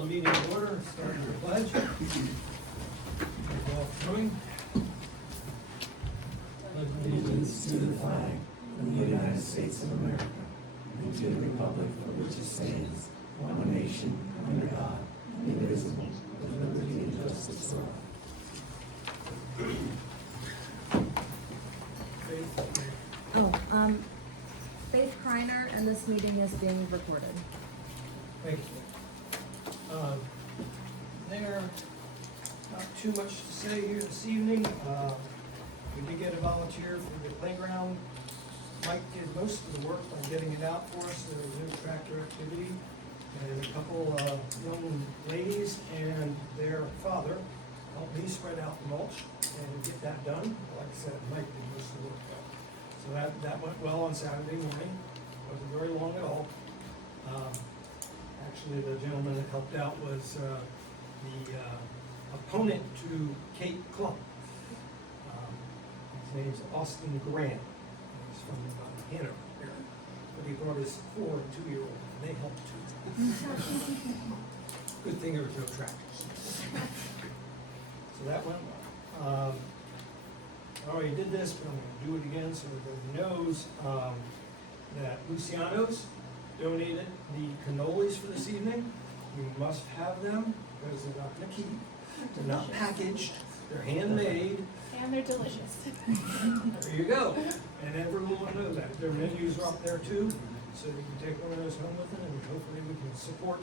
the meeting to order, start with the pledge. All coming. Pledge Allegiance to the flag of the United States of America and to the republic for which it stands, one nation, under God, indivisible, with liberty and justice for all. Faith Kreiner, and this meeting is being recorded. Thank you. There, not too much to say here this evening. We did get a volunteer for the playground. Mike did most of the work by getting it out for us. There was no tractor activity. And a couple young ladies and their father helped me spread out the mulch and get that done. Like I said, Mike did most of the work though. So that went well on Saturday morning. Wasn't very long at all. Actually, the gentleman that helped out was the opponent to Kate Klum. His name's Austin Grant. He's from Hanover area. But he brought his 4- and 2-year-old, and they helped too. Good thing there was no tractors. So that went well. I already did this, but I'm going to do it again so everybody knows that Luciano's donated the cannolis for this evening. You must have them because they're not going to keep. They're not packaged. They're handmade. And they're delicious. There you go. And everyone will know that. Their menus are up there too, so you can take one of those home with it, and hopefully we can support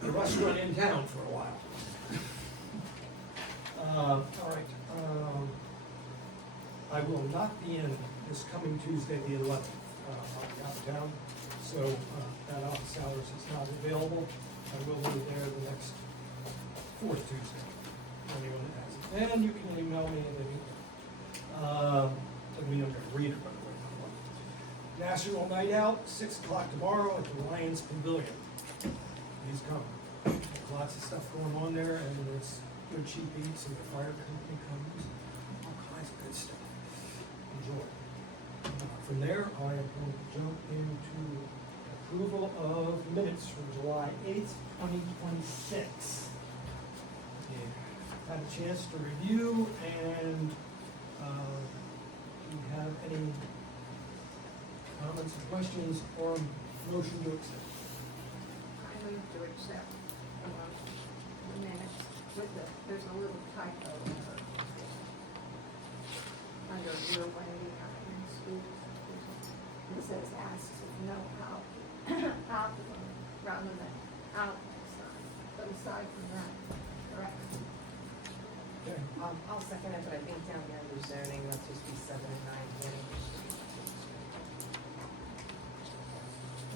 the restaurant in town for a while. All right. I will not be in this coming Tuesday, the 11th. I'll be out of town, so that office hours is not available. I will be there the next 4th Tuesday. Anyone that has it. And you can email me at any. Doesn't mean I'm going to read it, by the way. National Night Out, 6 o'clock tomorrow at the Lions Pavilion. Please come. Lots of stuff going on there, and there's good cheap eats, and the fire company comes. All kinds of good stuff. Enjoy. From there, I am going to jump into approval of minutes from July 8th, 2026. Had a chance to review, and do you have any comments or questions or motion to accept? I move to accept the minutes with there's a little typo error. Under real lady in schools. It says asks if no out, rather than out sign. But aside from that, correct. Okay. I'll second it, but I think down here under zoning, that's supposed to be 7 and 9 again.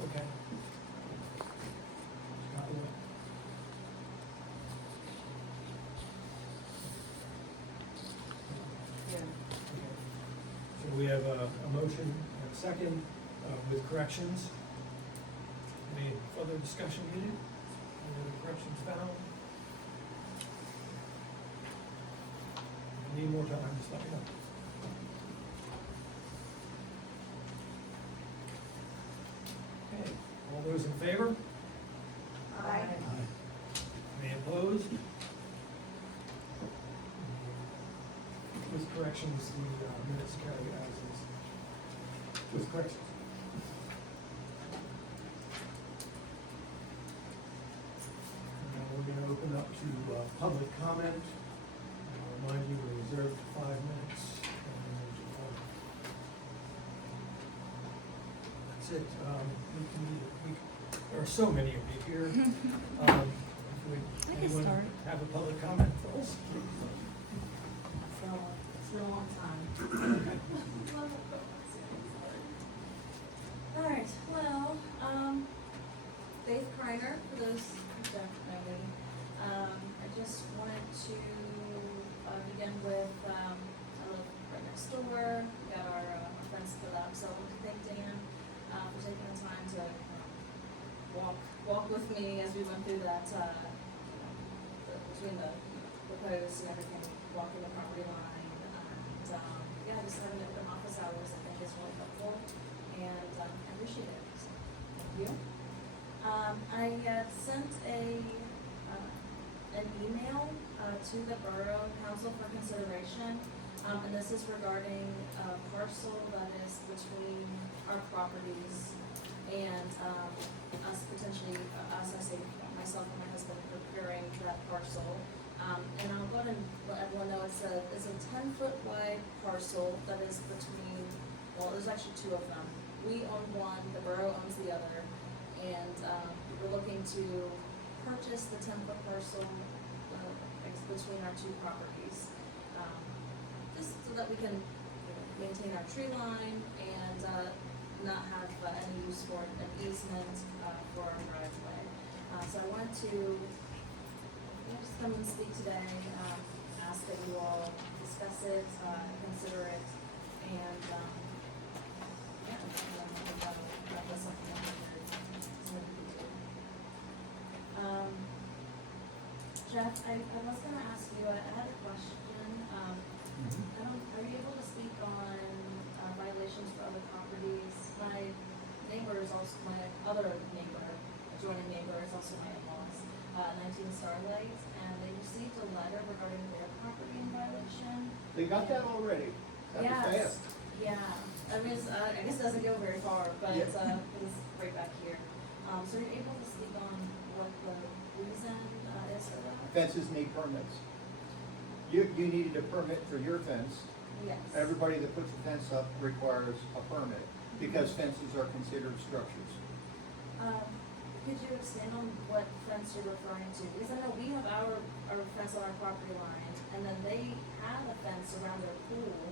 Okay. Copy that. Yeah. Okay. So we have a motion and a second with corrections. Any further discussion needed? Any other corrections found? If you need more time, just let me know. Okay, all those in favor? Aye. Any opposed? With corrections, the minutes carry as is. With corrections. Now we're going to open up to public comment. I'll remind you, we're reserved 5 minutes. And, that's it. There are so many of you here. Anyone start. have a public comment for us? So, it's been a long time. All right, well, Faith Kreiner, for those who don't know me. I just wanted to begin with, I live right next door. We got our friends split up, so I want to thank Dan for taking the time to walk with me as we went through that, between the posts and everything, walking the property line, and, yeah, just having it in office hours, I think is really helpful, and, I appreciate it, so, thank you. I sent a an email, to the Borough Council for consideration. And this is regarding a parcel that is between our properties and, us potentially, us, I say, myself and my husband procuring that parcel. And I'll go ahead and let everyone know it's a 10-foot wide parcel that is between, well, there's actually two of them. We own one, the borough owns the other, and, we're looking to purchase the 10-foot parcel, between our two properties. Just so that we can maintain our tree line and, not have any use for an easement, for our driveway. So I wanted to just come and speak today, ask that you all discuss it, consider it, and, yeah, that was something that we could do. Jeff, I was gonna ask you, I had a question, are you able to speak on, violations for other properties? My neighbor is also, my other neighbor, adjoining neighbor is also my in-laws, 19 Starlight, and they received a letter regarding their property in violation. They got that already? That was Yes. fast. Yeah, I mean, I guess it doesn't go very far, but, Yeah. it's right back here. So are you able to speak on what the reason, is for that? Fences need permits. You needed a permit for your fence. Yes. Everybody that puts a fence up requires a permit because fences are considered structures. Could you expand on what fence you're referring to? Because I know we have our fence on our property line, and then they had a fence around their pool,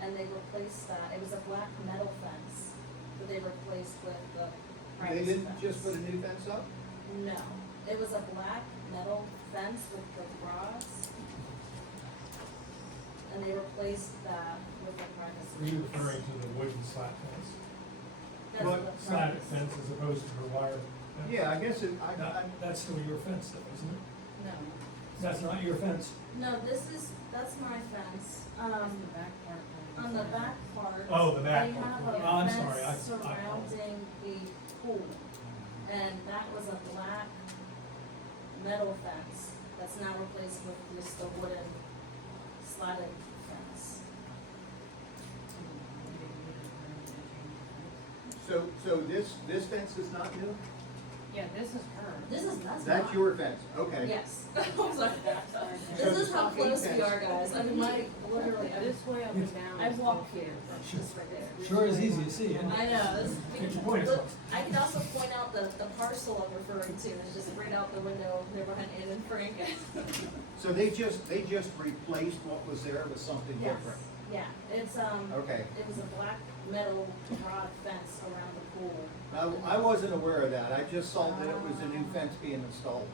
and they replaced that. It was a black metal fence that they replaced with the privacy They didn't fence. just put a new fence up? No, it was a black metal fence with the rods, and they replaced that with the privacy Are you fence. referring to the wooden slat fence? That's What? the Slat privacy. fence as opposed to the wire fence? Yeah, I guess it, That's still your fence though, isn't it? No, That's not your fence? no, that's my fence. That's the back part. On the back part. Oh, the back They part. have Oh, I'm sorry, a fence I- surrounding the pool, and that was a black metal fence that's now replaced with just a wooden slatted fence. so this fence is not new? Yeah, this is her. That's That's not- your fence, okay. Yes. I was like, this is how close we are, guys. I mean, literally, This way up and down. I is walk okay. here, just right there. Sure is easy to see, isn't it? I know, this, Get your point look, across. I can also point out the parcel I'm referring to, it's just right out the window, there behind Ann and Frank. So they just replaced what was there with something Yes, different? yeah, it's, Okay. it was a black metal rod fence around the pool. I wasn't aware of that, I just saw that it was a new fence being installed.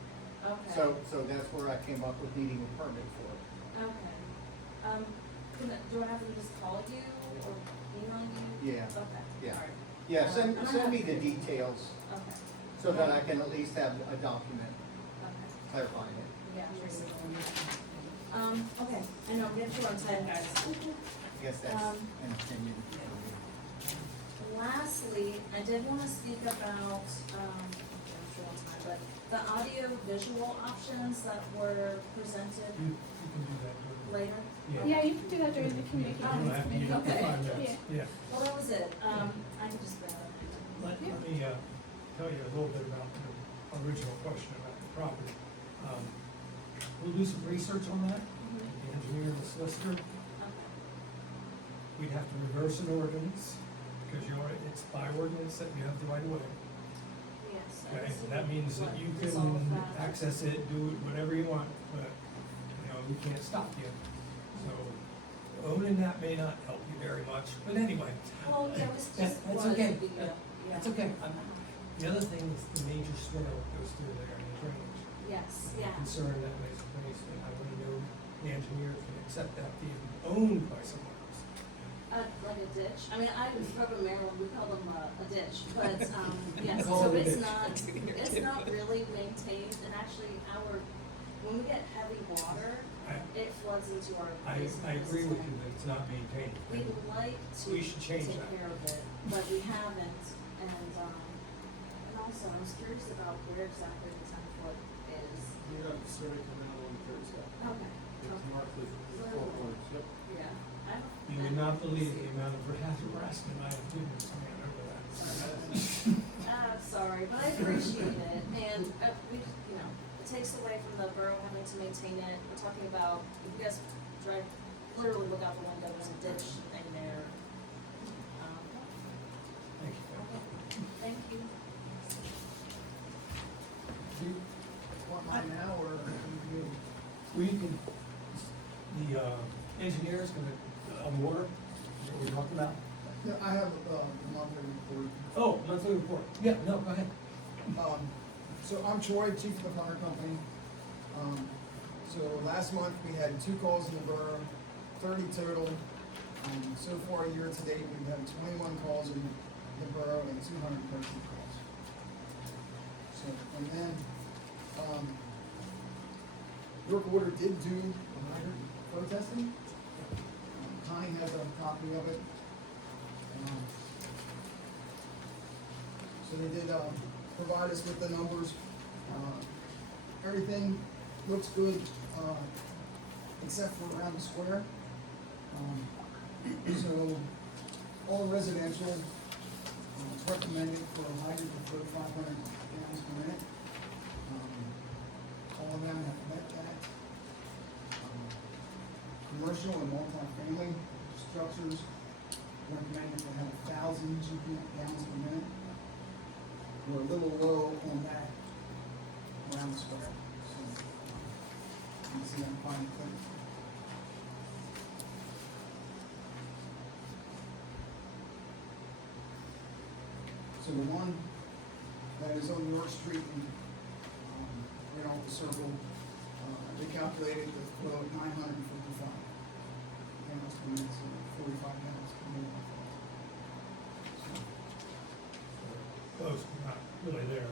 Okay. So that's where I came up with needing a permit for it. Okay. Do I have to just call you or email you? Yeah. Okay, Yeah. alright, Yeah, send I'm me gonna- the details okay, so that I can at least have a document okay, clarifying it. yeah, Tracy. Okay, I know, I'm getting through on time, guys. I guess that's an opinion. Lastly, I did wanna speak about, I'm sure on time, but the audio visual options that were presented You can do that. later. Yeah, you can do that during the committee. You don't have to use the Okay. 5 minutes. Yeah. Well, that was it, I can just bring it up. Let me, tell you a little bit about the original question about the property. We'll do some research on that, the engineer and the solicitor. Okay. We'd have to reverse an ordinance, because it's by ordinance that you have the right of way. Yes. Okay, and that means that you It's all can that. access it, do it whatever you want, but, we can't stop you. So, owning that may not help you very much, but anyway. Well, yeah, it was That's just. was okay. the, yeah. That's okay. The other thing is the major swale that goes through there and the drainage. Yes, I'm yeah. concerned that makes a place, and I want to know the engineer can accept that being owned by someone else. Like a ditch. I mean, I grew up in Maryland, we call them a ditch, but, yes, Call so it a it's ditch. not really maintained, and actually when we get heavy water, it floods into our I basement. agree with you that it's not maintained. We'd like to We should change take that. care of it, but we haven't, and also, I'm was curious about where exactly the 10-foot is. You have the survey coming out on Thursday. Okay. It's marked with four corners, yep. Yeah. I don't- You would not believe the amount of harassment I have given someone over that. Sorry, but I appreciate it, and, we, you know, it takes away from the borough having to maintain it, we're talking about, if you guys drive, literally look out the window, there's a ditch in there. Thank you. Thank you. Do you want mine now, or you? We can, the engineer is gonna, on water, is what we're talking about. Yeah, I have a monthly report. Oh, monthly report. Yeah, no, go ahead. So I'm Troy, Chief of the Fire Company. So last month, we had 2 calls in the borough, 30 total. So far, year to date, we've had 21 calls in the borough and 213 calls. So, and then, York Water did do a hydrant flow testing. Connie has a copy of it. So they did, provide us with the numbers. Everything looks good, except for around the square. So all residential, it's recommended for a hydrant to flow 500 gallons per minute. All of them have met that. Commercial and multifamily structures recommended to have 1,000 gallons per minute. We're a little low on that around the square. So you can see I'm fine with it. So the one that is on York Street and, right off the circle, they calculated the flow at 955 gallons per minute, so 45 gallons per minute. So, Close, not really there.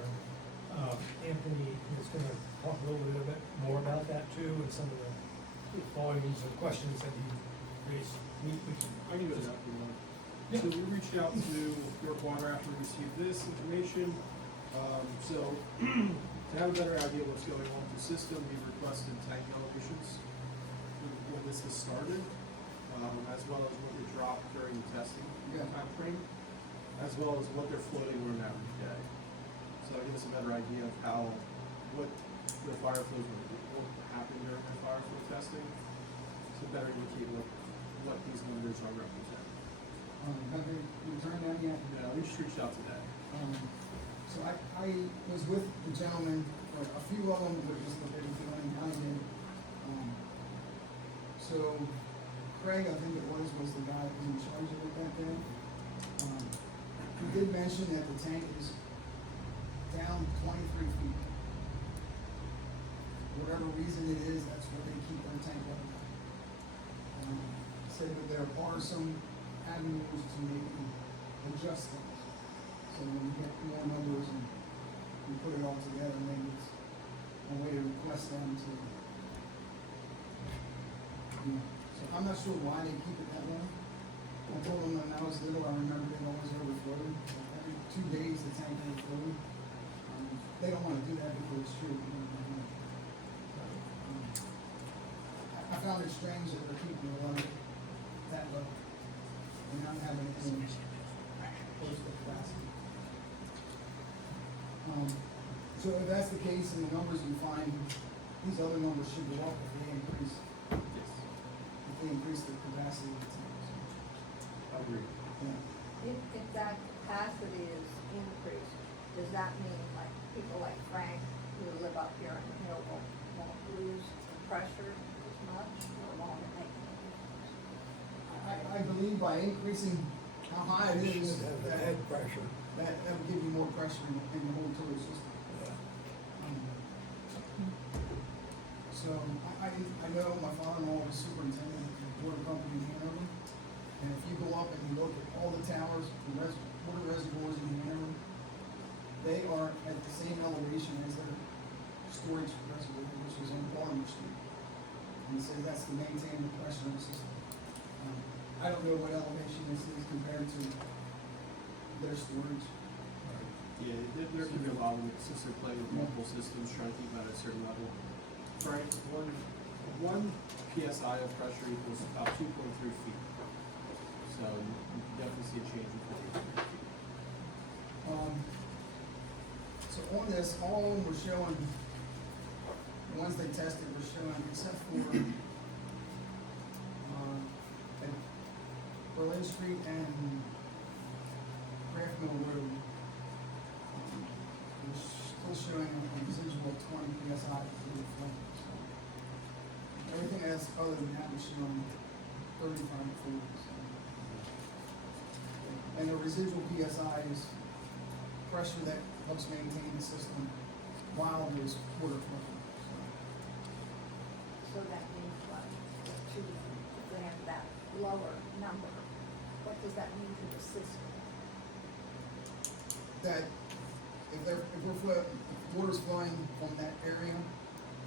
Anthony is gonna talk a little bit more about that too, and some of the volumes of questions that he raised. We can. I can go down if you want. Yeah. So we reached out to York Water after we received this information. So to have a better idea of what's going on with the system, we requested tank elevations when this was started, as well as what they dropped during the testing timeframe, as well as what they're floating on an average day. So it'll give us a better idea of how, what the fire flows will happen during the fire flow testing, to better indicate what these numbers are representing. have they returned that yet? Yeah, we just reached out today. So I was with the gentleman, or a few of them, were just what they were doing, how they did. So Craig, I think it was the guy that was in charge of it back then. He did mention that the tank is down 23 feet. Whatever reason it is, that's where they keep their tank level. Said that there are some avenues to maybe adjust things. So when we get more numbers and we put it all together, maybe it's a way to request them to. So I'm not sure why they keep it that way. I told them when I was little, I remember it always overflowed. Every 2 days the tank overflowed. They don't wanna do that because it's true. I found it strange that they're keeping it low, that low. And not having it in close to capacity. So if that's the case and the numbers we find, these other numbers should go up if they increase the capacity of the tanks. I agree. Yeah. If that capacity is increased, does that mean like people like Frank who live up here on the hill won't lose the pressure as much, or won't it make any difference? I believe by increasing how high it is, that pressure. would give you more pressure in the whole total system. So I know my father-in-law was superintendent of the water company in Hanover, and if you go up and you look at all the towers, the water reservoirs in Hanover, they are at the same elevation as their storage reservoir, which is on Baltimore Street. And he says that's to maintain the pressure in the system. I don't know what elevation this is compared to their storage. Yeah, there can be a lot of, since they're playing with multiple systems, trying to keep them at a certain level. Frank, one PSI of pressure equals about 2.3 feet. So you can definitely see a change in 2.3 feet. So on this, all of them were showing, the ones they tested were showing, except for, at Berlin Street and Craft Mill Road, was still showing a residual 20 PSI for the flame, so. Everything else other than that was showing 35 to 40, so. And the residual PSI is pressure that helps maintain the system while there's water flowing. So that means what, if they have that lower number, what does that mean to the system? That if water's flowing from that area,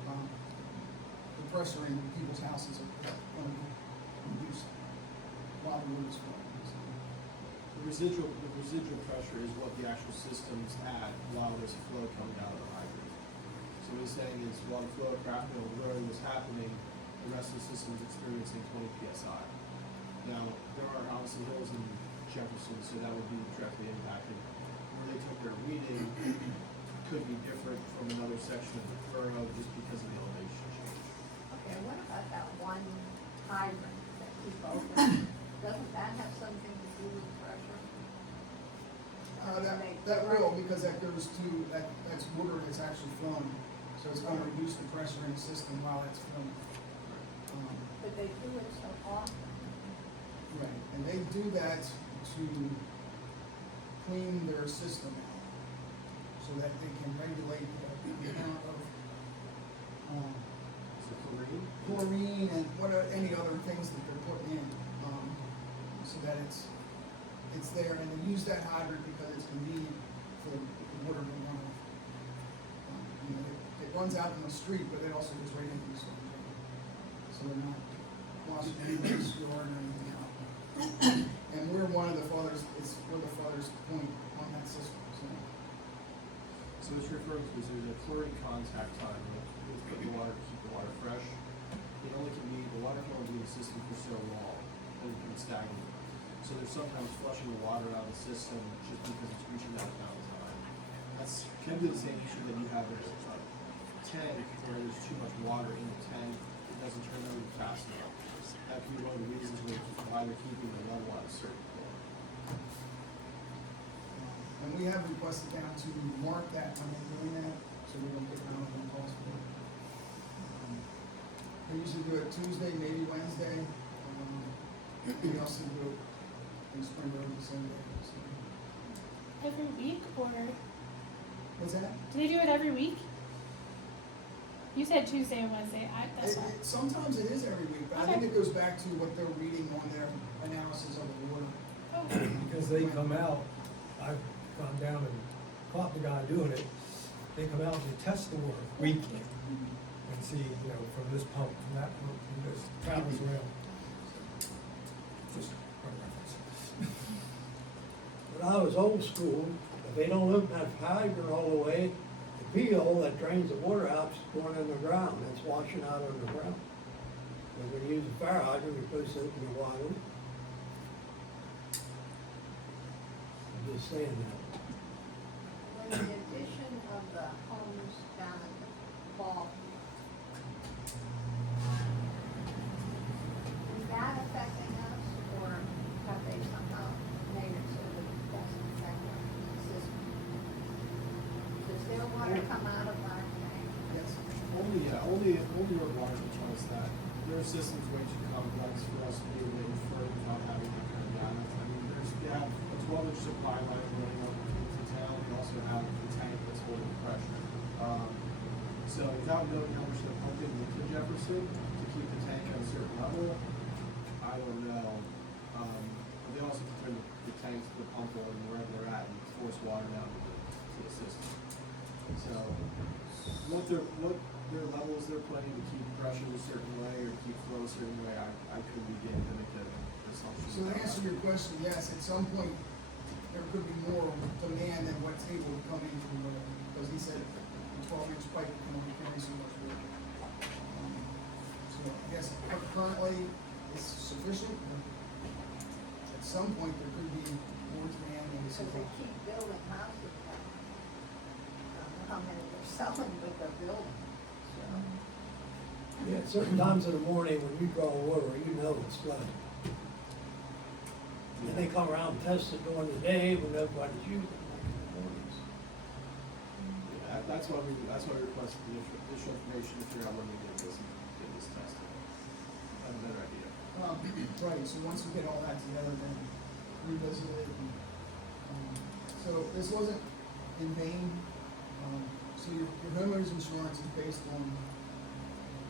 the pressure in people's houses are going to be reduced while the water's flowing. The residual pressure is what the actual system's at while there's flow coming out of the hydrant. So what he's saying is while the flow of Craft Mill Road was happening, the rest of the system is experiencing 20 PSI. Now, there are obviously hills in Jefferson, so that would be directly impacted. Where they took their reading could be different from another section of the borough just because of the elevation change. Okay, what about that one hydrant that keep open? Doesn't that have something to do with pressure? That will, because that goes to, that's water that's actually flowing, so it's gonna reduce the pressure in the system while it's flowing. But they do it so often. Right, and they do that to clean their system out, so that they can regulate the amount of, Is it chlorine? chlorine and any other things that they're putting in, so that it's there, and they use that hydrant because it's convenient for the water to run off. It runs out in the street, but it also goes right into the storm drain. So they're not washing anybody's yard or anything out. And we're one of the farthest, we're the farthest point on that system, so. So it's referring to is there's a chlorine contact time with the water to keep the water fresh. The water can only be in the system for so long and it can stagnate. So they're sometimes flushing the water out of the system just because it's reaching that amount of time. That's can be the same issue that you have in a tank where there's too much water in the tank, it doesn't turn over fast enough. That can be one of the reasons why they're keeping the level at a certain point. And we have requested them to mark that when they're doing that, so we don't get down on the cost for it. They usually do it Tuesday, maybe Wednesday. We also do it in Spring Road and Sunday. So. Every week, or What's that? do they do it every week? You said Tuesday and Wednesday. That's fine. Sometimes it is every week, but I think it goes back to what they're reading on their analysis of the water. Oh, Because they come out, I've gone down and caught the guy doing it, they come out and test the water weekly and see, from this pump, from that pump, and just travels around. Just for reference. When I was old school, if they don't open that hydrant all the way, the pee-hole that drains the water out is going in the ground, it's washing out on the ground. When we use a fire hydrant, we put it in the water. I'm just saying that. When the addition of the homes down at the ball, is that affecting us, or have they somehow made it so that it doesn't affect our system? Does their water come out of our tank? Yes. Only your water can tell us that. Their system's way too complex for us to be able to infer without having that kind of data. I mean, they have a 12-inch supply line running up into town. They also have the tank that's holding pressure. So without knowing how much they're pumping into Jefferson to keep the tank at a certain level, I don't know. But they also turn the tanks to the pump or wherever they're at and force water down to the system. So what their levels they're planning to keep pressure a certain way or keep flow a certain way, I could begin to make that assumption. So to answer your question, yes, at some point, there could be more demand than what's able to come pipe can only carry so much water. So I guess currently it's sufficient, but at some point there could be more demand than we Because they supply. keep building houses now. I don't know how many they're selling, but they're building, so. Yeah, certain times in the morning when you draw water, you know it's flooding. And they come around and test it during the day when nobody's using it, like in the mornings. Yeah, that's why we requested the additional information to figure out when we get this tested. I have a better idea. Right, so once we get all that together, then revisit it. And, so this wasn't in vain. So your homeowner's insurance is based on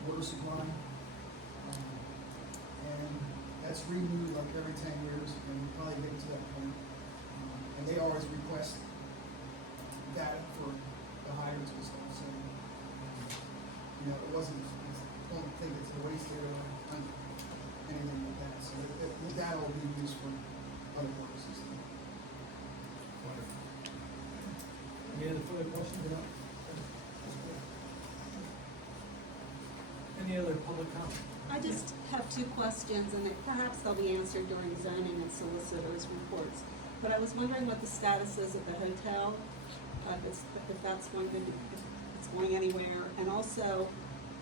water supply. And that's renewed like every 10 years, and we probably get to that point. And they always request data for the hydrants and stuff, so, you know, it wasn't, I don't think it's a waste here or anything like that, so the data will be used for other purposes. Wonderful. Any other further questions about? Any other public comment? I just have two questions, and perhaps they'll be answered during zoning and solicitors' reports. But I was wondering what the status is at the hotel, if that's going to be, if it's going anywhere. And also,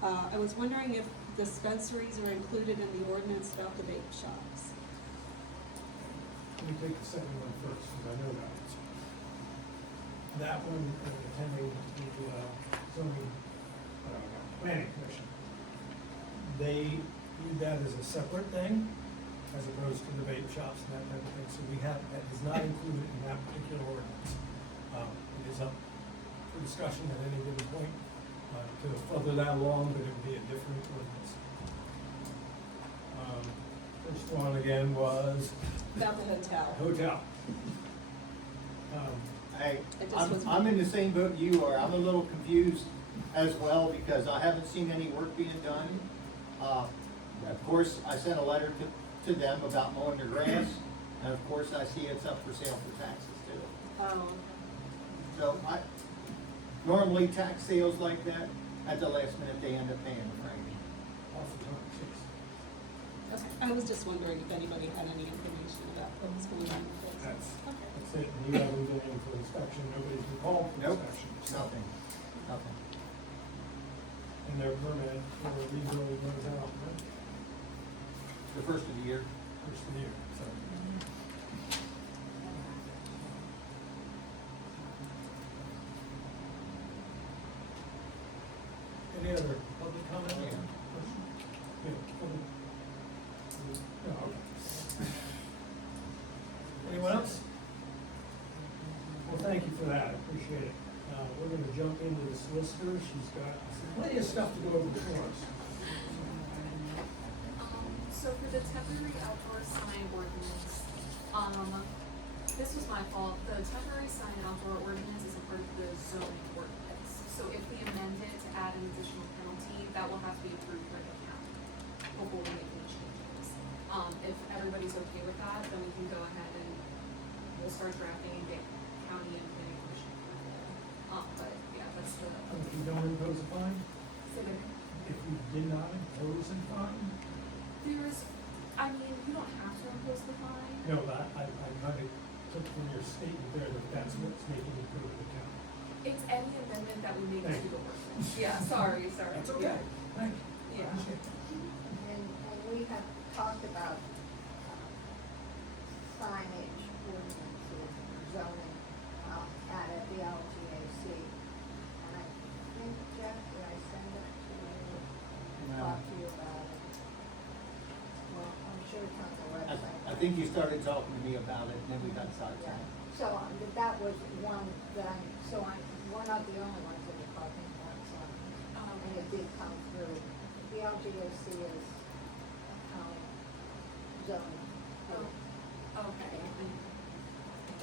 I was wondering if dispensaries are included in the ordinance about the vape shops. Let me take the second one first, because I know that answer. That one, attending the zoning, planning commission. They view that as a separate thing, as opposed to the vape shops and that type of thing. So that is not included in that particular ordinance. It is up for discussion at any given point, to further that along, but it would be a different ordinance. First one again was About the hotel. hotel. Hey, It just was- I'm in the same boat you are. I'm a little confused as well because I haven't seen any work being done. Of course, I sent a letter to them about mowing their grass, and of course, I see it's up for sale for taxes too. Oh, So normally tax sales like that, at the last minute, they end up paying the Frank. Oftentimes, yes. okay. I was just wondering if anybody had any information about what was going on with this. That's it. And you haven't been in for inspection, nobody's been called for Nope, inspection. nothing, nothing. And their permit for rebuilding runs out, right? The first of the year. First of the year, so. Any other public comment? Yeah. Question? Yeah, public. No, okay. Anyone else? Well, thank you for that, I appreciate it. We're gonna jump into the solicitor, she's got plenty of stuff to go over before us. So for the temporary outdoor sign ordinance, this was my fault. The temporary sign outdoor ordinance is a part of the zoning ordinance. So if we amend it to add an additional penalty, that will have to be approved by the county before we make any changes. If everybody's okay with that, then we can go ahead and we'll start drafting and get county and planning commission approval. But yeah, that's the. If you don't impose a fine, So there- if you did not impose a fine, there's, I mean, you don't have to impose the fine. no, but I kind of took from your statement there that that's what's making it go to the county. It's any amendment that we make Thank to you. the ordinance. Yeah, sorry. That's okay, Yeah. thank you. I Yeah. appreciate it. And we have talked about signage ordinances, zoning, at the LGAC. And I think, Jeff, did I send it to you? No. Talk to you about it? Well, I'm sure it's on the website. I think you started talking to me about it, and then we got Yeah, sidetracked. so, that was one that we're not the only ones that are talking about signs. And it did come through. The LGAC is zoning. Okay.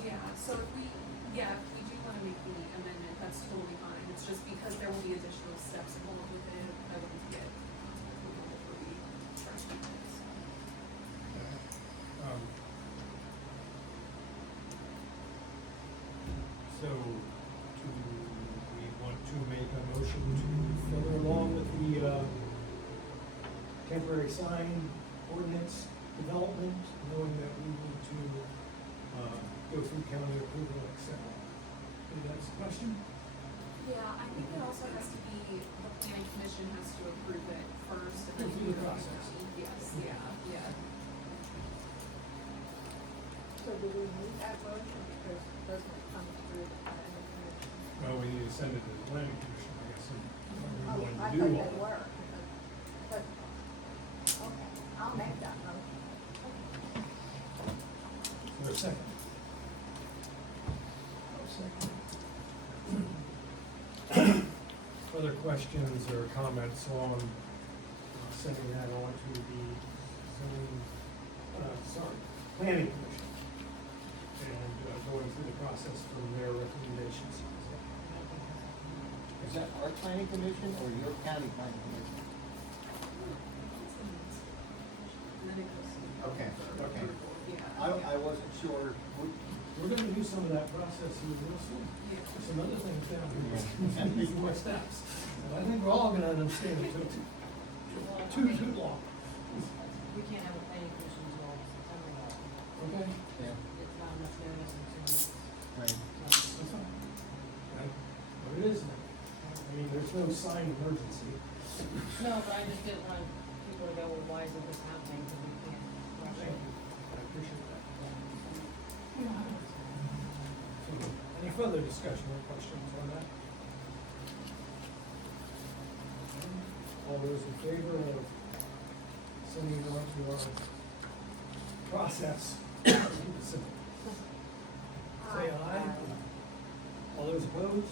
Yeah, so if we do wanna make the amendment, that's totally fine. It's just because there will be additional steps involved with it, I want to get approval before we charge people. So, do we want to make a motion further along with the temporary sign ordinance development, knowing that we need to go through county approval, et cetera. Any next question? Yeah, I think it also has to be, the planning commission has to approve it first and then. Go through the you go process. Yes, yeah. So do we need that motion because it doesn't come through the planning commission? Well, we need to send it to the planning commission, I guess, and Oh, we want I to do thought all they that. were, but, okay, I'll make that motion. Is there a second? I'll second. Further questions or comments on sending that on to the planning commission and going through the process from their recommendations. Is that our planning commission or your county planning commission? And then it goes to. Okay, okay. Yeah. I wasn't sure. We're gonna do some of that process here real soon. Yeah. There's some other things down here, and these more steps. And I think we're all gonna understand it took too long. We can't have a planning commission until September, Okay? Yeah, it's not enough notice until, right. That's fine. Right? What it is now. I mean, there's no sign of emergency. no, but I just didn't want people to go, well, why isn't this happening, because we can't rush Thank it. you. I appreciate that. So, any further discussion or questions on that? All those in favor of sending it on to our process? Say aye. All those opposed?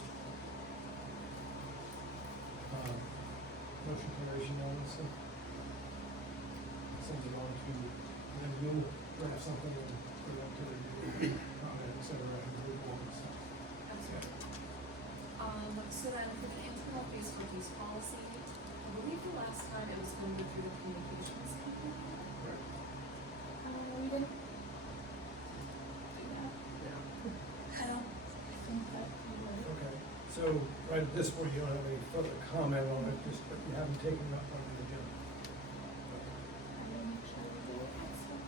Motion carries unanimously. Send it on to, and then you'll draft something and put it up to the comment, et cetera, and move on and stuff. That's right. So then for the internal Facebook use policy, I believe the last time it was going to go through the communications company. Correct. We didn't do that. I don't think that we were. Okay, so right at this point, you don't have any further comment on it, just, but you haven't taken it up on the agenda. I will make sure we do it next week.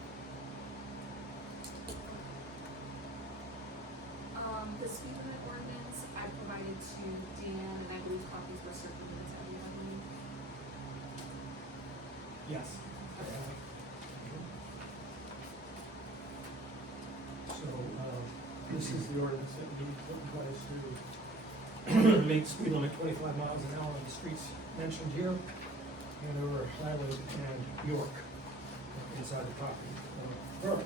The speed limit ordinance I provided to Dan, and I believe copies were circulated to everyone. Yes. So, this is the ordinance that we put in place to make speed limit 25 miles an hour on the streets mentioned here, and over Highway and York, inside the property borough.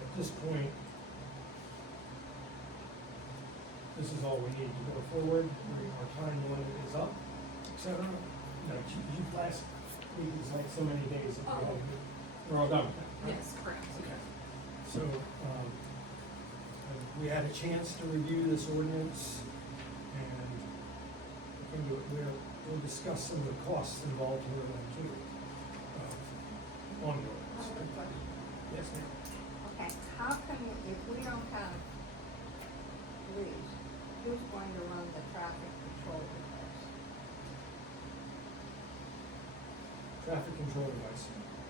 At this point, this is all we need to go forward. Our time limit is up, et cetera. No, last week was like so many days that Oh. we're all done with that, right? Yes, correct. Okay. So, we had a chance to review this ordinance, and we'll discuss some of the costs involved here too. On the I have a ordinance. question. Yes, ma'am. Okay, how can, if we don't have police, who's going to run the traffic control device? Traffic control device.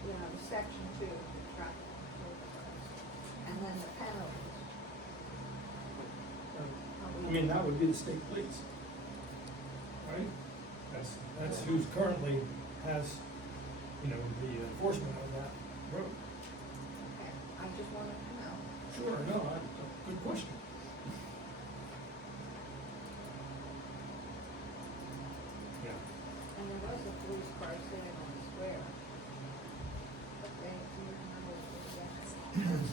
You know, the section 2 of the traffic control device, and then the penalties. I mean, that would be the state police. Right? That's who's currently has, the enforcement of that road. Okay, I just wanted to know. Sure, no, good question. Yeah. And there was a police car sitting on the square. But they, do you remember what it was?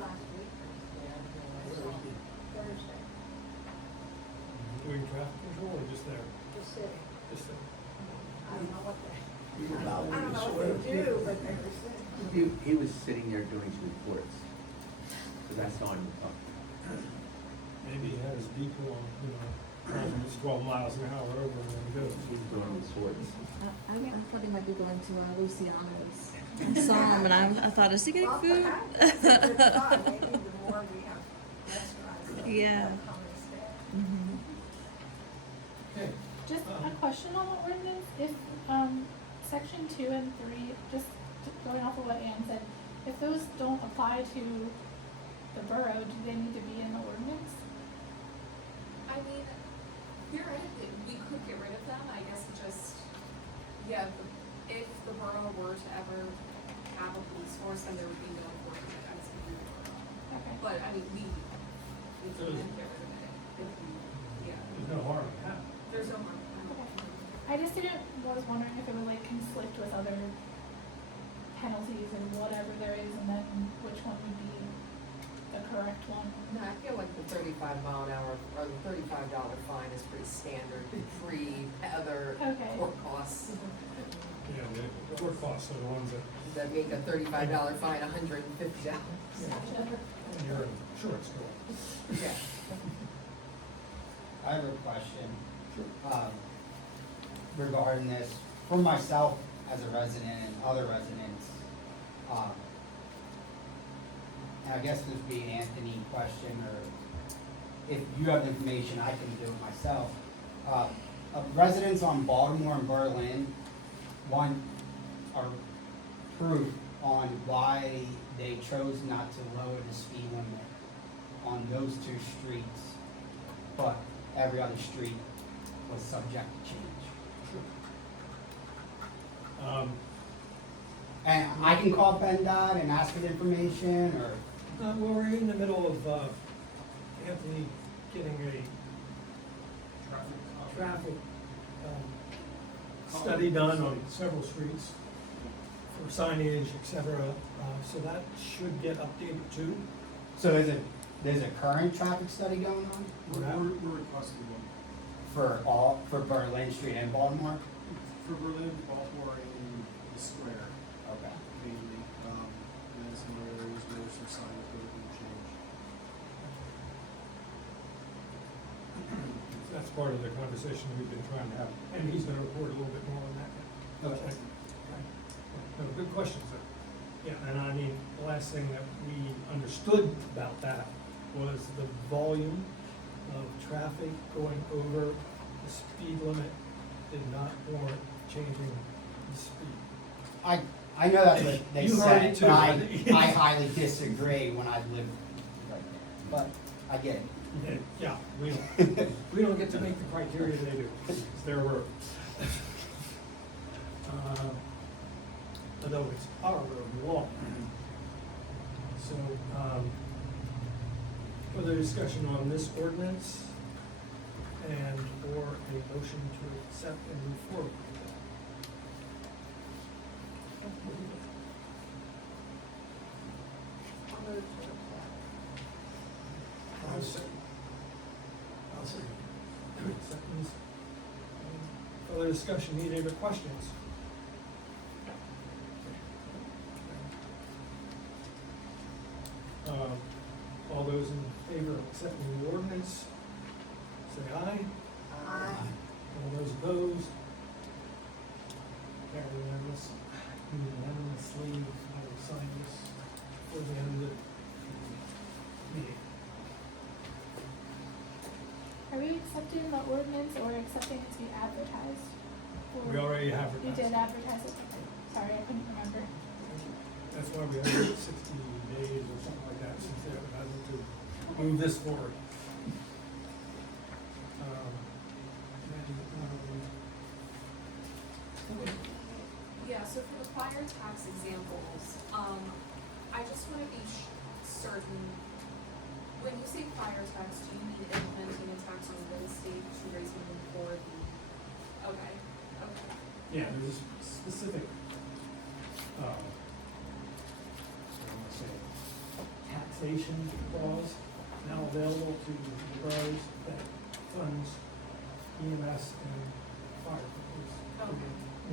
Last week, Thursday, Doing traffic control or just there? just sitting. Just there. I don't know what they, You were about I don't know to what swear. they do, but they were sitting. He was sitting there doing his reports, so that's all I'm talking about. Maybe he had his vehicle on, almost 12 miles an hour over and then goes. He's doing his reports. I thought he might be going to Luciano's. I saw him and I thought, is he getting Well, food? perhaps it's a good thought. Maybe the more we have Yeah. Okay. Just a question on the ordinance, if, section 2 and 3, just going off of what Ann said, if those don't apply to the borough, do they need to be in the ordinance? I mean, theoretically, we could get rid of them, I guess it just, yeah, if the borough were to ever have a police force, then there would be no enforcement against the borough. Okay. But, I mean, we can get rid of it, if we, yeah, There's no harm in that. there's no harm. I just was wondering if it would like conflict with other penalties and whatever there is, and then which one would be the correct one. No, I feel like the 35-mile-an-hour or the $35 fine is pretty standard, pre other Okay. court costs. Yeah, the court costs are the ones that, That make a $35 fine $150. when you're in insurance school. Yeah. I have a question. Regarding this, for myself as a resident and other residents, and I guess this would be an Anthony question, or if you have information, I can do it myself. Residents on Baltimore and Berlin want our proof on why they chose not to lower the speed limit on those two streets, but every other street was subject to change. And I can call PennDOT and ask for the information, or, Well, we're in the middle of, Anthony getting a traffic, study done on several streets for signage, et cetera, so that should get updated too. so there's a current traffic study going on? We're requesting one For Berlin Street and Baltimore? for Berlin, Baltimore, and the square Okay. mainly, and then some other areas where there's some signage that would change. That's part of the conversation we've been trying to have, and he's gonna report a little bit more on that. Okay. No, good questions there. Yeah, and I mean, the last thing that we understood about that was the volume of traffic going over the speed limit did not warrant changing the speed. I know that's what they You heard it said, too, but right? I highly disagree when I lived right there, but I get it. Yeah, we don't get to make the criteria they do, it's their road. Although it's our road and law. So, further discussion on this ordinance and or a motion to accept and move forward with that. I'll move to accept. I'll second. Seconds. Further discussion, need any other questions? All those in favor of accepting the ordinance, say aye. Aye. All those opposed? Carry unanimously, I will sign this for the end of the meeting. Are we accepting the ordinance or accepting it to be advertised? Or- We already have it. You did advertise it, okay. Sorry, I couldn't remember. That's why we have 60 days or something like that since they advertised to move this forward. Yeah, so for the prior tax examples, I just wanna be certain, when you say prior tax, do you mean implementing a tax on real estate to raise money for the, okay, okay. Yeah, there's a specific, so I'm gonna say, taxation clause now available to the boroughs that funds EMS and fire police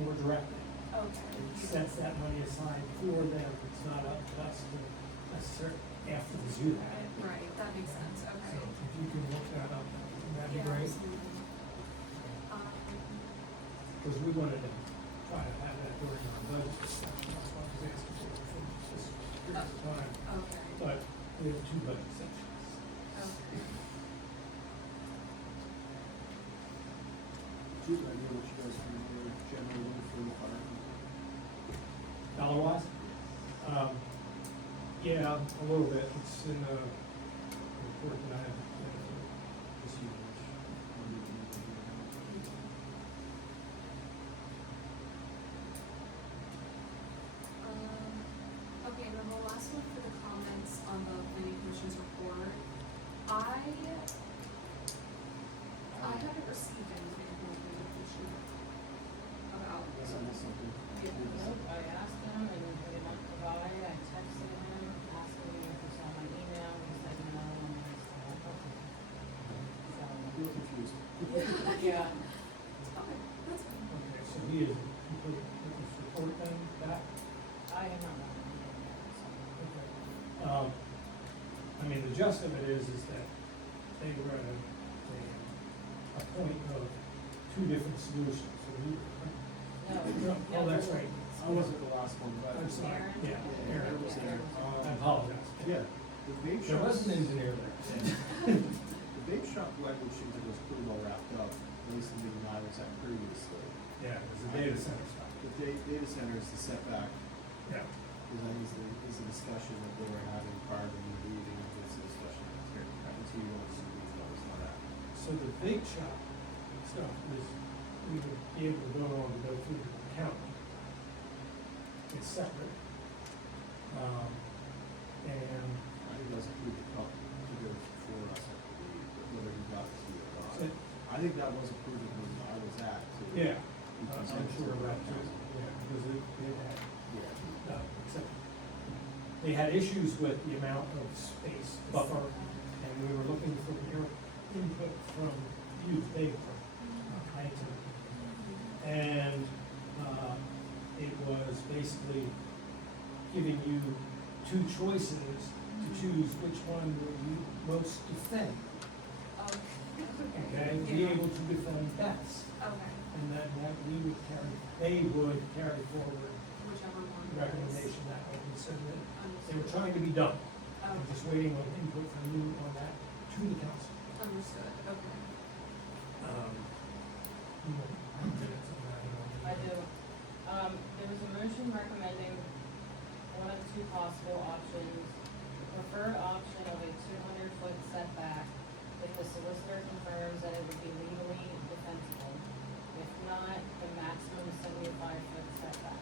more directly. Okay. It sets that money aside for them, it's not up to us to necessarily after to do that. Right, that makes sense, So okay. if you can look that up, that'd be Yeah, great, absolutely. because we wanted to try to have that during our budget discussion, that's why I was asking for it for this period of time. Okay. But we have two budget sections. Okay. Do you have an idea what you guys can do generally for the fire? Dollar wise? Yeah, a little bit, it's in the report that I have this year. Okay, and then the last one for the comments on the planning commission's report. I haven't received anything from the planning commission about. Unless I missed something. Nope, I asked him and he did not provide, I texted him, asking him if he saw my email, he said no, and I said, okay. You were confused. So, yeah, Okay, that's fine. Okay, so he is complete with this report then, back? I have not gotten anything yet, so. Okay. I mean, the gist of it is that they were at a point of two different solutions, so we. Oh, that's right. I wasn't the last one, but. I'm sorry, Aaron? yeah, Aaron. It was Aaron. I apologize. Yeah, the vape There shop. was an engineer there. The vape shop language seems like it was pretty well wrapped up, at least in the meeting I was at previously. Yeah, it was the data center stuff. The data center is the setback, Yeah. because that is a discussion that they were having prior to me leaving, it's a discussion that's here. I can see you all the meetings I was not at. So the big shop stuff is, we would be able to go on to go through the county. It's separate. And I think that's approved to come, to go for us, I believe, but whether he got to see it or So- not. I think that was approved when I was at, too. yeah, Because I'm it's sure the about right that, council. yeah, because it had, Yeah. except they had issues with the amount of space buffer, and we were looking for your input from you, Dave, IT. And, it was basically giving you two choices to choose which one will you most defend, okay? Be able to defend best, Okay, and then that they would carry forward whichever one. the recommendation that way, and so that they were Understood. trying to be done. I'm Okay. just waiting on input from you on that to the council. Understood, okay. You want minutes on that, you know? I do. There was a motion recommending one of two possible options. The preferred option of a 200-foot setback if the solicitor confirms that it would be legally defensible. If not, the maximum 75-foot setback.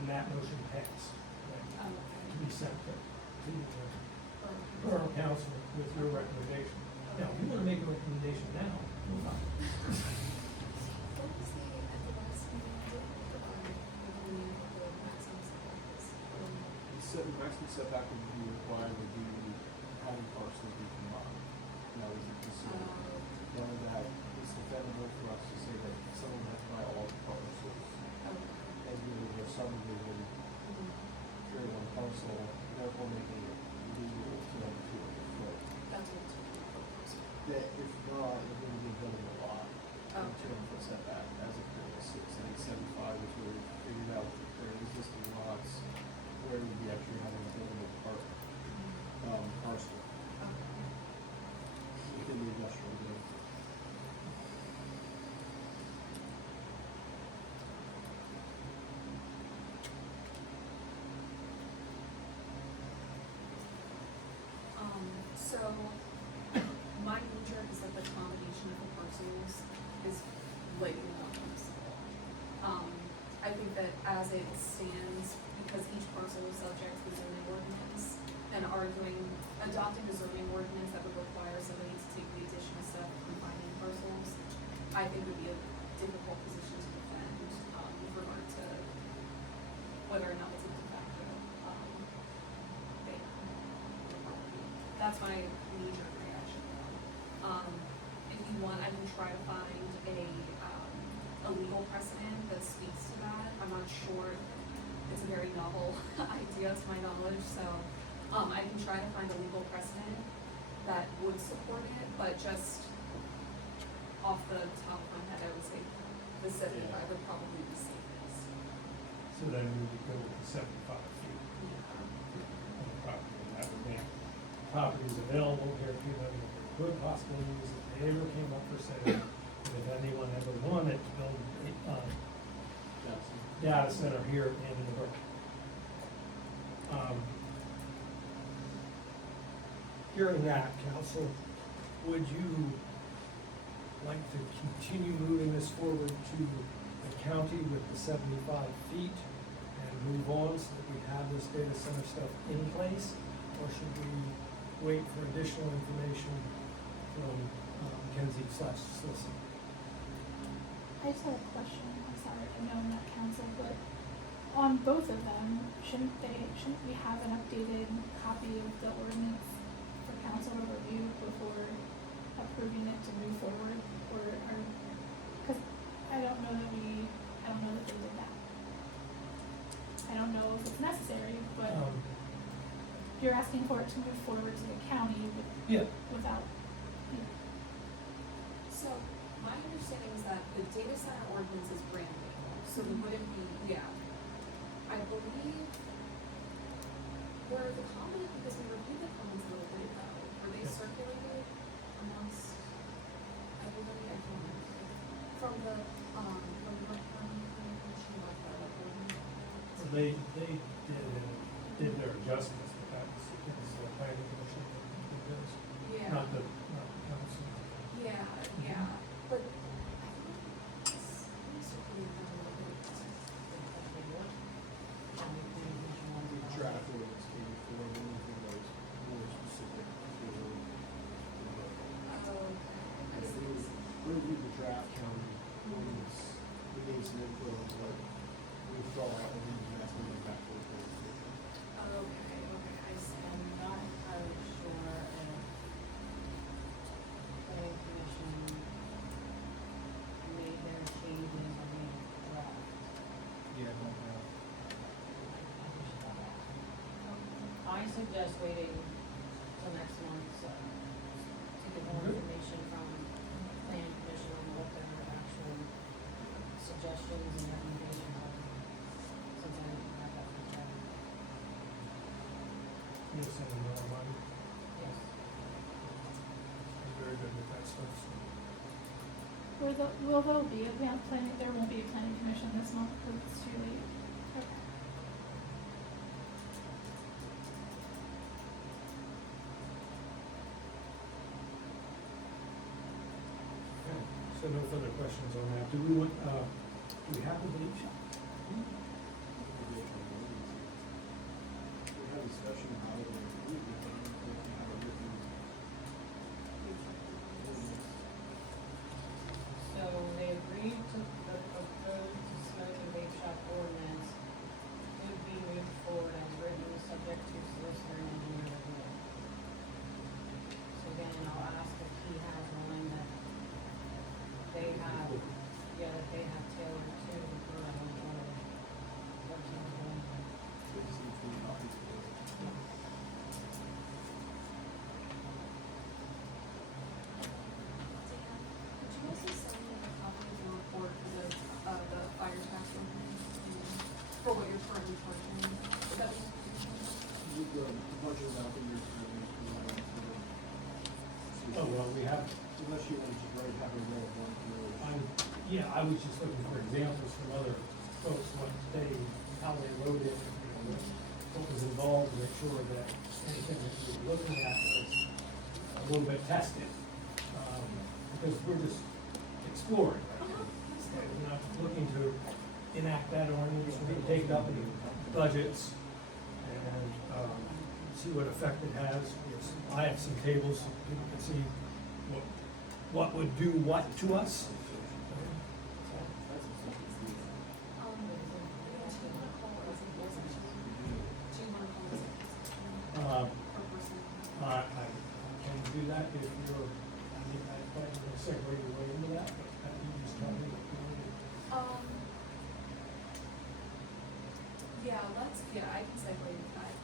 And that motion passed, right, to be sent to the borough council with your recommendation. Now, if you wanna make a recommendation now, we'll not. What was the, at the last meeting, did provide the maximum setback is? The maximum setback would be required would be having parcels be combined. That was the concern. Whether that is defendable for us to say that someone has to buy all the parcels, and really where subdivision, create one parcel, therefore making it legal to have a 200 foot. That's what it's proposed. That if not, it wouldn't be building a lot, Oh. 200 foot setback, as opposed to 75, which we figured out with their existing lots, where we'd be actually having a buildable parcel within the industrial zone. So, my nature is that the combination of the parcels is likely not permissible. I think that as it stands, because each parcel is subject to the zoning ordinance, and adopting a zoning ordinance that would require somebody to take the additional step of combining parcels, I think would be a difficult position to defend, with regard to whether or not it's a de facto, ban on the property. That's my knee-jerk reaction though. If you want, I can try to find a legal precedent that speaks to that. I'm not sure, it's a very novel idea to my knowledge, so, I can try to find a legal precedent that would support it, but just off the top of my head, I would say the 75 would probably be safest. So then we would go with the 75 feet on the property, and that would make available here to them, if they could possibly use it, if they ever came up for sale, and if anyone ever wanted to build a, data center here in the borough. Hearing that, council, would you like to continue moving this forward to the county with the 75 feet and move on so that we have this data center stuff in place? Or should we wait for additional information from Mackenzie / solicitor? I just have a question, I'm sorry, I know I'm not counsel, but on both of them, shouldn't we have an updated copy of the ordinance for council to review before approving it to move forward? Cause I don't know that they did that. I don't know if it's necessary, but you're asking for it to move forward to the county without, So, my understanding is that the data center ordinance is brand new, so we wouldn't be, I believe, were the comments, because we reviewed the comments a little bit ago, were they circulated amongst everybody, I don't know, from the North Carolina Commission about the ordinance? So they did their adjustments, but that was the planning commission that did those, Yeah. not the council. Yeah, but I think it's circulated a little bit. The draft ordinance came before, and anything that was more specific to, I guess it was. we reviewed the draft county ordinance, we made some input on what we thought, and then we asked them to go back to the board. Okay, I see, I'm not entirely sure if planning commission made their changes or made a draft. Yeah, I don't know. I suggest waiting till next month, to get more information from planning commission on what their actual suggestions and recommendations are. Since I didn't have that from Chad. You're saying more money, Yes. I'm very good with that stuff, so. will there be there won't be a planning commission this month because it's too late? Okay. Okay, so no further questions on that. Do we have a date? We had a discussion about it, and we have a written ordinance. So they agreed to the proposed smoke and vape shop ordinance would be moved forward as written, subject to solicitor and engineer review. So again, I'll ask if he has one that they have, that they have tailored to the borough or what he's doing. So this needs to be copied for this. Could you also send me a copy of your report for the fire tax ordinance? For what you're currently charging? Would that be? We've got a bunch of out there, Oh, well, we have, unless you want to just write, have a real one, I was just looking for examples from other folks, how they wrote it, what was involved, to make sure that anything that we were looking at was a little bit tested. Because we're just exploring, right? We're not looking to enact that ordinance, we're gonna take it up in budgets and, see what effect it has. I have some tables so people can see what would do what to us. I can do that if you're, I thought you were gonna segue your way into that, but you just tell me what you want to do. I can segue with that.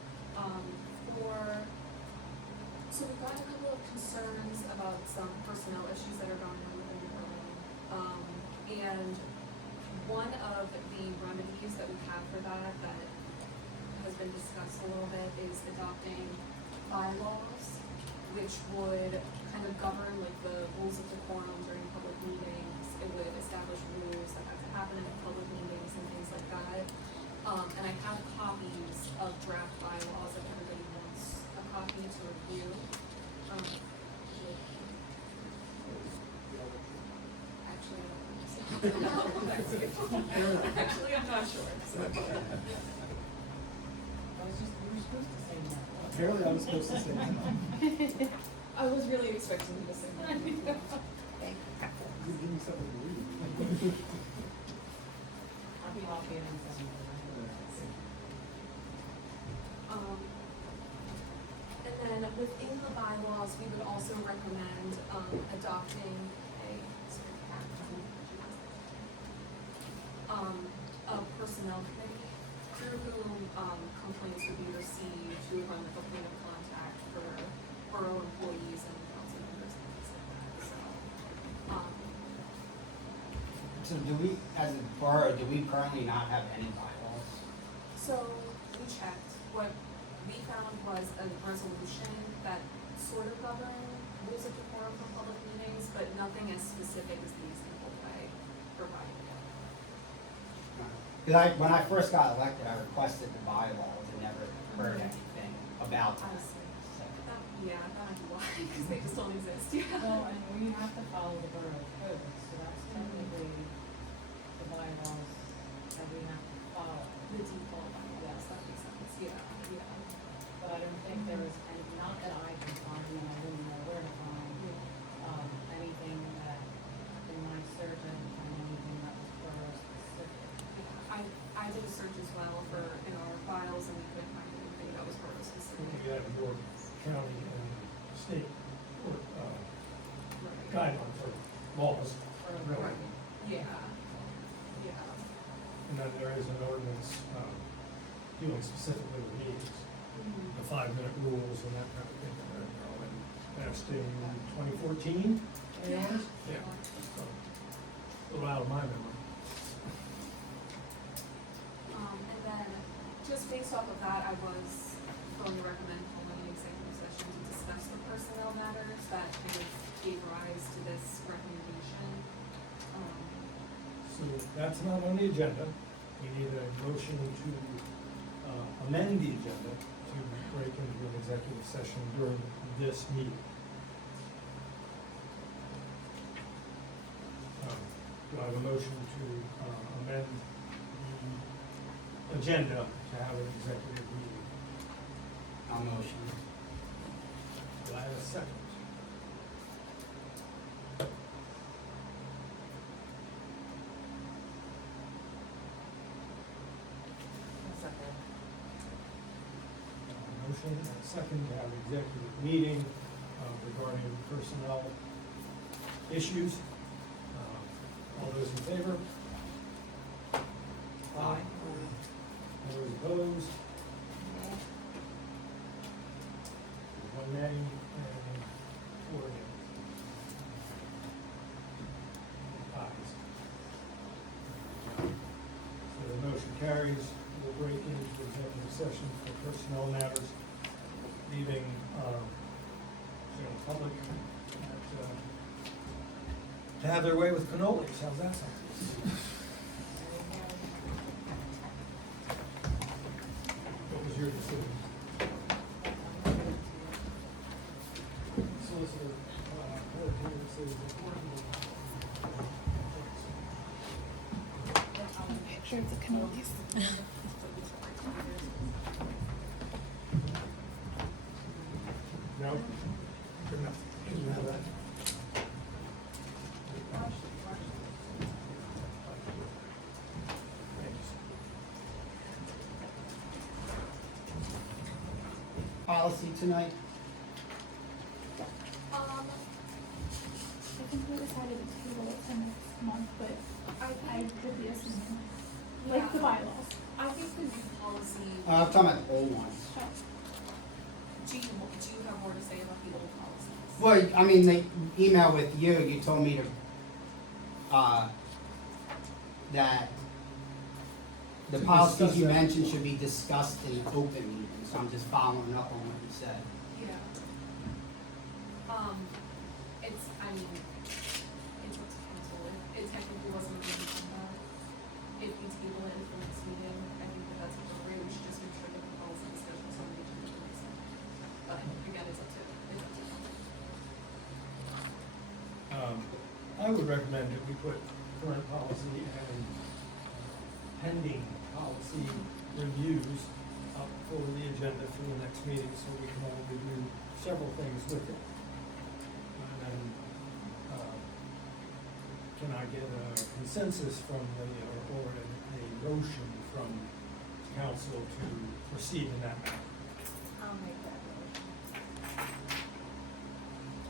So we've got a couple of concerns about some personnel issues that are going on within the borough. And one of the remedies that we have for that has been discussed a little bit is adopting bylaws which would kind of govern like the rules of decorum during public meetings. It would establish rules that have to happen in public meetings and things like that. And I have copies of draft bylaws if everybody wants a copy to review. Actually, I don't know. Actually, I'm not sure. So. You were supposed to say that. Apparently I was supposed to say that. I was really expecting you to say that. Give me something to read. I'll be walking in somewhere. And then within the bylaws, we would also recommend, adopting a personnel committee through whom, complaints would be received, who would run the point of contact for borough employees and council members and things like that, so. So do we, as a borough, do we currently not have any bylaws? So we checked, what we found was a resolution that sort of governed rules of decorum for public meetings, but nothing as specific as the example that I provided. Because when I first got elected, I requested the bylaws and never heard anything about them. So, Yeah, that's why, because they just don't exist, yeah. Well, and we have to follow the borough code, so that's technically the bylaws that we have to follow. The default, yes, that makes sense, yeah. But I don't think there was any, not that I can find, and I wouldn't know where to find, anything that, in my search, I didn't find anything that was borough specific. I did a search as well for, in our files, and we couldn't find anything that was borough specific. You have your county and state or, Right. guidelines or laws, really. Right, yeah. And then there is an ordinance, dealing specifically with meetings, the 5-minute rules and that kind of thing. And passed in 2014, Yeah. Yeah. So, a little out of my memory. And then, just based off of that, I was going to recommend calling an executive session to discuss the personnel matters that kind of gave rise to this recommendation. So that's not on the agenda. We need a motion to amend the agenda to break into an executive session during this meeting. Do I have a motion to amend the agenda to have an executive meeting? I'll motion. Do I have a second? Motion and a second to have an executive meeting regarding personnel issues. All those in favor? Aye. Those opposed? One nay and 4 against. Ayes. So the motion carries. We'll break into executive session for personnel matters, leaving, public to have their way with cannolis. How's that sound? What was your decision? Solicitor, says Picture of the cannolis. No? Good enough. Can you have that? Policy tonight? I think we decided to table it to next month, but I would be assuming, like the bylaws. I think the new policy, I'm talking about the old ones. do you have more to say about the old policies? Well, I mean, the email with you told me to, that the To policies discuss you that. mentioned should be discussed in open meetings, so I'm just following up on what you said. Yeah. It's, I mean, it's up to council, it technically wasn't on the agenda. If we table it for next meeting, I think that that's appropriate, we should just make sure that the policy discussion is on the agenda for next time. But again, it's up to council. I would recommend that we put current policy and pending policy reviews up for the agenda for the next meeting, so we can all review several things with it. And then, can I get a consensus from the, or a motion from council to proceed in that manner? I'll make that motion.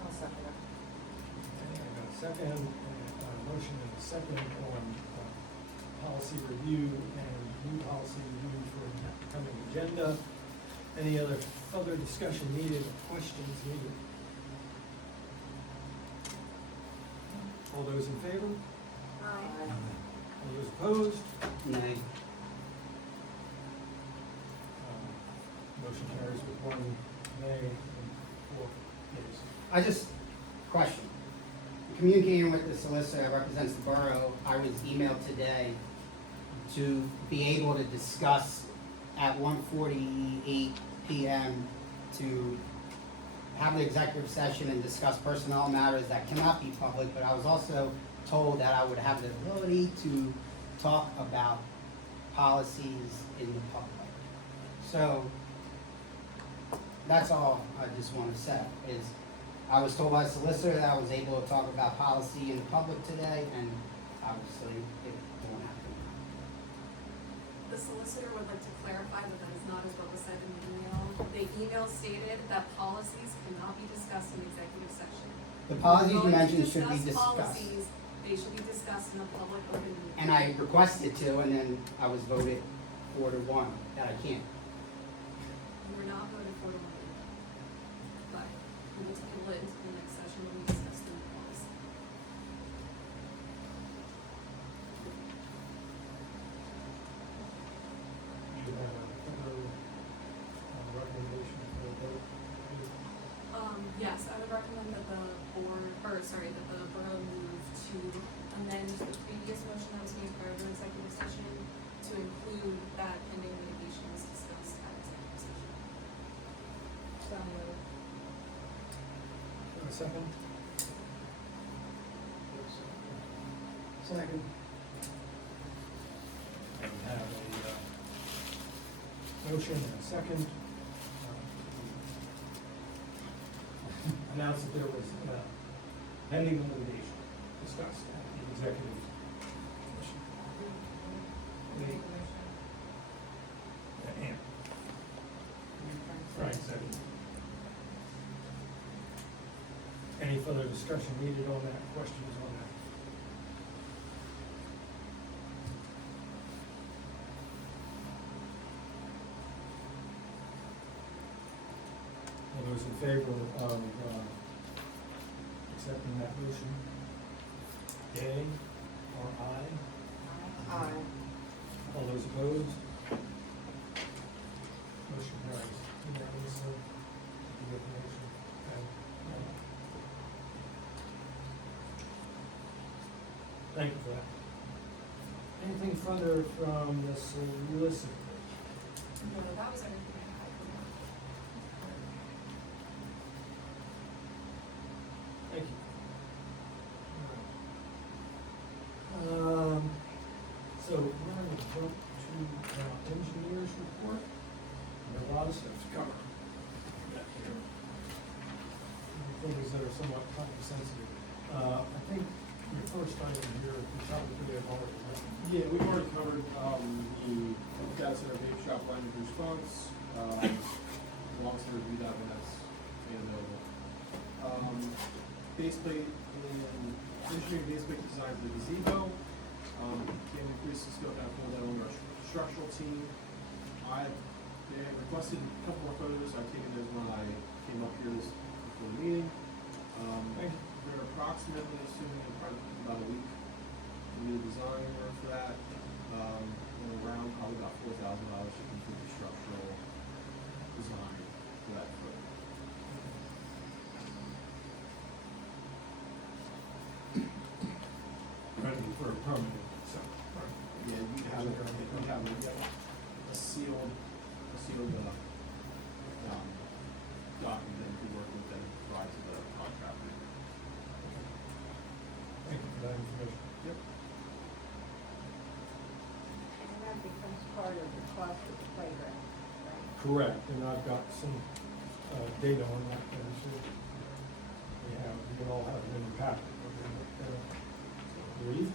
I'll second it. Okay, I got a second, a motion and a second on policy review and new policy review for the coming agenda. Any other further discussion needed, questions needed? All those in favor? Aye. All those opposed? Nay. Motion carries with one nay and 4 yeas. I just, question. Communicating with the solicitor that represents the borough, I was emailed today to be able to discuss at 1:48 PM to have the executive session and discuss personnel matters that cannot be public, but I was also told that I would have the ability to talk about policies in the public. So, that's all I just want to say, is I was told by a solicitor that I was able to talk about policy in the public today, and obviously it won't happen. The solicitor would like to clarify that that is not as what was said in the email. The email stated that policies cannot be discussed in executive session. The policies If we're going to mentioned should be discuss discussed. policies, they should be discussed in a public open meeting. And I requested to, and then I was voted 4-1 that I can't. We were not voted for one. But we will table it into the next session when we discuss the new policy. Do you have a further recommendation for a vote? Yes, I would recommend that the that the borough move to amend the previous motion that was made prior to executive session to include that pending litigation as discussed at executive session. So moved. A second? Second. I have a motion and a second. Announce that there was pending litigation discussed at the executive session. And Frank second. Any further discussion needed on that, questions on that? All those in favor of accepting that motion? Yea or aye? Aye. All those opposed? Motion carries unanimously. Did you get the motion? Okay. Thank you for that. Anything further from the solicitor? No, that was everything I had for now. Thank you. So we're going to jump to engineer's report. There are a lot of stuff to cover. Things that are somewhat time sensitive. I think your first item here, we probably have already done. Yeah, we've already covered, the data center vape shop language response, long as review that when that's made available. Basically, in engineering basically design for the gazebo, can increase the scope and pull that on our structural team. They requested a couple more photos, I've taken those when I came up here before the meeting. They're approximately, assuming about a week, to do the design work for that, and around probably about $4,000 to complete the structural design for that foot. permanent, so. Yeah, you have a sealed, document that you can work with and provide to the contractor. Thank you for that information. Yep. And that becomes part of the cost of the playground, right? Correct, and I've got some, data on that, and so we can all have it in the packet. Read?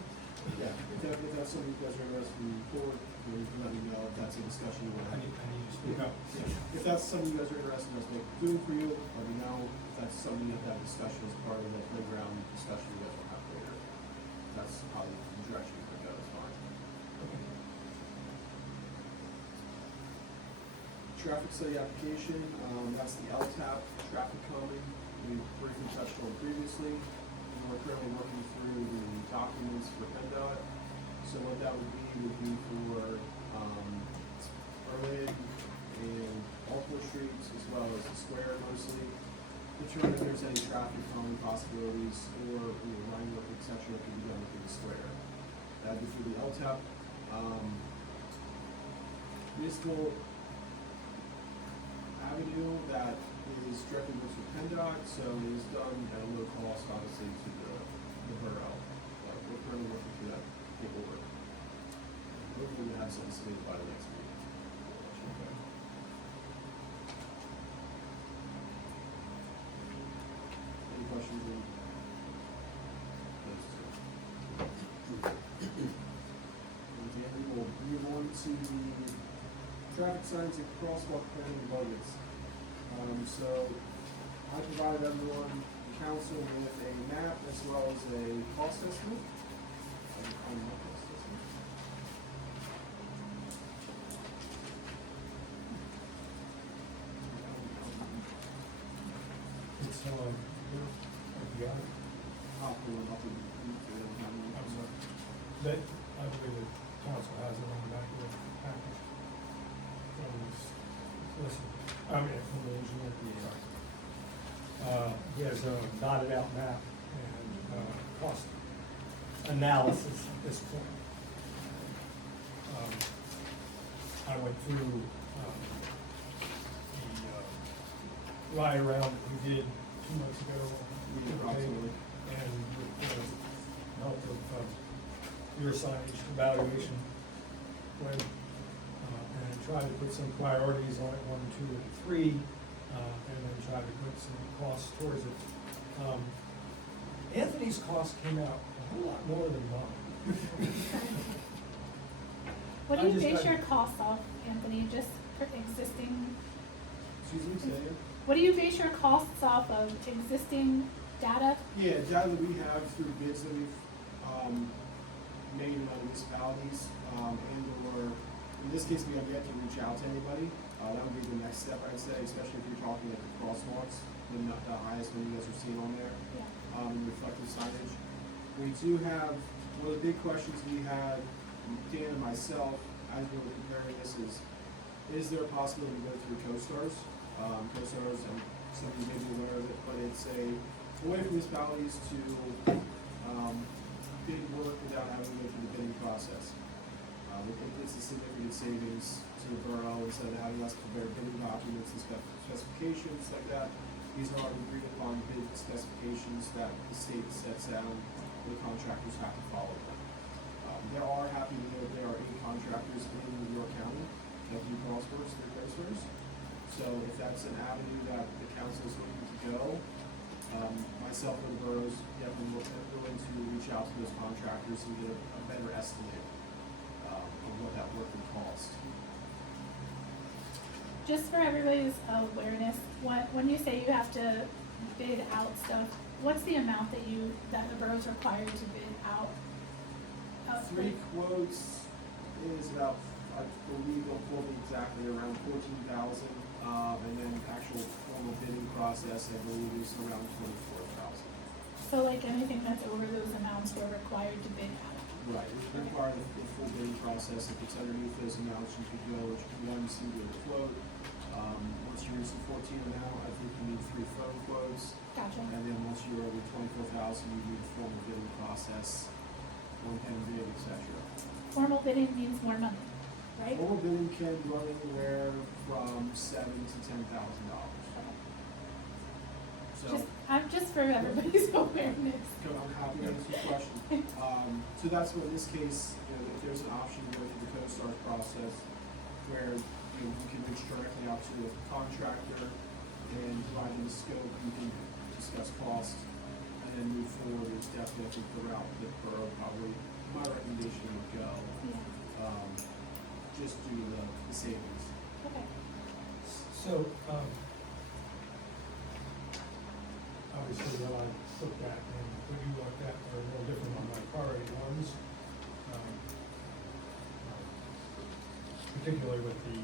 Yeah, if that's something you guys are interested in moving forward, you can let me know if that's a discussion you want I to have. need to speak up. Yeah. If that's something you guys are interested in us doing for you, let me know. If that's something you have to have discussion as part of the playground discussion you guys will have later. That's probably the direction you're gonna go, is fine. Traffic study application, that's the LTAP traffic calming we briefly touched on previously. We're currently working through the documents for PennDOT. So what that would be for, Berlin and Baltimore streets, as well as the square mostly. Determine if there's any traffic calming possibilities or, line work, et cetera, that can be done within the square. That'd be through the LTAP. Municipal avenue that is directly with the PennDOT, so it is done at a low cost, obviously, to the borough. But we're currently working through that paperwork. Hopefully we'll have something submitted by the next meeting. Any questions on those two? And then we will move on to the traffic signs and crosswalk planning developments. So I provided everyone, the council, with a map as well as a cost estimate. I can find my cost estimate. It's, yeah, I'll pull it up and read through it. I'm sorry. That, I believe the council has it on the back of the package. Listen, I mean, from the engineer. He has a dotted out map and, cost analysis at this point. I went through, the, ride around that we did 2 months ago. Approximately. And with the help of, your signage evaluation, when, and try to put some priorities on it, 1, 2, and 3, and then try to put some costs towards it. Anthony's cost came out a whole lot more than mine. What do you I just base got- your costs off, Anthony, just for existing, Excuse me, say again? what do you base your costs off of, existing data? Yeah, data that we have through bids that we've, made in other municipalities, and or, in this case, we have yet to reach out to anybody. That would be the next step, I'd say, especially if you're talking like the crosswalks, the highest one you guys are seeing on there, Yeah. reflective signage. We do have, one of the big questions we had, Dan and myself, as we were comparing this is there a possibility to go through CoStars? CoStars, and some of you may be aware of it, but it's a way for municipalities to, bid work without having to go through the bidding process. We think it's a significant savings to the borough instead of having us prepare bidding documents and specifications like that. These are agreed upon bid specifications that the state sets down, the contractors have to follow them. There are, happy to know, there are 8 contractors in New York County that do crossworks through CoStars. So if that's an avenue that the council is looking to go, myself and the boroughs definitely willing to reach out to those contractors and get a better estimate of what that work would cost. Just for everybody's awareness, when you say you have to bid out stuff, what's the amount that the borough's required to bid out? 3 quotes is about, I believe, don't quote me exactly, around 14,000, and then actual formal bidding process, I believe, is around 24,000. So like anything that's over those amounts, we're required to bid out. Right, which require the full bidding process. If it's underneath those amounts, you could go, which you can receive a quote. Once you reach the 14 amount, I think you need 3 phone quotes. Gotcha. And then once you're over 24,000, you need a formal bidding process. one-hand bid, et cetera. Formal bidding means more money, right? Formal bidding can run anywhere from $7,000 to $10,000. So, Just for everybody's awareness. I'm happy to answer your question. So that's what in this case, if there's an option to go through the CoStarz process where, you can reach directly out to the contractor and provide them the scope, you can discuss cost, and then move forward. It's definitely, I think, the route that Borough probably, my recommendation would go, Yeah. just due to the savings. Okay. So, obviously what I looked at and what you looked at are a little different on my priority ones. Particularly with the,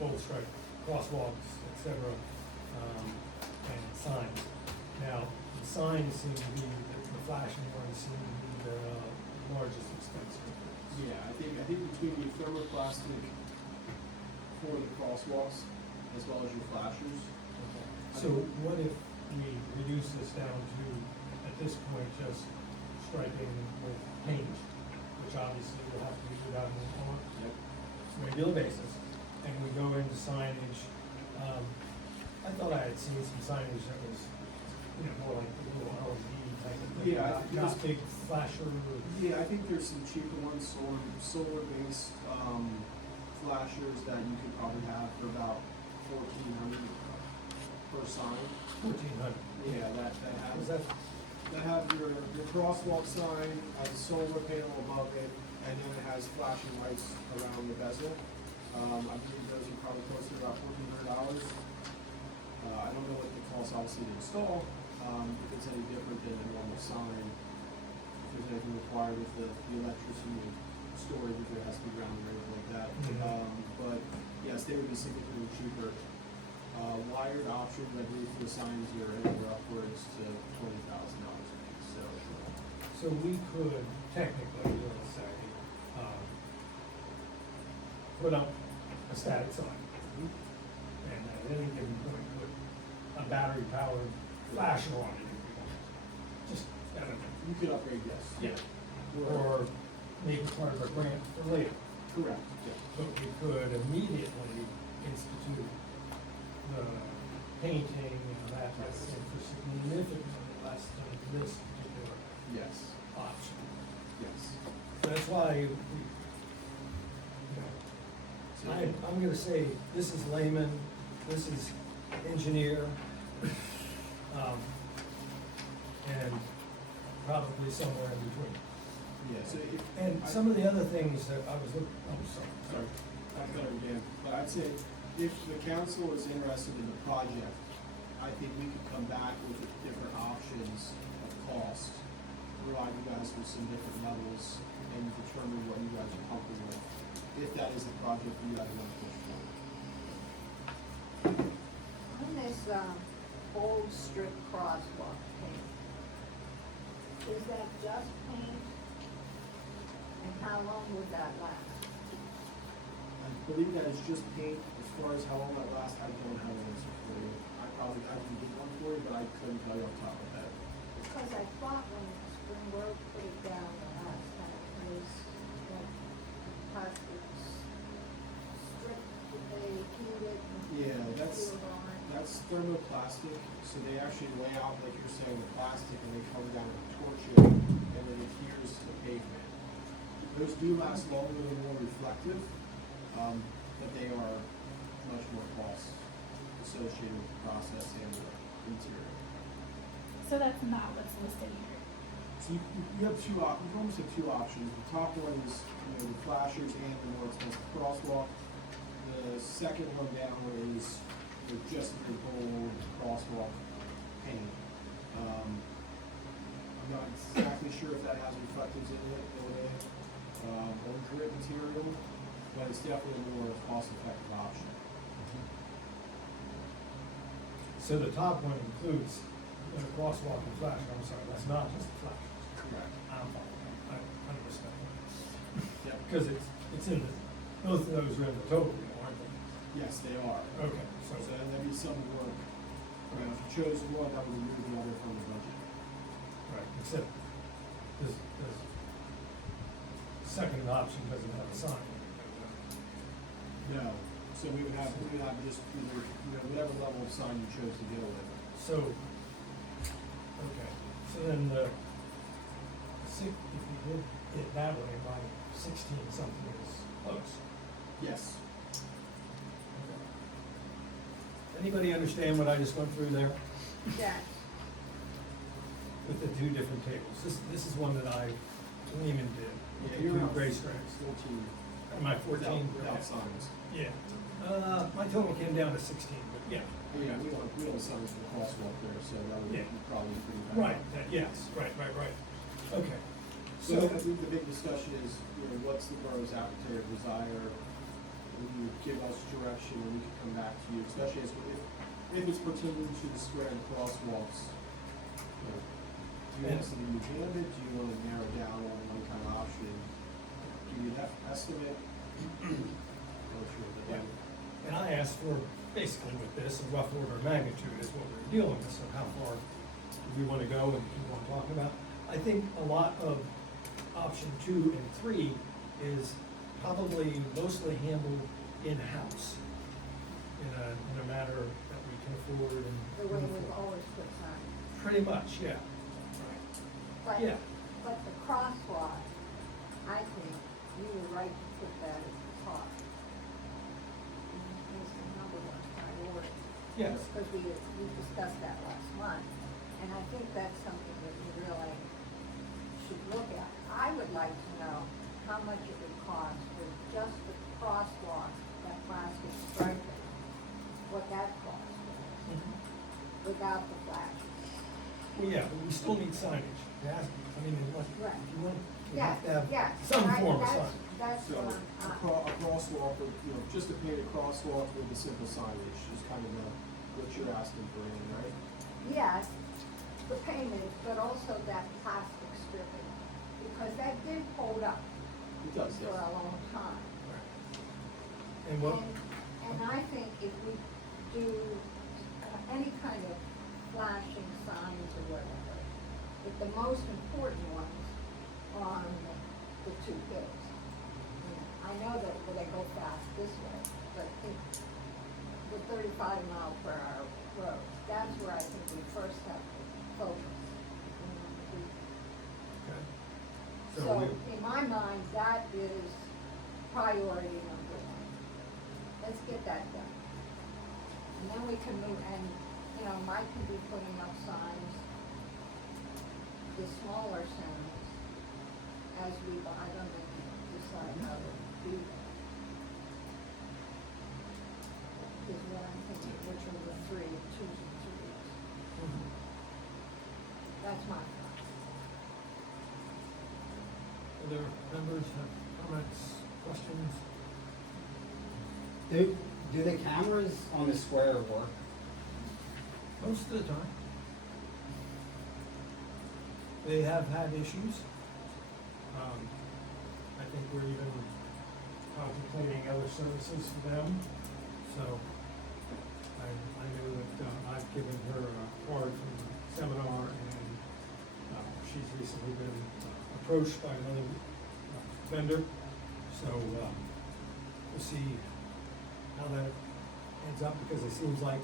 bold strike crosswalks, et cetera, and signs. Now, the signs seem to be, the flashing ones seem to be the largest expense. Yeah, I think between the thermoplastic for the crosswalks as well as your flashers. So what if we reduce this down to, at this point, just striping with paint, which obviously will have to be put out on a regular basis, and we go into signage. I thought I had seen some signage that was, more like the little LED type of thing. Yeah, I think Not there's- big flasher. Yeah, I think there's some cheaper ones, solar-based, flashers that you could probably have for about $1,400 per sign. 1,400. Yeah, that Is have, that, that have your crosswalk sign, has a solar panel above it, and then it has flashing lights around the bezel. I believe those are probably close to about $1,400. I don't know what the cost obviously to install, if it's any different than a normal sign. If there's anything required with the electricity and storage, if there has to be grounding or anything like that. But yes, they would be significantly cheaper. Wired options, I believe for the signs are anywhere upwards to $20,000 a piece, so we could technically, let's say, put up a static sign. And at any given point, put a battery-powered flasher on it if we want. Just, I don't know. You could upgrade, yes. Yeah. Or make it part of a grant for later. Correct, yeah. But we could immediately institute the painting and that type of thing for significantly less than this particular Yes, option. yes. That's why I'm gonna say, this is layman, this is engineer, and probably somewhere in between. Yeah, so if. And some of the other things that I was looking, Sorry, I cut it again, but I'd say if the council is interested in the project, I think we could come back with different options of cost, provide you guys with some different levels, and determine what you guys are comfortable with, if that is the project you guys want to push forward. On this, old strip crosswalk paint, is that just paint? And how long would that last? I believe that is just paint. As far as how long that lasts, I don't have an answer for you. I can get one for you, but I couldn't tell you off the top of my head. Because I thought when Spring Road put it down the last time, it was like plastic strip that they heated and Yeah, that's thermoplastic. thermoplastic, so they actually lay out, like you're saying, the plastic, and they come down and torch it, and then it adheres to the pavement. Those do last longer and more reflective, but they are much more cost associated with the process and the interior. So that's not what's listed here. So you have you almost have two options. The top one is, the flashers and the more expensive crosswalk. The second one down is just the gold crosswalk paint. I'm not exactly sure if that has reflectives in it or grit material, but it's definitely a more cost-effective option. So the top one includes the crosswalk and flash, I'm sorry, that's not just the flash. Correct. I'm following, I understand. Yep. Because it's in the, both of those are in the total, aren't they? Yes, they are. Okay, So that'd be some work. If you chose one, that would remove the other from the budget. right, except, does second option doesn't have a sign. No, so we would have just either, whatever level of sign you chose to go with. So, okay, so then if we did it that way, by 16 something is close. Yes. Anybody understand what I just went through there Yes. with the two different tables? This is one that I Lehman did. with Yeah, the you're two around gray stripes. 14. Am I 14? Without signs. Yeah. My total came down to 16, but yeah. Yeah, we don't signs for the crosswalk there, so that would Yeah. be probably pretty bad. Right, yes, right. Okay. So I think the big discussion is, what's the borough's appetite or desire? Will you give us direction and we can come back to you, especially if it's pertaining to the square and crosswalks? Do you want us to be handed? Do you want to narrow down on one kind of option? Give you an estimate? Not sure, but Yeah. And I asked for, basically with this, a rough order of magnitude is what we're dealing with, so how far do we want to go and keep on talking about? I think a lot of option 2 and 3 is probably mostly handled in-house in a manner that we can afford and. The way we've always put signs. Pretty much, yeah. But, Yeah. but the crosswalk, I think you were right to put that at the top. It's the number one priority. Yes. Because we discussed that last month, and I think that's something that we really should look at. I would like to know how much it would cost for just the crosswalk, that plastic striping, what that cost, without the flash. Well, yeah, but we still need signage. I mean, unless, Right. if you want, you Yeah, have to have yeah. some I- form of that's- sign. That's So, what I'm, a crosswalk, with, just to paint a crosswalk with a simple signage is kind of what you're asking for, Ann, right? yes, the payment, but also that plastic stripping, because that did hold up It does, for yes. a long time. And what, And I think if we do any kind of flashing signs or whatever, that the most important ones are on the two hills. I know that they go fast this way, but the 35-mile-per-hour roads, that's where I think we first have to focus. okay. So we, in my mind, that is priority number one. Let's get that done. And then we can move, and, Mike can be putting up signs, the smaller signs, as we buy them and decide how to do them. Is what I'm thinking, which are the three, twos and threes. That's my thought. other members have comments, questions? Do the cameras on the square work? Most of the time. They have had issues. I think we're even contemplating other services for them. So I know that I've given her a card from the seminar, and she's recently been approached by another vendor. So we'll see how that ends up, because it seems like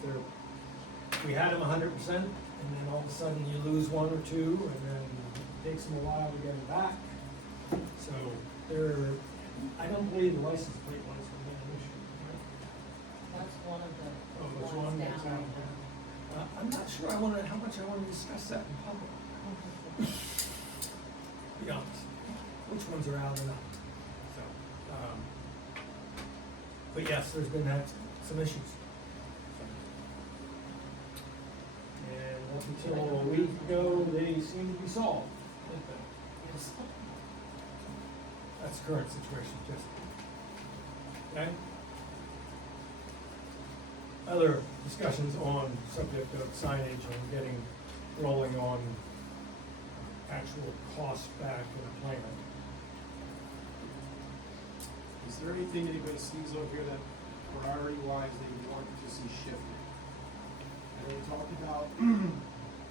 we had them 100%, and then all of a sudden you lose one or two, and then it takes them a while to get them back. So I don't believe the license plate one's gonna be an issue, right? That's one of the Oh, there's ones one down that's right out now. there. I'm not sure how much I wanna discuss that in public. Be honest, which ones are out or not. So, but yes, there's been some issues. And up until a week ago, they seem to be solved. Yes. That's the current situation, Jessica. Okay? Other discussions on subject of signage and getting rolling on actual cost back in a plan. Is there anything anybody sees over here that priority-wise they want to see shifted? And we talked about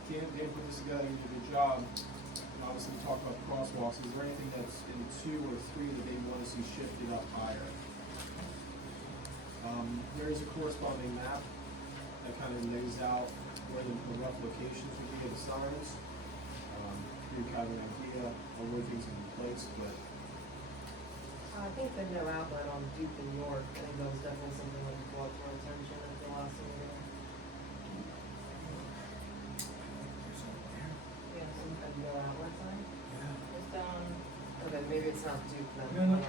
Dan put this together, you did a good job. And obviously, we talked about the crosswalks. Is there anything that's in 2 or 3 that they want to see shifted up higher? There is a corresponding map that kind of lays out where the rough locations would be of the signs. You kind of an idea of where things are in place, but I think the no outlet on Duke and York, I think that was definitely something that brought to our attention at the last meeting. Yes, A no outlet sign? it's down, Okay, maybe it's not Duke then. No, no.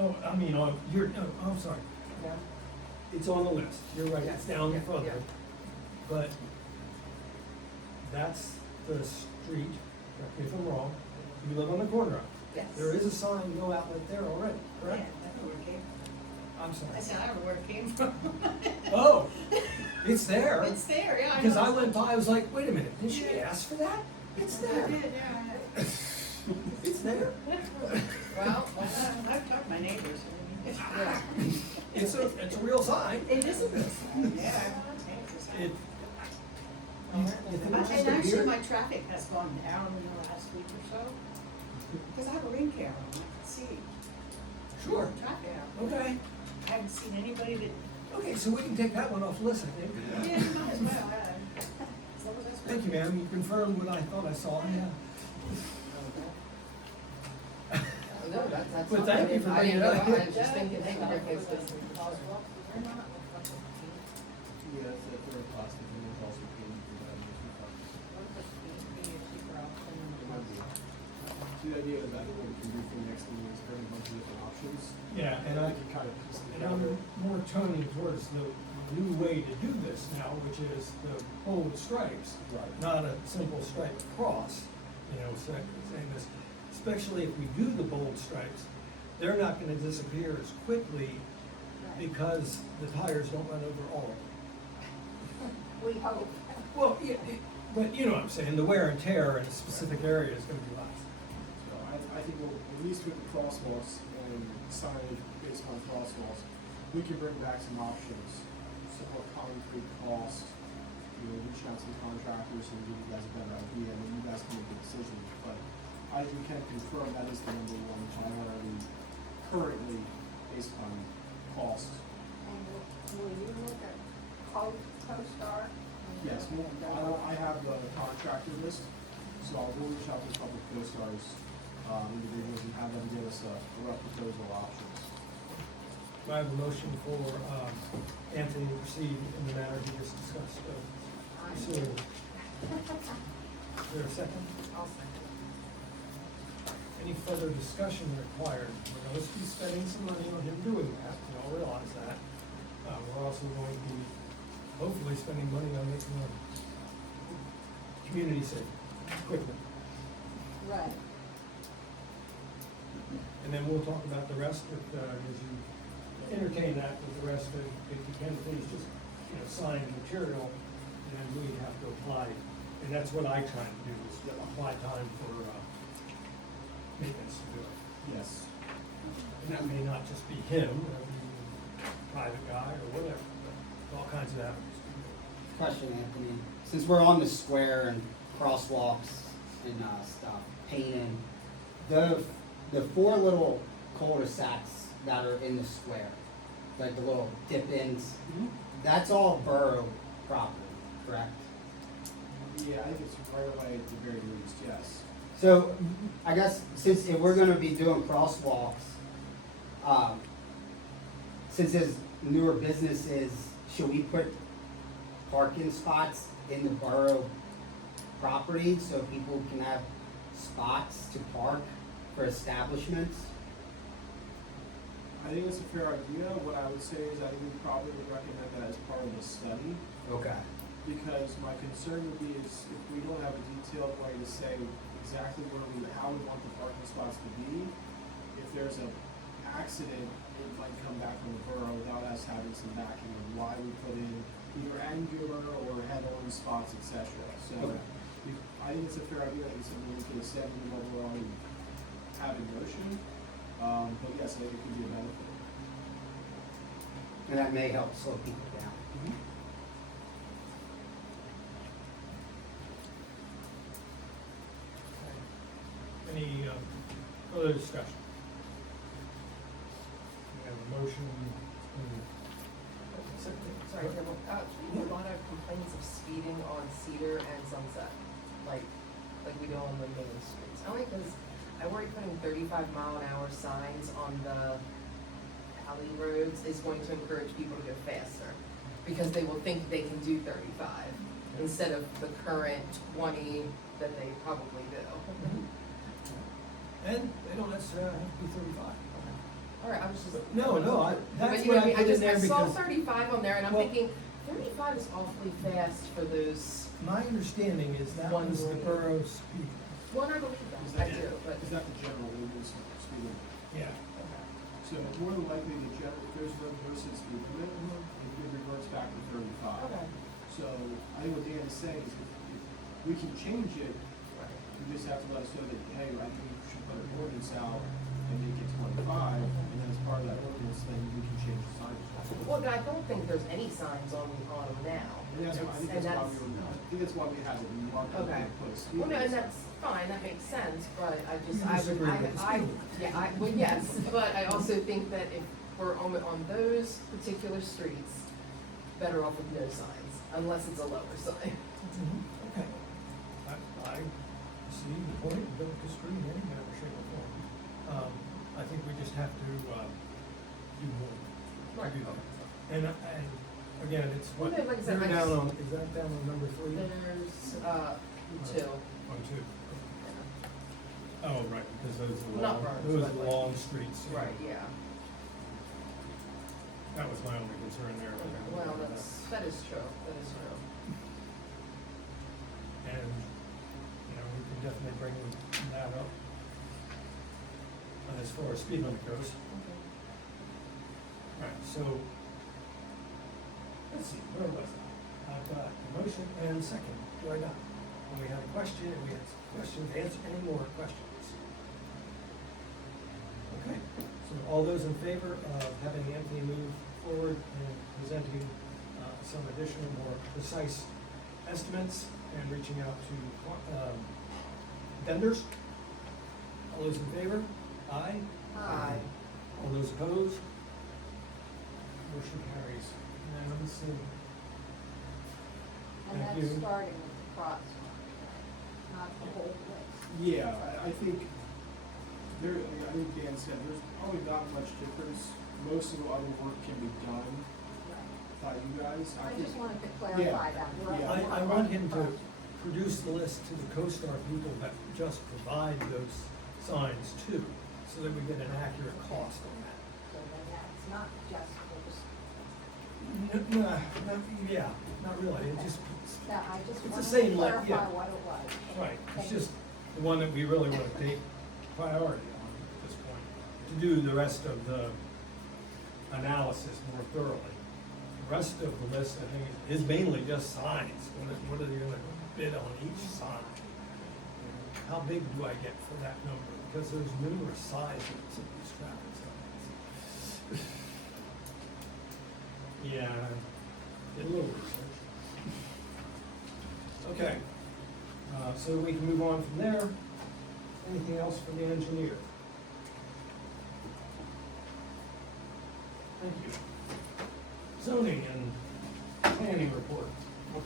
Oh, I mean, I'm sorry, Yeah? it's on the list, you're right, it's down Yeah, further. yeah. But that's the street, correct me if I'm wrong, you live on the corner of it. Yes. There is a sign, no outlet there already, correct? that's where it came I'm sorry. That's not where it came from. Oh, it's there. It's there, yeah. Because I went by, I was like, wait a minute, did she ask for that? It's there. Yeah. It's there. Well, I've talked to my neighbors. yeah. It's a real sign. It is a real sign, yeah. It. You think it's just And a actually, weird- my traffic has gone down in the last week or so, because I have a ring camera, and I can see Sure. traffic. Okay. I haven't seen anybody that, Okay, so we can take that one off the list, I think. yeah, you might as well, as long as that's. Thank you, ma'am. You confirmed what I thought I saw. Yeah. No, that's. Well, thank you for bringing it up. I was just thinking, hey, we replaced this. crosswalks, they're not reflective paint. yeah, that's the third plastic, and there's also paint for that. What the paint be a cheaper option than It the might be. So the idea is that what we can do for the next meeting is bring a bunch of different options. Yeah, and I can kind of piece And together. I'm more toning towards the new way to do this now, which is the bold stripes, Right. not a simple stripe across, saying this. Especially if we do the bold stripes, they're not gonna disappear as quickly because the tires don't run over all of them. We hope. Well, yeah, but you know what I'm saying, the wear and tear in a specific area is gonna be less. So I think we'll, at least with the crosswalks and signage based on crosswalks, we can bring back some options, some more concrete costs, reach out to the contractors and give you guys a better idea, and then you guys can make a decision. But I think we can confirm that is the number one priority currently based on cost. And will you look at CoStar? Yes, I have the contractor list, so I'll go reach out to a couple of co-stars, individuals, and have them give us a rough proposal options. Do I have a motion for, Anthony to proceed in the manner he just discussed? So, is there a second? I'll second. Any further discussion required? We're going to be spending some money on him doing that, we all realize that. We're also going to be hopefully spending money on making our community safe equipment. Right. And then we'll talk about the rest, as you entertain that with the rest of, if you can, please just, sign the material, and then we have to apply. And that's what I try to do, is apply time for, maintenance to do it. Yes. And that may not just be him, it be a private guy or whatever, but all kinds of avenues. Question, Anthony. Since we're on the square and crosswalks and stuff, painting, the 4 little cul-de-sacs that are in the square, like the little dip-ins, that's all borough property, correct? Yeah, I think it's right away at the very least, yes. So, I guess, since if we're gonna be doing crosswalks, since there's newer businesses, should we put parking spots in the borough property so people can have spots to park for establishments? I think it's a fair idea. What I would say is I think we probably would recommend that as part of the study, Okay. because my concern would be is if we don't have a detailed way to say exactly how we want the parking spots to be, if there's an accident, it might come back from the borough without us having some backing of why we put in either angular or head-on spots, et cetera. So Okay. I think it's a fair idea, I think it's something we can extend to what we're already have in motion. But yes, I think it could be a benefit. And that may help slow people down. Further discussion? We have a motion. Sorry, Campbell, we have a lot of complaints of speeding on Cedar and Sunset, like we do on the main streets. Only because I worry putting 35-mile-an-hour signs on the alley roads is going to encourage people to go faster, because they will think they can do 35 instead of the current 20 that they probably do. And they don't necessarily have to be 35. All right, I was just. No, that's But you what know, I put in there I saw because 35 on there, and I'm Well- thinking, 35 is awfully fast for those. my understanding is that One was the lane. borough speed. Well, I believe Is that, I that- do, but. Is that the general ordinance speed limit? Yeah. So more than likely, the general, goes to the posted speed limit, and it reverts back to 35. Okay. So I think what Dan is saying is if we can change it, you just have to let us know that, hey, I think we should put an ordinance out and make it 25, and then as part of that ordinance, then we can change the signage. Well, I don't think there's any signs on them now. And that's why, I think And that's why we were, I think that's why we have it marked up Okay. and put a speed Well, no, and limit. that's fine, that makes sense, but I just, You I would, disagree with the I, speed limit. yeah, well, yes, but I also think that if we're on those particular streets, better off with no signs, unless it's a lower sign. Okay. I see the point, and don't disagree in any manner, shape, or form. I think we just have to, do more to do that. And again, it's what, Well, no, like I said, they're I down just- on, is that down on number 3? There's, two. On 2. Oh, right, because those are Not long, roads, those but are like- long streets. yeah. Right, yeah. That was my only concern there. Well, that is true, that is true. And, we can definitely bring that up as far as speed limit goes. Alright, so, let's see, where was I? I've got a motion and second, do I not? And we had a question, and we had some questions, answer any more questions? Okay, so all those in favor of having Anthony move forward and presenting some additional, more precise estimates and reaching out to vendors? All those in favor? Aye? Aye. All those opposed? Motion carries unanimously. And Thank that's you. starting with the crosswalk, not the whole list. Yeah, I think I think Dan said, there's probably not much difference. Most of the other work can be done by you guys. I think- just wanted to clarify that. Yeah. I want him to produce the list to the CoStar people that just provide those signs too, so that we get an accurate cost on that. So then that's not just for Yeah, not really, it just, that, I just It's the wanted to same, like, clarify yeah. what it was. right, it's Thank you. just the one that we really want to take priority on at this point, to do the rest of the analysis more thoroughly. The rest of the list, I think, is mainly just signs, what are they gonna bid on each sign? How big do I get for that number, because there's numerous sizes of these traffic signs. Yeah, did a little research. Okay, so we can move on from there. Anything else from the engineer? Thank you. Zoning and planning report.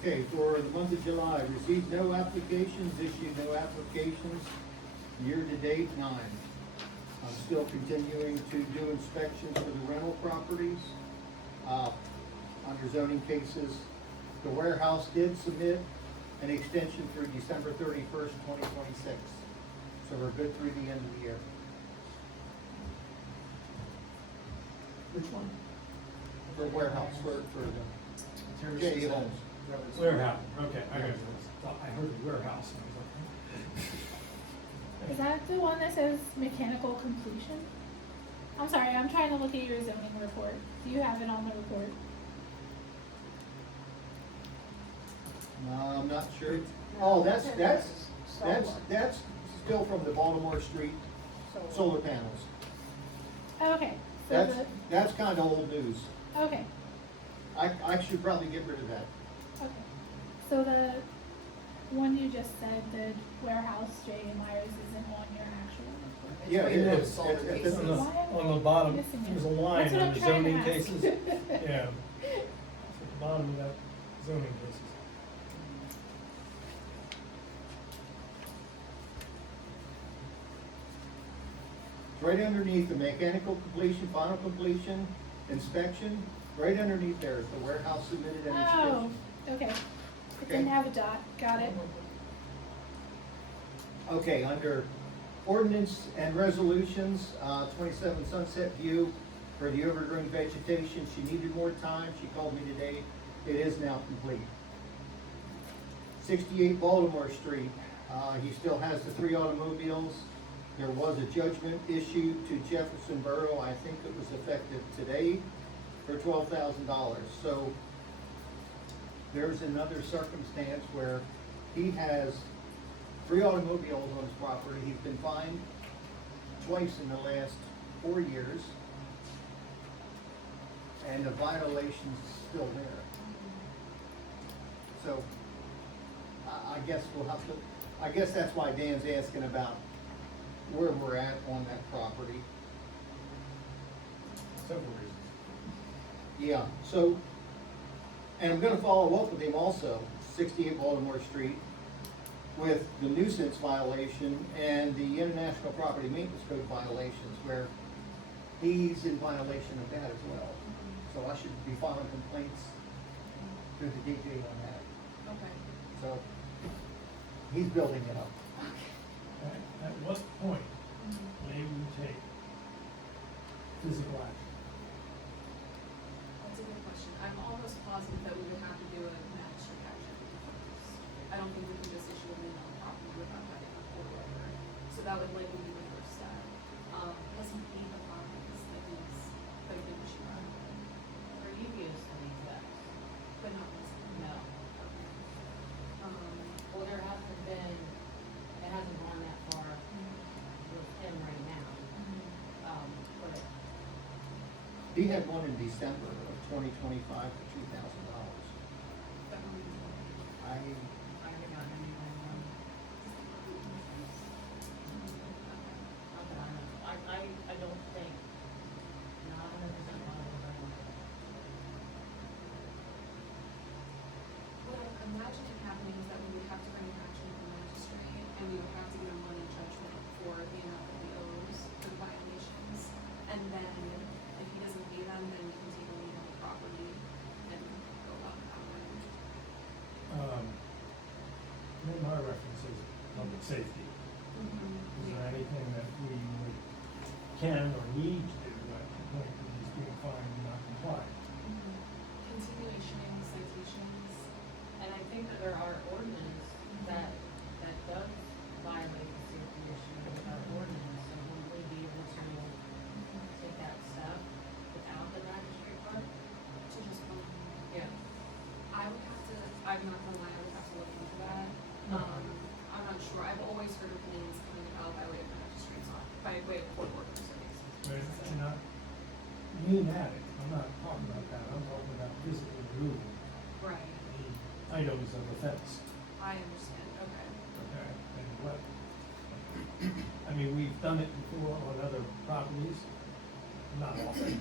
Okay, for the month of July, received no applications, issued no applications, year-to-date, 9. I'm still continuing to do inspections for the rental properties. Under zoning cases, the warehouse did submit an extension through December 31st, 2026. So we're good through the end of the year. Which one? For warehouse, for the J.E. Holmes. Warehouse, okay, I got it. I heard the warehouse, and I was like, Is that the one that says mechanical completion? I'm sorry, I'm trying to look at your zoning report. Do you have it on the report? I'm not sure. Oh, that's still from the Baltimore Street solar panels. Oh, okay, so That's kinda old news. okay, I should probably get rid of that. okay. So one you just said, the warehouse, J. Myers, isn't on your actual report. It's Yeah, right it above is. solar It's cases. On the, Why am on I the bottom, missing it? there's a line That's what I'm under trying to zoning ask. cases. Yeah. It's at the bottom of that zoning cases. Right underneath the mechanical completion, final completion, inspection, right underneath there is the warehouse submitted and Oh, inspection. okay. It didn't have a dot, got it. Okay, under ordinance and resolutions, 27 Sunset View for the overgrown vegetation, she needed more time, she called me today, it is now complete. 68 Baltimore Street, he still has the 3 automobiles. There was a judgment issued to Jefferson Borough, I think it was effective today, for $12,000. So there's another circumstance where he has 3 automobiles on his property. He's been fined twice in the last 4 years. And the violation's still there. So I guess we'll have to, I guess that's why Dan's asking about where we're at on that property. Several reasons. Yeah, so, and I'm gonna follow up with him also, 68 Baltimore Street, with the nuisance violation and the International Property Maintenance Code violations, where he's in violation of that as well. So I should be filing complaints through the DJ on that. Okay. So, he's building it up. At what point may we take physical action? That's a good question. I'm almost positive that we would have to do a magistrate action. I don't think we can just issue a lien on the property without having a court order. So that would likely be the first step. Has he paid the fines that he's issued on? Previously, yes. But not this time? No. Okay. Well, there hasn't been, it hasn't gone that far with him right now. But He had one in December of 2025 for $2,000. that one is- I, I haven't gotten anything from, not that I know. I don't think, not 100% positive. What I'm imagining happening is that we would have to bring an action to the magistrate, and we would have to get a money judgment for the amount that he owes for the violations. And then, if he doesn't pay them, then we can take a lien on the property and go about it that way. My reference is public safety. Is there anything that we would, can or need to do at the point that he's being fined and not comply? Continuation citations. And I think that there are ordinance that does violate the safety issue with our ordinance, so would we be able to take that step without the magistrate court? To just, Yeah. I would have to, I'm not gonna lie, I would have to look into that. I'm not sure, I've always heard opinions coming out by way of magistrates on, by way of court orders, at least. But you're not, lien at it, I'm not talking about that, I'm talking about physically removing Right, the items of offense. I understand, okay. Okay, and what, I mean, we've done it before on other properties, not often.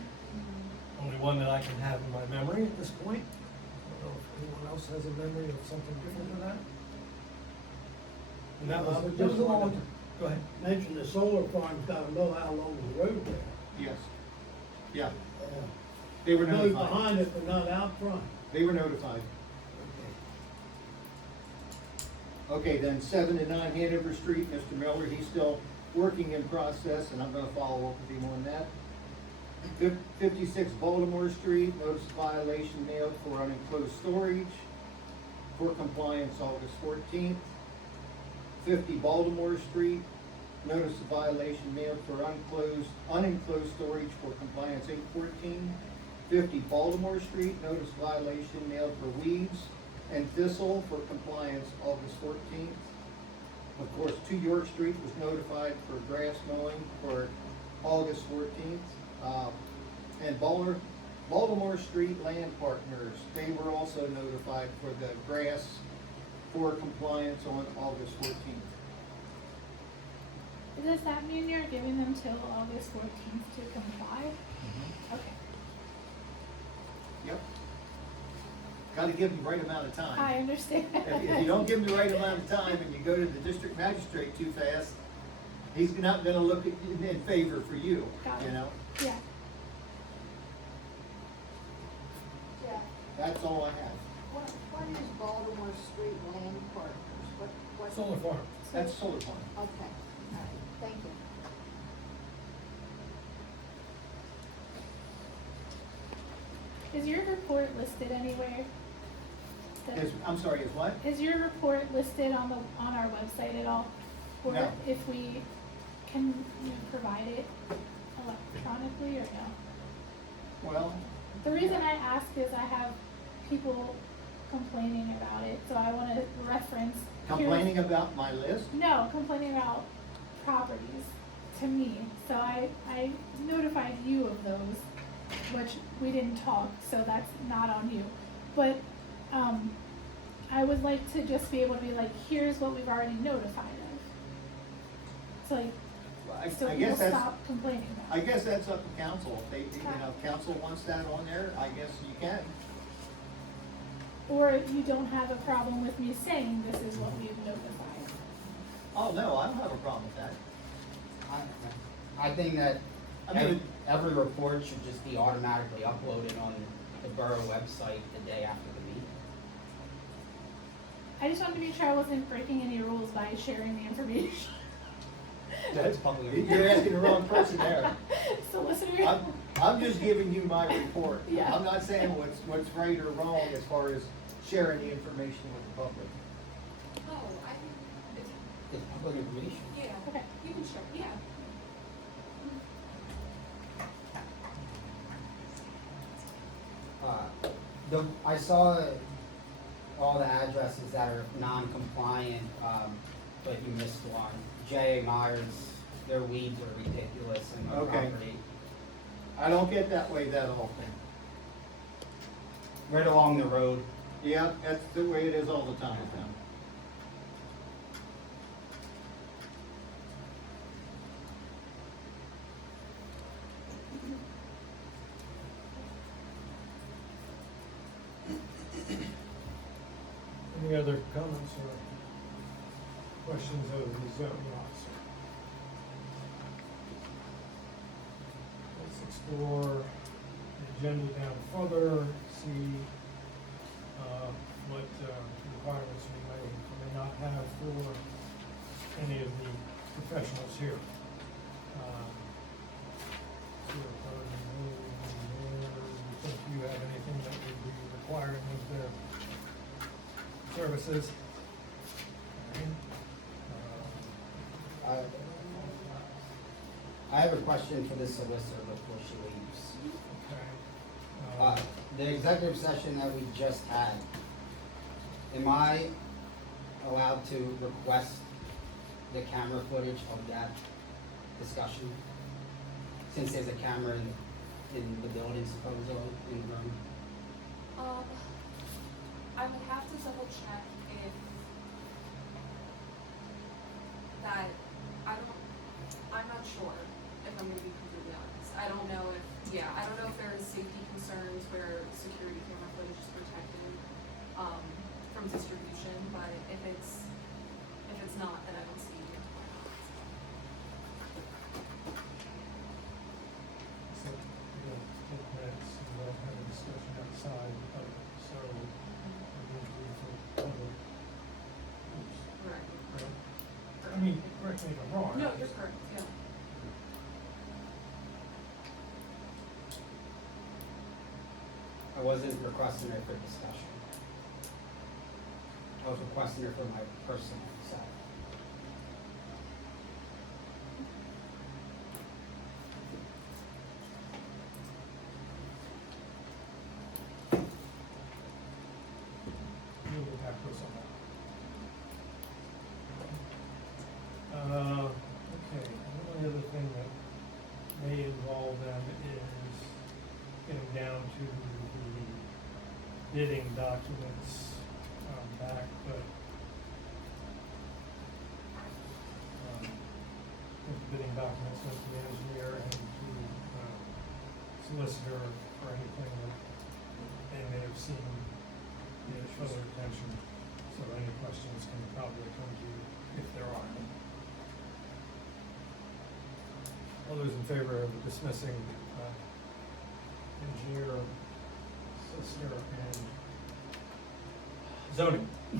Only one that I can have in my memory at this point. I don't know if anyone else has a memory of something different than that. And that was, I that was a just long, wanted go ahead. to mention the solar farm's gotta know how long the road there. yes. Yeah, Uh, they were Those notified. behind it, but not out front. They were notified. Okay, then 7 and 9 Hanover Street, Mr. Miller, he's still working in process, and I'm gonna follow up with him on that. 56 Baltimore Street, notice of violation mailed for unenclosed storage, for compliance August 14th. 50 Baltimore Street, notice of violation mailed for unenclosed storage for compliance 8/14. 50 Baltimore Street, notice of violation mailed for weeds and thistle for compliance August 14th. Of course, 2 York Street was notified for grass mowing for August 14th. And Baltimore Street Land Partners, they were also notified for the grass for compliance on August 14th. Does that mean you're giving them till August 14th to comply? Okay, Yep. Gotta give them the right amount of time. I understand. If you don't give him the right amount of time and you go to the district magistrate too fast, he's not gonna look in favor for you, Got it. you know? Yeah, Yeah, That's all I have. what is Baltimore Street Land Partners? What? Solar farm. That's solar farm. Okay, all right, thank you. is your report listed anywhere? The- I'm sorry, is what? Is your report listed on our website at all? Or No. if we can provide it electronically or no? Well, The reason I ask is I have people complaining about it, so I wanna reference. here's- complaining about my list? No, complaining about properties to me, so I notified you of those, which we didn't talk, so that's not on you. But, I would like to just be able to be like, here's what we've already notified of. So like, so I people guess that's, stop complaining about I it. guess that's up to council. If they, if council wants that on there, I guess you can. Or you don't have a problem with me saying this is what we've notified. Oh, no, I don't have a problem with that. I think that I mean, every report should just be automatically uploaded on the borough website the day after the meeting. I just wanted to be sure I wasn't breaking any rules by sharing the information. That's public. You're asking the wrong person there. Solicitor. I'm just giving you my report. Yeah. I'm not saying what's right or wrong as far as sharing the information with the public. Oh, I think it's, It's public information. yeah, Okay. you can share, yeah. I saw all the addresses that are non-compliant, but you missed one. J.A. Myers, their weeds are ridiculous in my Okay. property. I don't get that way that often. Right along the road. Yeah, that's the way it is all the time with them. Any other comments or questions of the zoning officer? Let's explore the agenda down further, see, what, requirements we may not have for any of the professionals here. Do you think you have anything that would be requiring of their services? I have a question for the solicitor before she leaves. Okay. The executive session that we just had, am I allowed to request the camera footage of that discussion? Since there's a camera in the building supposedly, in the room? I would have to double check if that, I'm not sure, if I'm gonna be completely honest. I don't know if there is safety concerns where security camera footage is protected, from distribution, but if it's not, then I don't see it. So, take minutes, and we'll have a discussion outside of it, so we're going to do for public. Right. Right? I mean, correct me if I'm wrong. No, you're correct, yeah. I wasn't requesting it for discussion. I was requesting it for my personal side. You'll get back to us on that. Okay, the only other thing that may involve them is getting down to the bidding documents back, but documents went to the engineer and to solicitor for anything that they may have seen needed further attention. So any questions can probably come to you if there are any. All those in favor of dismissing engineer, solicitor, and zoning? We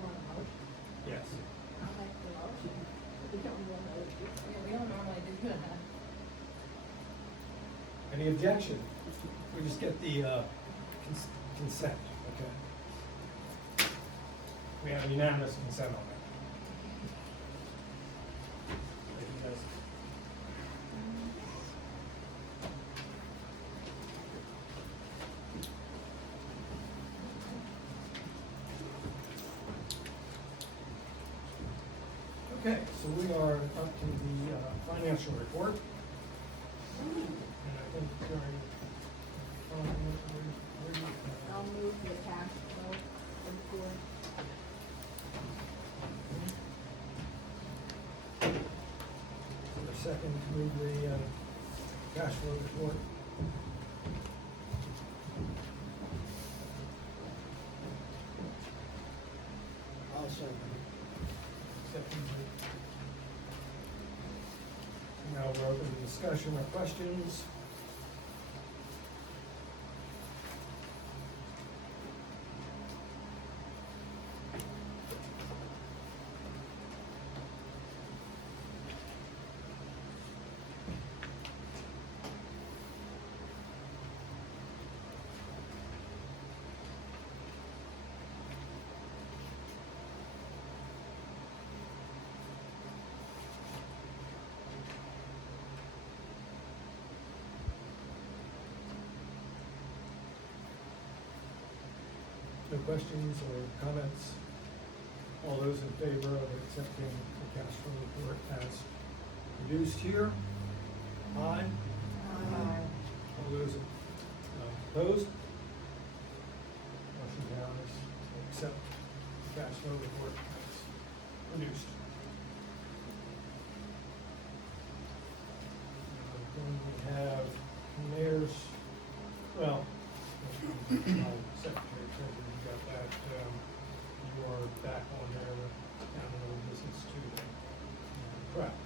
want a motion. Yes. I'll make the motion. We don't normally do that. Yeah, we don't normally do that. Any objection? We just get the consent, okay? We have unanimous consent on that. Thank you, guys. Okay, so we are up to the financial report. And I think during, I'll move the cash flow report. a second to move the cash flow report. I'll second Second. Now we're open to discussion or questions. No questions or comments? All those in favor of accepting the cash flow report as produced here? Aye. All those opposed? Motion carries to accept the cash flow report as produced. Then we have mayor's, well, my secretary treasurer, you got that, you are back on there, down in old business too then. Correct.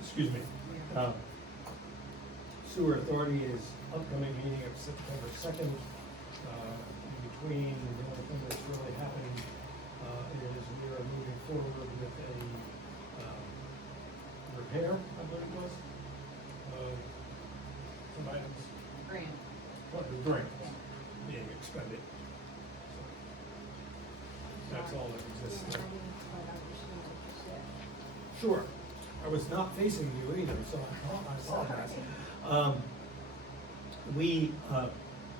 Excuse me. Sewer Authority is upcoming meeting of September 2nd. In between, the only thing that's really happening is we are moving forward with a repair, I believe it was, of some items. Grant. What the grant being expended. So that's all that exists I there. didn't quite understand what you said. Sure. I was not facing you either, so I apologize. We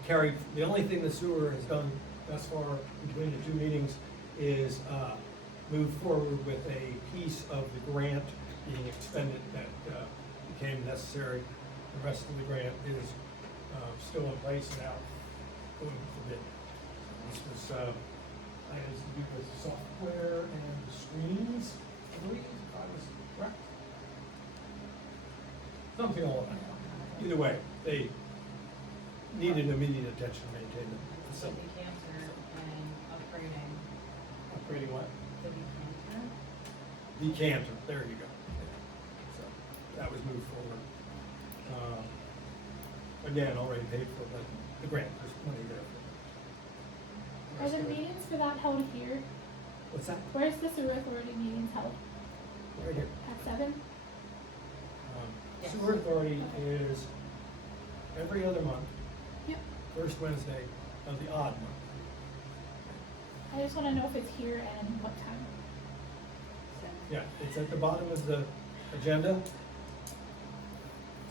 carried, the only thing the sewer has done thus far between the two meetings is move forward with a piece of the grant being expended that became necessary. The rest of the grant is still in place and out going for bid. This was items to do with software and screens, I believe, if I was correct. Something all about that. Either way, they needed immediate attention to maintain the So facility. decanter and upgrading Upgrading what? the decanter. Decanter, there you go. So, that was moved forward. Again, already paid for, but the grant, there's money there. Are the meetings for that held here? What's that? Where's the sewer authority meetings held? Right here. At 7? Yes. Sewer Authority is every other month, Yep. first Wednesday of the odd month. I just wanna know if it's here and what time. Yeah, it's at the bottom of the agenda.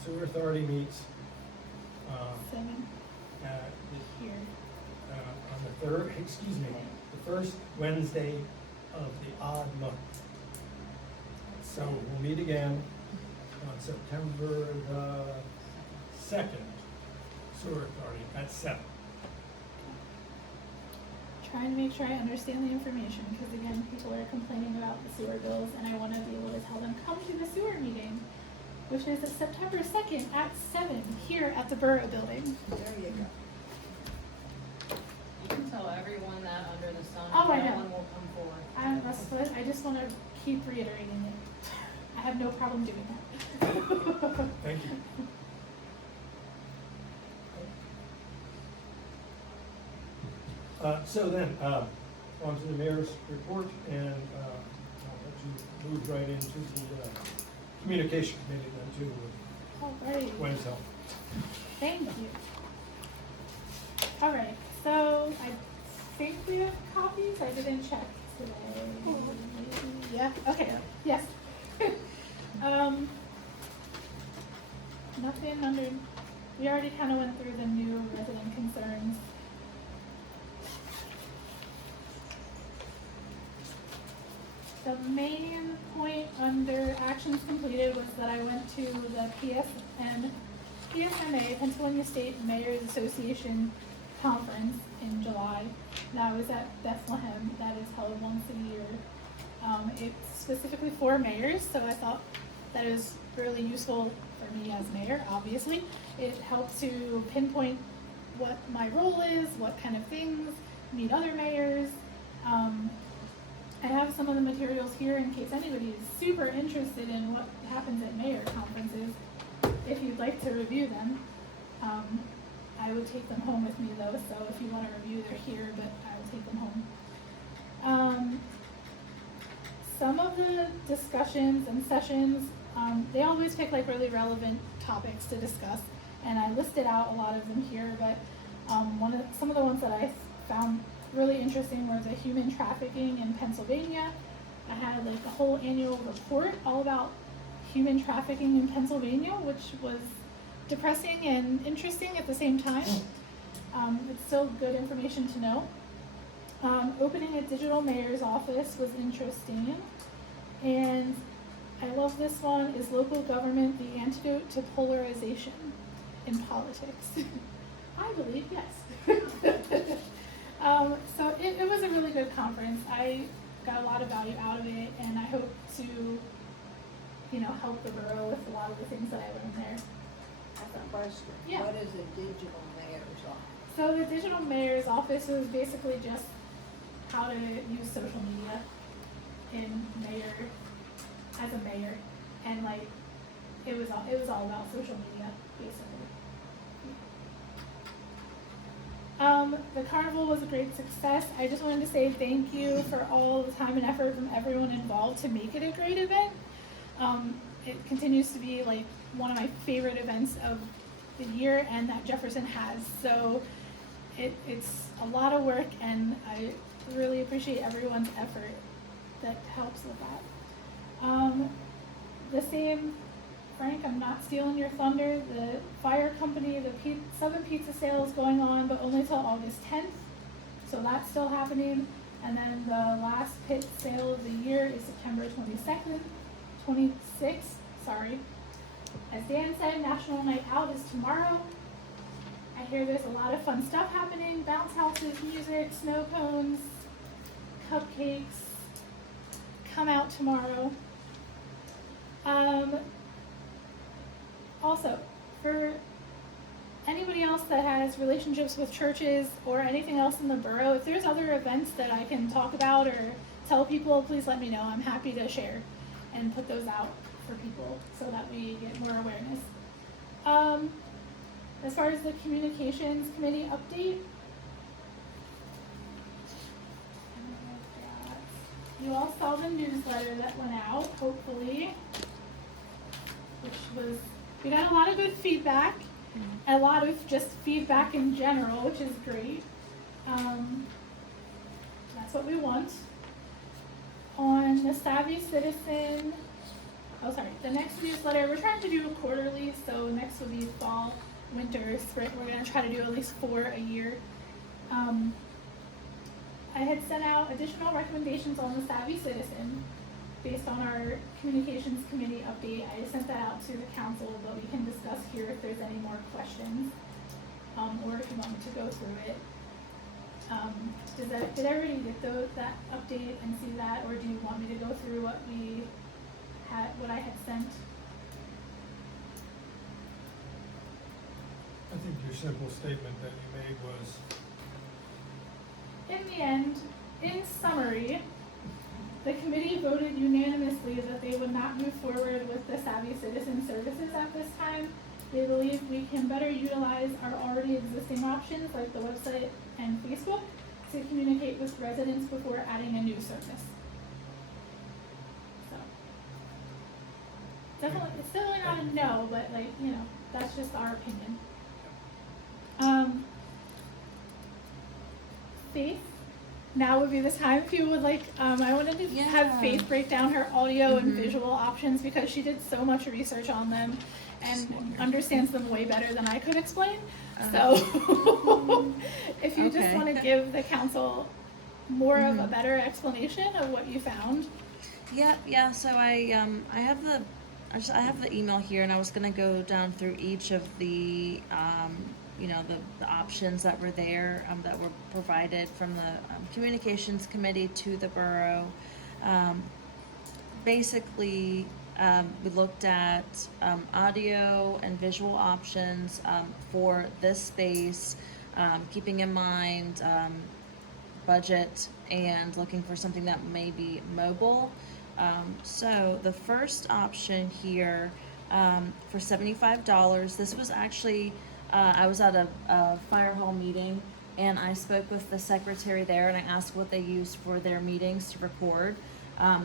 Sewer Authority meets, 7 at here. on the third, excuse me, the first Wednesday of the odd month. So we'll meet again on September the 2nd, Sewer Authority at 7. trying to make sure I understand the information, because again, people are complaining about the sewer bills, and I wanna be able to tell them, come to the sewer meeting, which is September 2nd at 7 here at the Borough Building. There you go. You can tell everyone that under the sun, Oh, I no know. one will come forward. That's what, I just wanna keep reiterating it. I have no problem doing that. Thank you. So then, on to the mayor's report, and I'll let you move right into the communication committee then too, with Alright, Gwen's help. thank you. Alright, so I think we have copies, I didn't check today. Maybe, yeah, okay, yes. Nothing under, we already kinda went through the new resident concerns. The main point under actions completed was that I went to the PSMA, Pennsylvania State Mayors Association Conference in July. That was at Bethlehem. That is held once a year. It's specifically for mayors, so I thought that it was really useful for me as mayor, obviously. It helps to pinpoint what my role is, what kind of things, meet other mayors. I have some of the materials here in case anybody is super interested in what happens at mayor conferences. If you'd like to review them, I would take them home with me though, so if you want to review, they're here, but I will take them home. Some of the discussions and sessions, they always pick like really relevant topics to discuss, and I listed out a lot of them here, but some of the ones that I found really interesting were the human trafficking in Pennsylvania. I had like a whole annual report all about human trafficking in Pennsylvania, which was depressing and interesting at the same time. It's still good information to know. Opening a digital mayor's office was interesting. And I love this one, is local government the antidote to polarization in politics? I believe yes. So it was a really good conference. I got a lot of value out of it, and I hope to, help the borough with a lot of the things that I learned there. I have a question. Yeah. What is a digital mayor's office? So the digital mayor's office is basically just how to use social media as a mayor, and like it was all about social media basically. The carnival was a great success. I just wanted to say thank you for all the time and effort from everyone involved to make it a great event. It continues to be like one of my favorite events of the year and that Jefferson has. So it's a lot of work, and I really appreciate everyone's effort that helps with that. The same, Frank, I'm not stealing your thunder. The fire company, the Southern Pizza sale is going on, but only till August 10th. So that's still happening. And then the last pit sale of the year is September 26th, sorry. As Dan said, National Night Out is tomorrow. I hear there's a lot of fun stuff happening. Bounce houses, music, snow cones, cupcakes. Come out tomorrow. Also, for anybody else that has relationships with churches or anything else in the borough, if there's other events that I can talk about or tell people, please let me know. I'm happy to share and put those out for people so that we get more awareness. As far as the communications committee update, you all saw the newsletter that went out, hopefully, which was, we got a lot of good feedback, a lot of just feedback in general, which is great. That's what we want. On the Savvy Citizen, the next newsletter, we're trying to do quarterly, so next will be fall, winter, spring. We're going to try to do at least 4 a year. I had sent out additional recommendations on the Savvy Citizen based on our communications committee update. I sent that out to the council, but we can discuss here if there's any more questions, or if you want me to go through it. did everybody get that update and see that, or do you want me to go through what I had sent? I think your simple statement that you made was, In the end, in summary, the committee voted unanimously that they would not move forward with the Savvy Citizen Services at this time. They believe we can better utilize our already existing options like the website and Facebook to communicate with residents before adding a new service. So, it's definitely not a no, but that's just our opinion. Faith, now would be the time if you would like, I wanted to have Faith break down her audio and visual options because she did so much research on them and understands them way better than I could explain. So if you just want to give the council more of a better explanation of what you found. Yeah, so I have the email here, and I was gonna go down through each of the the options that were there, that were provided from the communications committee to the borough. Basically, we looked at audio and visual options for this space, keeping in mind budget and looking for something that may be mobile. So the first option here for $75, this was actually, I was at a fire hall meeting and I spoke with the secretary there and I asked what they use for their meetings to record.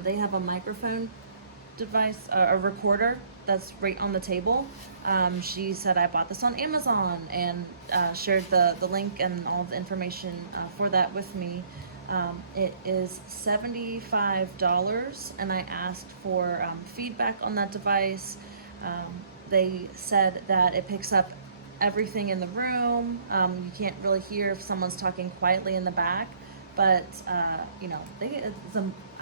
They have a microphone device, a recorder that's right on the table. She said I bought this on Amazon and shared the link and all the information for that with me. It is $75 and I asked for feedback on that device. They said that it picks up everything in the room. You can't really hear if someone's talking quietly in the back, but it's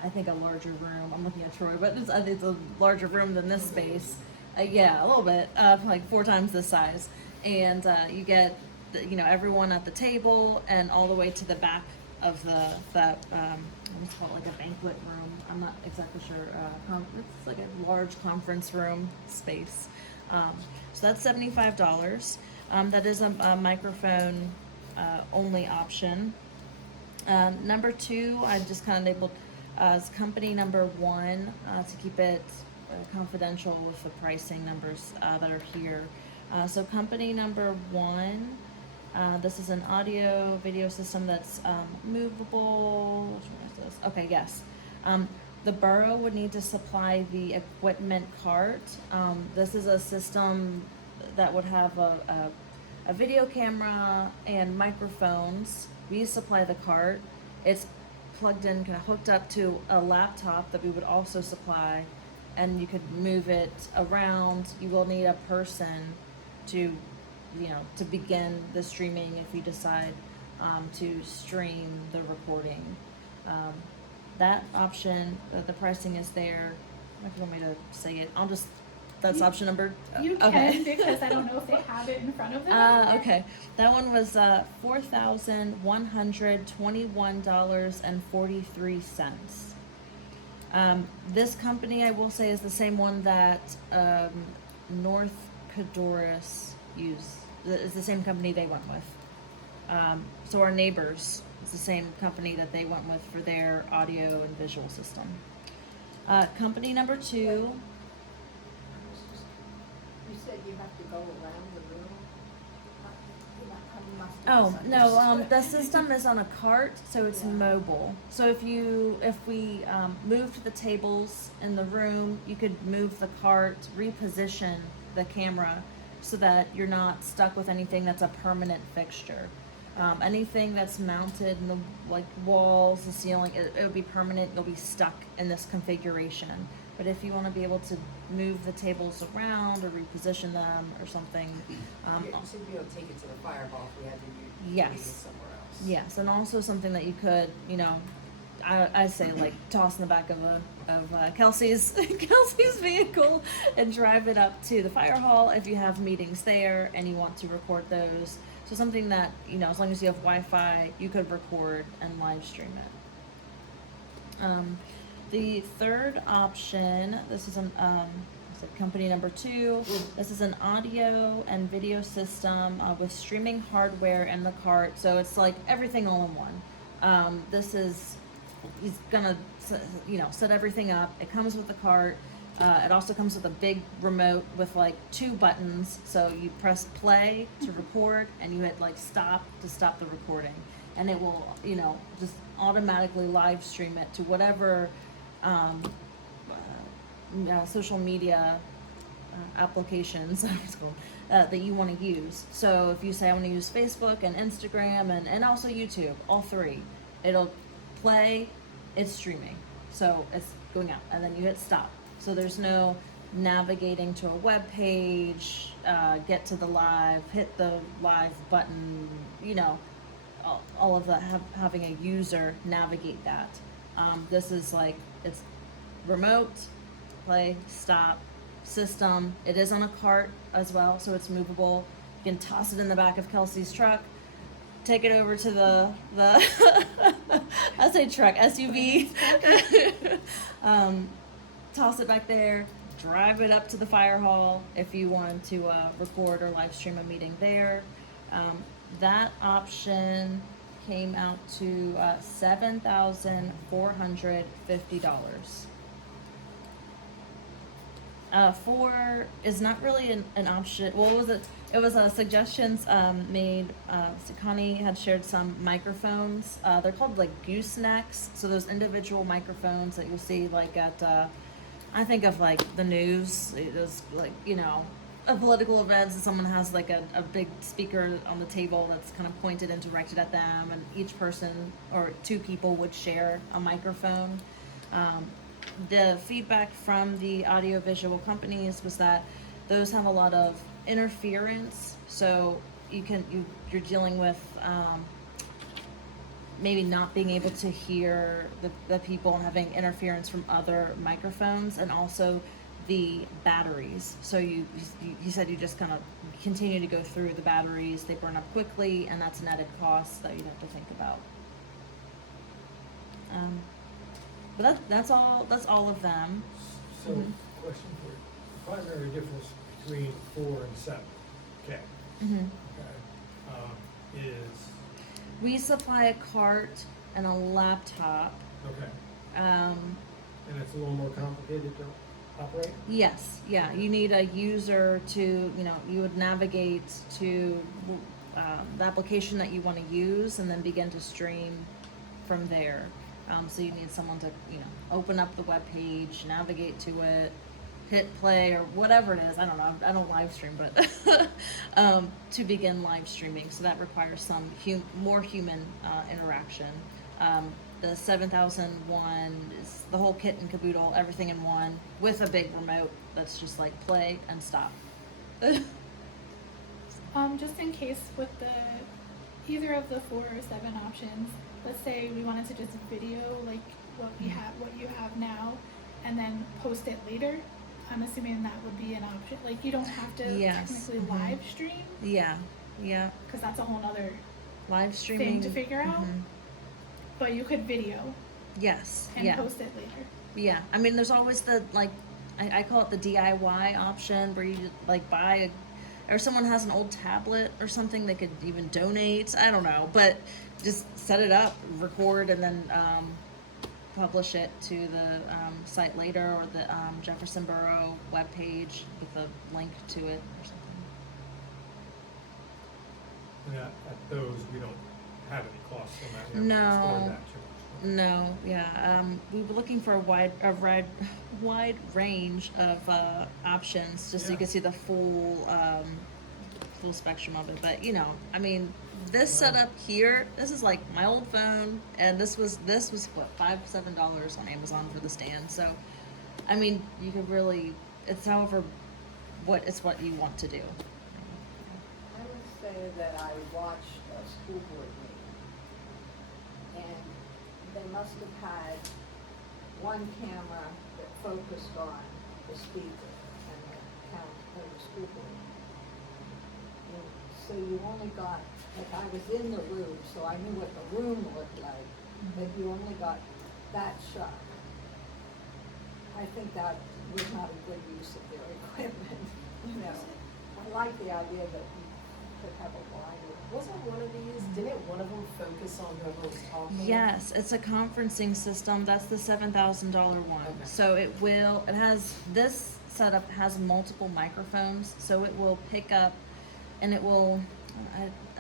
I think a larger room. I'm looking at Troy, but it's a larger room than this space. Yeah, a little bit, like 4 times this size. And you get everyone at the table and all the way to the back of that what's called like a banquet room. I'm not exactly sure. It's like a large conference room space. So that's $75. That is a microphone only option. Number 2, I just kind of labeled as company number 1 to keep it confidential with the pricing numbers that are here. So company number 1, this is an audio video system that's movable. Which one is this? Okay, yes. The borough would need to supply the equipment cart. This is a system that would have a video camera and microphones. We supply the cart. It's plugged in, kind of hooked up to a laptop that we would also supply, and you could move it around. You will need a person to begin the streaming if you decide to stream the recording. That option, the pricing is there. If you want me to say it, that's option number. You can, because I don't know if they have it in front of them. Okay. That one was $4,121.43. This company, I will say, is the same one that North Cadorus used. It's the same company they went with. So our neighbors, it's the same company that they went with for their audio and visual system. Company number 2. You said you have to go around the room? Oh, no, the system is on a cart, so it's mobile. So if we moved the tables in the room, you could move the cart, reposition the camera so that you're not stuck with anything that's a permanent fixture. Anything that's mounted in the walls, the ceiling, it would be permanent. You'll be stuck in this configuration. But if you want to be able to move the tables around or reposition them or something, You should be able to take it to the fire hall if we had to use it somewhere else. Yes, and also something that you could, I say toss in the back of Kelsey's vehicle and drive it up to the fire hall if you have meetings there and you want to record those. So something that, you know, as long as you have Wi-Fi, you could record and live stream it. The third option, this is company number 2. This is an audio and video system with streaming hardware in the cart. So it's like everything all in one. He's gonna, you know, set everything up. It comes with the cart. It also comes with a big remote with like 2 buttons. So you press play to record and you hit like stop to stop the recording. And it will, you know, just automatically live stream it to whatever social media applications that you want to use. So if you say I want to use Facebook and Instagram and also YouTube, all 3, it'll play, it's streaming. So it's going out and then you hit stop. So there's no navigating to a web page, get to the live, hit the live button, you know, all of that, having a user navigate that. This is like, it's remote, play, stop, system. It is on a cart as well, so it's movable. You can toss it in the back of Kelsey's truck, take it over to the I say truck, SUV. Toss it back there, drive it up to the fire hall if you want to record or live stream a meeting there. That option came out to $7,450. 4 is not really an option. Well, what was it? It was suggestions made. So Connie had shared some microphones. They're called like goosenecks. So those individual microphones that you'll see like at, I think of like the news. It is like, you know, a political events, and someone has like a big speaker on the table that's kind of pointed and directed at them, and each person or 2 people would share a microphone. The feedback from the audiovisual companies was that those have a lot of interference, so you're dealing with maybe not being able to hear the people and having interference from other microphones, and also the batteries. So you said you just kind of continue to go through the batteries, they burn up quickly, and that's an added cost that you'd have to think about. But that's all of them. So, question for you. Primary difference between 4 and 7, okay? Mm-hmm. Okay. Is, We supply a cart and a laptop. okay, and it's a little more complicated to operate? Yes, yeah, you need a user to, you know, you would navigate to the application that you want to use and then begin to stream from there. So you need someone to, you know, open up the web page, navigate to it, hit play or whatever it is. I don't know. I don't live stream, but to begin live streaming. So that requires some more human interaction. The 7001 is the whole kit and caboodle, everything in one, with a big remote that's just like play and stop. Just in case with either of the 4 or 7 options, let's say we wanted to just video like what you have now, and then post it later. I'm assuming that would be an option. Like you don't have to technically live stream. Yeah, yeah. Because that's a whole other live streaming thing to figure out. But you could video. Yes. And post it later. Yeah, I mean, there's always the like, I call it the DIY option where you like buy or someone has an old tablet or something they could even donate. I don't know, but just set it up, record, and then publish it to the site later, or the Jefferson Borough webpage with a link to it or something. And at those, we don't have any costs on that. No. Explore that too much. No, yeah. We were looking for a wide range of options, just so you could see the full spectrum of it. But you know, I mean, this setup here, this is like my old phone, and this was what, $5-7 on Amazon for the stand. So, I mean, you could really, it's what you want to do. I would say that I watched a school board meeting, and they must have had one camera that focused on the speaker and the count of the school board. And so you only got Like I was in the room, so I knew what the room looked like, but you only got that shot. I think that was not a good use of their equipment, you know. I like the idea that you could have a wider. Wasn't one of these, didn't one of them focus on whoever was talking? Yes, it's a conferencing system. That's the $7,000 one. Okay. So it has, this setup has multiple microphones, so it will pick up and it will,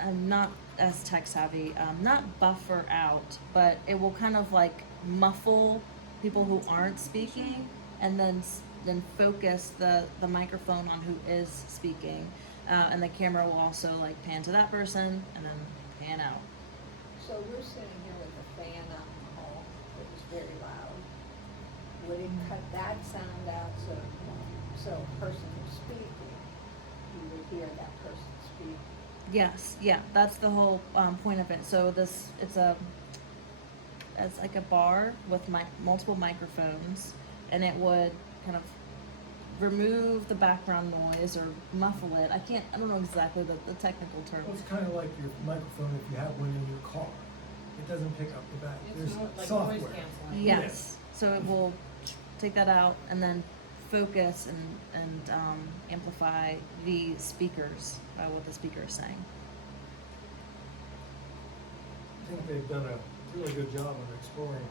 I'm not as tech savvy, not buffer out, but it will kind of like muffle people who aren't speaking and then focus the microphone on who is speaking. And the camera will also like pan to that person and then pan out. So we're sitting here with a fan out in the hall that was very loud. Would it cut that sound out so a person who's speaking, you would hear that person speak? Yes, yeah, that's the whole point of it. So it's like a bar with multiple microphones, and it would kind of remove the background noise or muffle it. I don't know exactly the technical term. Well, it's kind of like your microphone if you have one in your car. It doesn't pick up the back. It's There's more like software. noise canceling. Yes, so it will take that out and then focus and amplify the speakers by what the speaker is saying. I think they've done a really good job of exploring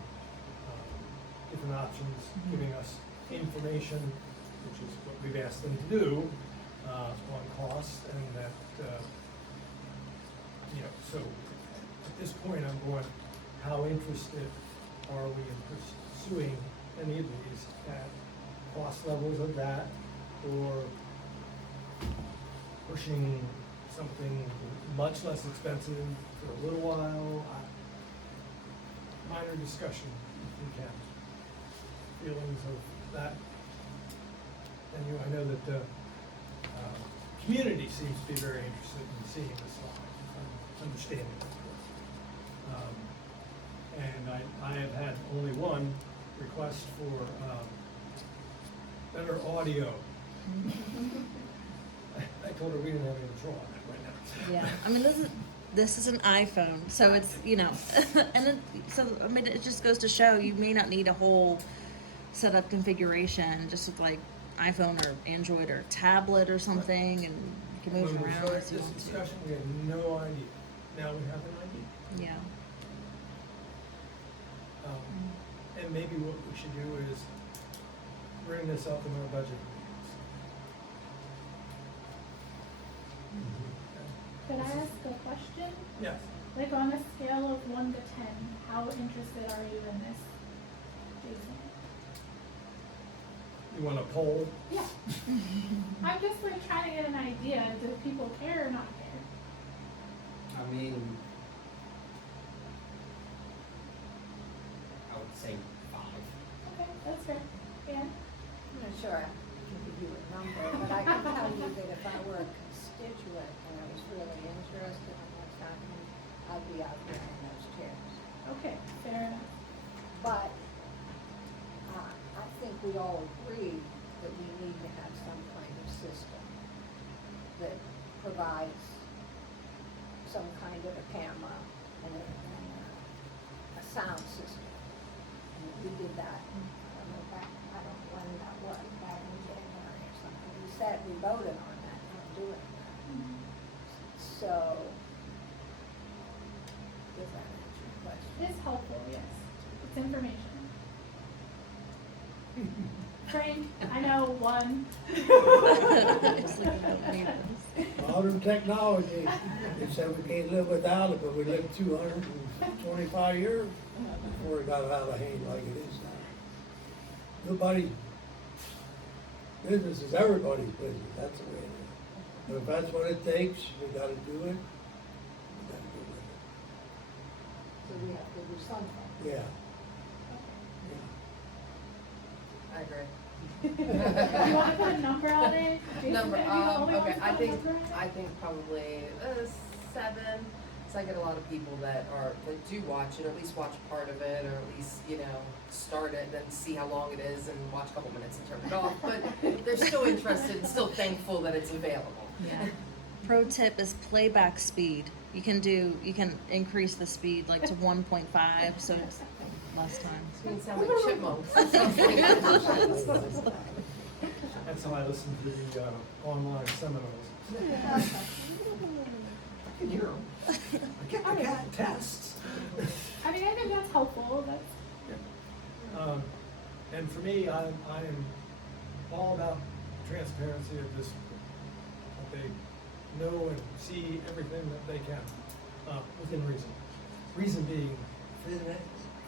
different options, giving us information, which is what we've asked them to do, on cost, and that, so at this point I'm going, how interested are we in pursuing any of these at cost levels of that, or pushing something much less expensive for a little while? Minor discussion, if we can. Feelings of that. And I know that the community seems to be very interested in seeing this live, understanding it. And I have had only one request for better audio. I told her we didn't have any control on that right now. Yeah, I mean, this is an iPhone, so it's, and then, so, I mean, it just goes to show you may not need a whole setup configuration, just with like iPhone or Android or tablet or something, and you can move When we around started as you this want to. discussion, we had no idea. Now we have an idea. Yeah. And maybe what we should do is bring this up in our budget meetings. Could I ask a question? Yes. Like on a scale of 1 to 10, how interested are you in this, Jason? You want a poll? Yeah. I'm just like trying to get an idea. Do people care or not care? I mean, I would say 5. Okay, that's fair. And I'm not sure I can give you a number, but I can tell you that if I were a constituent and I was really interested in what's happening, I'd be out there in those chairs. okay, fair enough. But I think we all agree that we need to have some kind of system that provides some kind of a camera and a sound system. And we did that, I don't know when that was, back in January or something. We voted on that, not doing that. So, does that answer your question? It's helpful, yes. It's information. Frank, I know one. It's like, I don't need this. Modern technology, they said we can't live without it, but we lived 225 years before it got out of hand like it is now. Nobody, business is everybody's business, that's the way it is. But if that's what it takes, we gotta do it, we gotta do it. So we have to do something. Yeah. I agree. You want to put a number on it? Jason, Number, are you the only one okay, to put a number on it? I think probably 7. So I get a lot of people that do watch it, or at least watch part of it, or at least, start it, then see how long it is, and watch a couple minutes and turn it off. But they're still interested and still thankful that it's available. Yeah. Pro tip is playback speed. You can increase the speed like to 1.5, so it's less time. It's gonna sound like chipmunks. That's how I listen to the, online seminars. I can hear them. I got tests. I mean, I think that's helpful, that's, And for me, I am all about transparency of this, that they know and see everything that they can, within reason. Reason being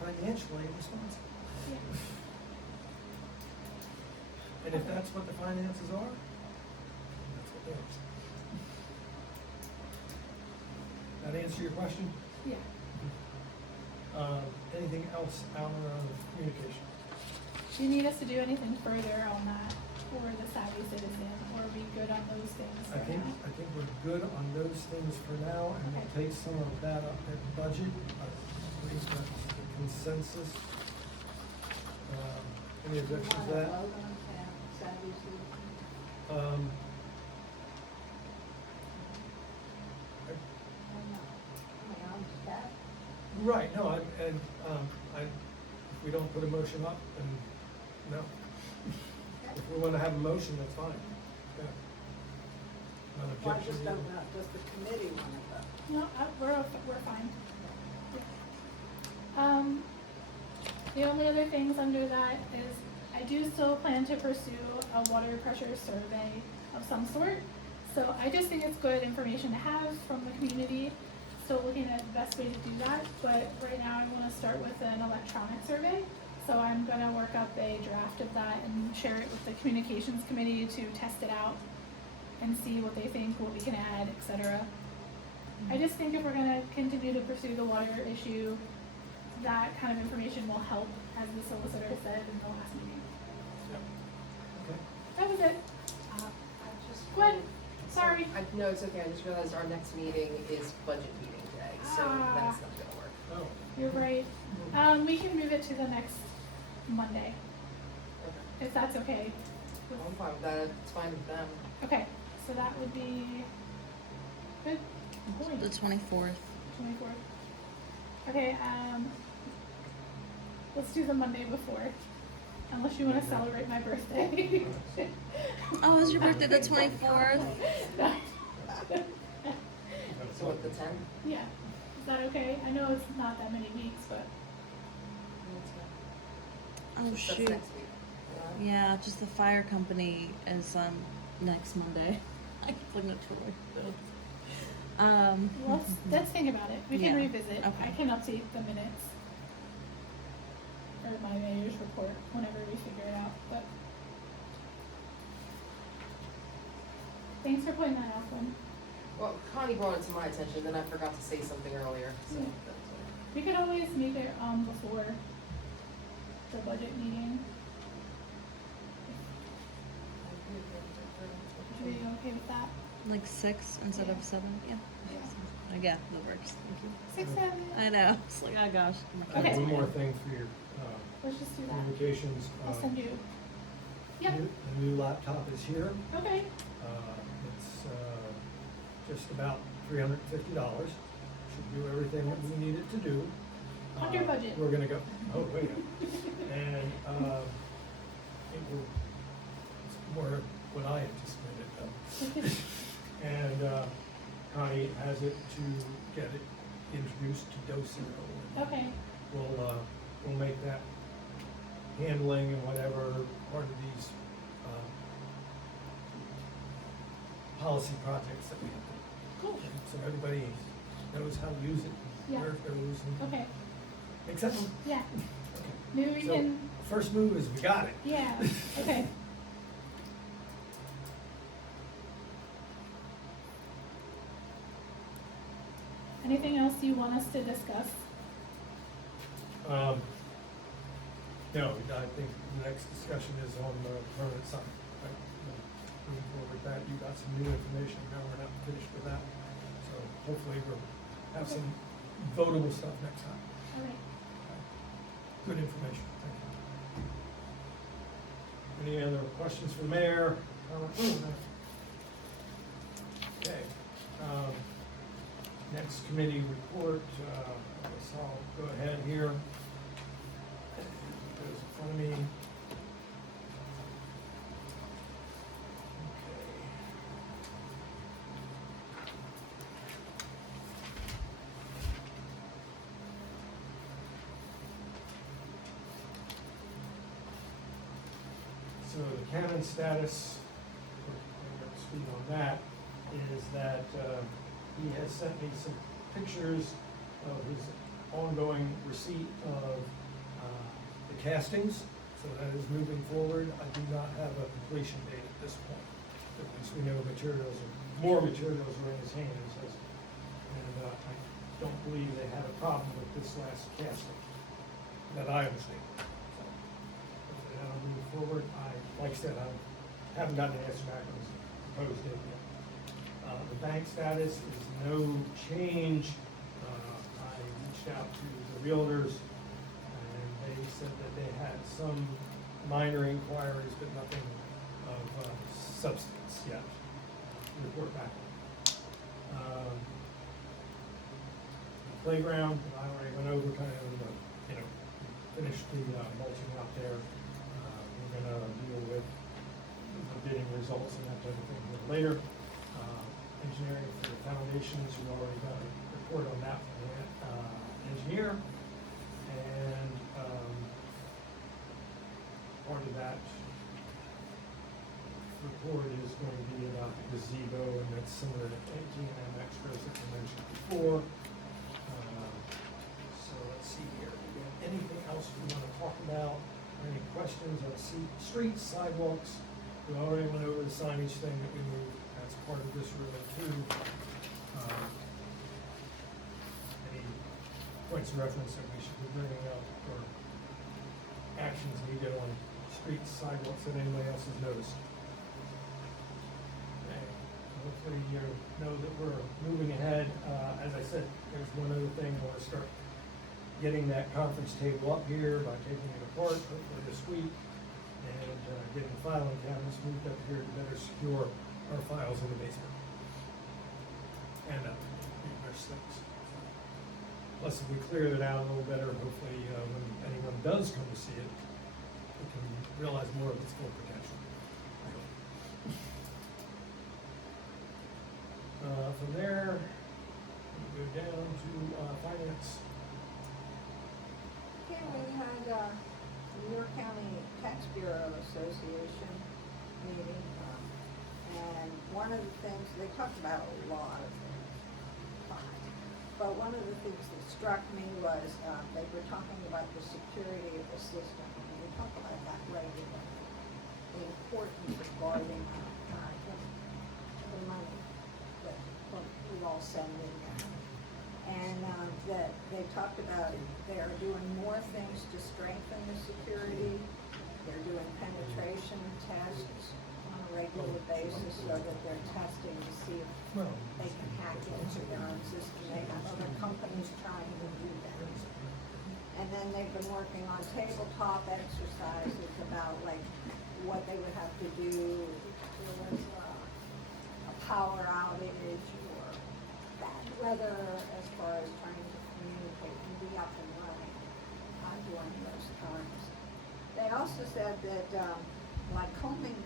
financially responsible. And if that's what the finances are, that's what they are. That answer your question? yeah. Anything else out around communication? Do you need us to do anything further on that, or the savvy citizen, or are we good on those things I for think now? we're good on those things for now, and we'll take some of that up at budget. I believe that's the consensus. Any objections to that? Right, no, if we don't put a motion up, then no. If we wanna have a motion, that's fine. Yeah. Not Well, I objection just don't either. know, does the committee want to vote? No, we're fine. The only other things under that is, I do still plan to pursue a water pressure survey of some sort. So I just think it's good information to have from the community, still looking at the best way to do that, but right now I wanna start with an electronic survey. So I'm gonna work up a draft of that and share it with the communications committee to test it out and see what they think, what we can add, etc. I just think if we're gonna continue to pursue the water issue, that kind of information will help, as the solicitor said in the last meeting. Okay. That was it. I just. Gwen, sorry. No, it's okay, I just realized our next meeting is budget meeting day, so that's not gonna work. Oh, You're right. We can move it to the next Monday, Okay. if that's okay. I'm fine with that, it's fine with them. Okay, so that would be, good point. The 24th. 24th. Okay, let's do the Monday before, unless you wanna celebrate my birthday. Oh, is your birthday the 24th? So what, the 10th? Yeah, is that okay? I know it's not that many weeks, but, Oh, That's shoot. next week. Yeah, just the fire company is, next Monday. I keep looking at Troy. let's think about it. We can Yeah, revisit. I okay. can update the minutes. Or my mayor's report, whenever we figure it out, but. Thanks for pointing that out, Gwen. Well, Connie brought it to my attention, then I forgot to say something earlier, so Yeah. that's what. We could always make it, before the budget meeting. Are you okay with that? Like 6 instead of 7? Yeah. Yeah, that works. Thank you. 6, 7? I know. It's like, oh gosh. Okay. One more thing for your, Let's just do that. communications. I'll send you. Yep, The new laptop is here. okay. It's, just about $350. Should do everything that we need it to do. Under budget. We're gonna go, oh, wait. And, it will, it's more what I anticipated though. And, Connie has it to get it introduced to Docero. Okay, We'll make that handling and whatever part of these, policy projects that we have to. cool. So everybody knows how to use it, Yeah. where it goes, and Okay, except, yeah. Maybe we so, can, first move is we got it. yeah, okay. Anything else you want us to discuss? No, I think the next discussion is on the permanent sign. Right? Moving forward with that, you got some new information, now we're not finished with that. So hopefully we'll have some votable stuff next time. All right. Good information, thank you. Any other questions for the mayor? Okay. Next committee report, I guess I'll go ahead here. Goes in front of me. Okay. So the canon status, I'm going to speak on that, is that he has sent me some pictures of his ongoing receipt of the castings, so that is moving forward. I do not have a completion date at this point. At least we know more materials are in his hands, and I don't believe they had a problem with this last casting, that I understand. So, hopefully that'll move forward. Like I said, I haven't gotten an answer back on this proposed date yet. The bank status is no change. I reached out to the realtors, and they said that they had some minor inquiries, but nothing of substance yet. Report back. The playground, I already went over kind of, finished the mulching out there. We're gonna deal with the bidding results and that type of thing a little later. Engineering for the foundations, we already got a report on that from the engineer. And part of that report is going to be about the gazebo, and that's similar to G&M extras that I mentioned before. So let's see here, do we have anything else we want to talk about? Any questions on streets, sidewalks? We already went over the signage thing that we moved. That's part of this really too. Any points of reference that we should be bringing up or actions needed on streets, sidewalks that anybody else has noticed? Okay. Hopefully you know that we're moving ahead. As I said, there's one other thing. I want to start getting that conference table up here by taking it apart, hopefully this week, and getting filing cabinets moved up here to better secure our files in the basement. And numerous things. Plus, if we clear it out a little better, hopefully when anyone does come to see it, we can realize more of its full potential. From there, we go down to finance. Okay, we had New York County Tax Bureau Association meeting, and one of the things, they talked about a lot of things, but one of the things that struck me was they were talking about the security of the system, and we talk about that regularly, the importance of guarding the money that we all send in there. And that they talked about they are doing more things to strengthen the security. They're doing penetration tests on a regular basis so that they're testing to see if they can hack into their own system. They have other companies trying to do that. And then they've been working on tabletop exercises about like what they would have to do if there was a power outage or bad weather, as far as trying to communicate and be up and running during those times. They also said that Lycoming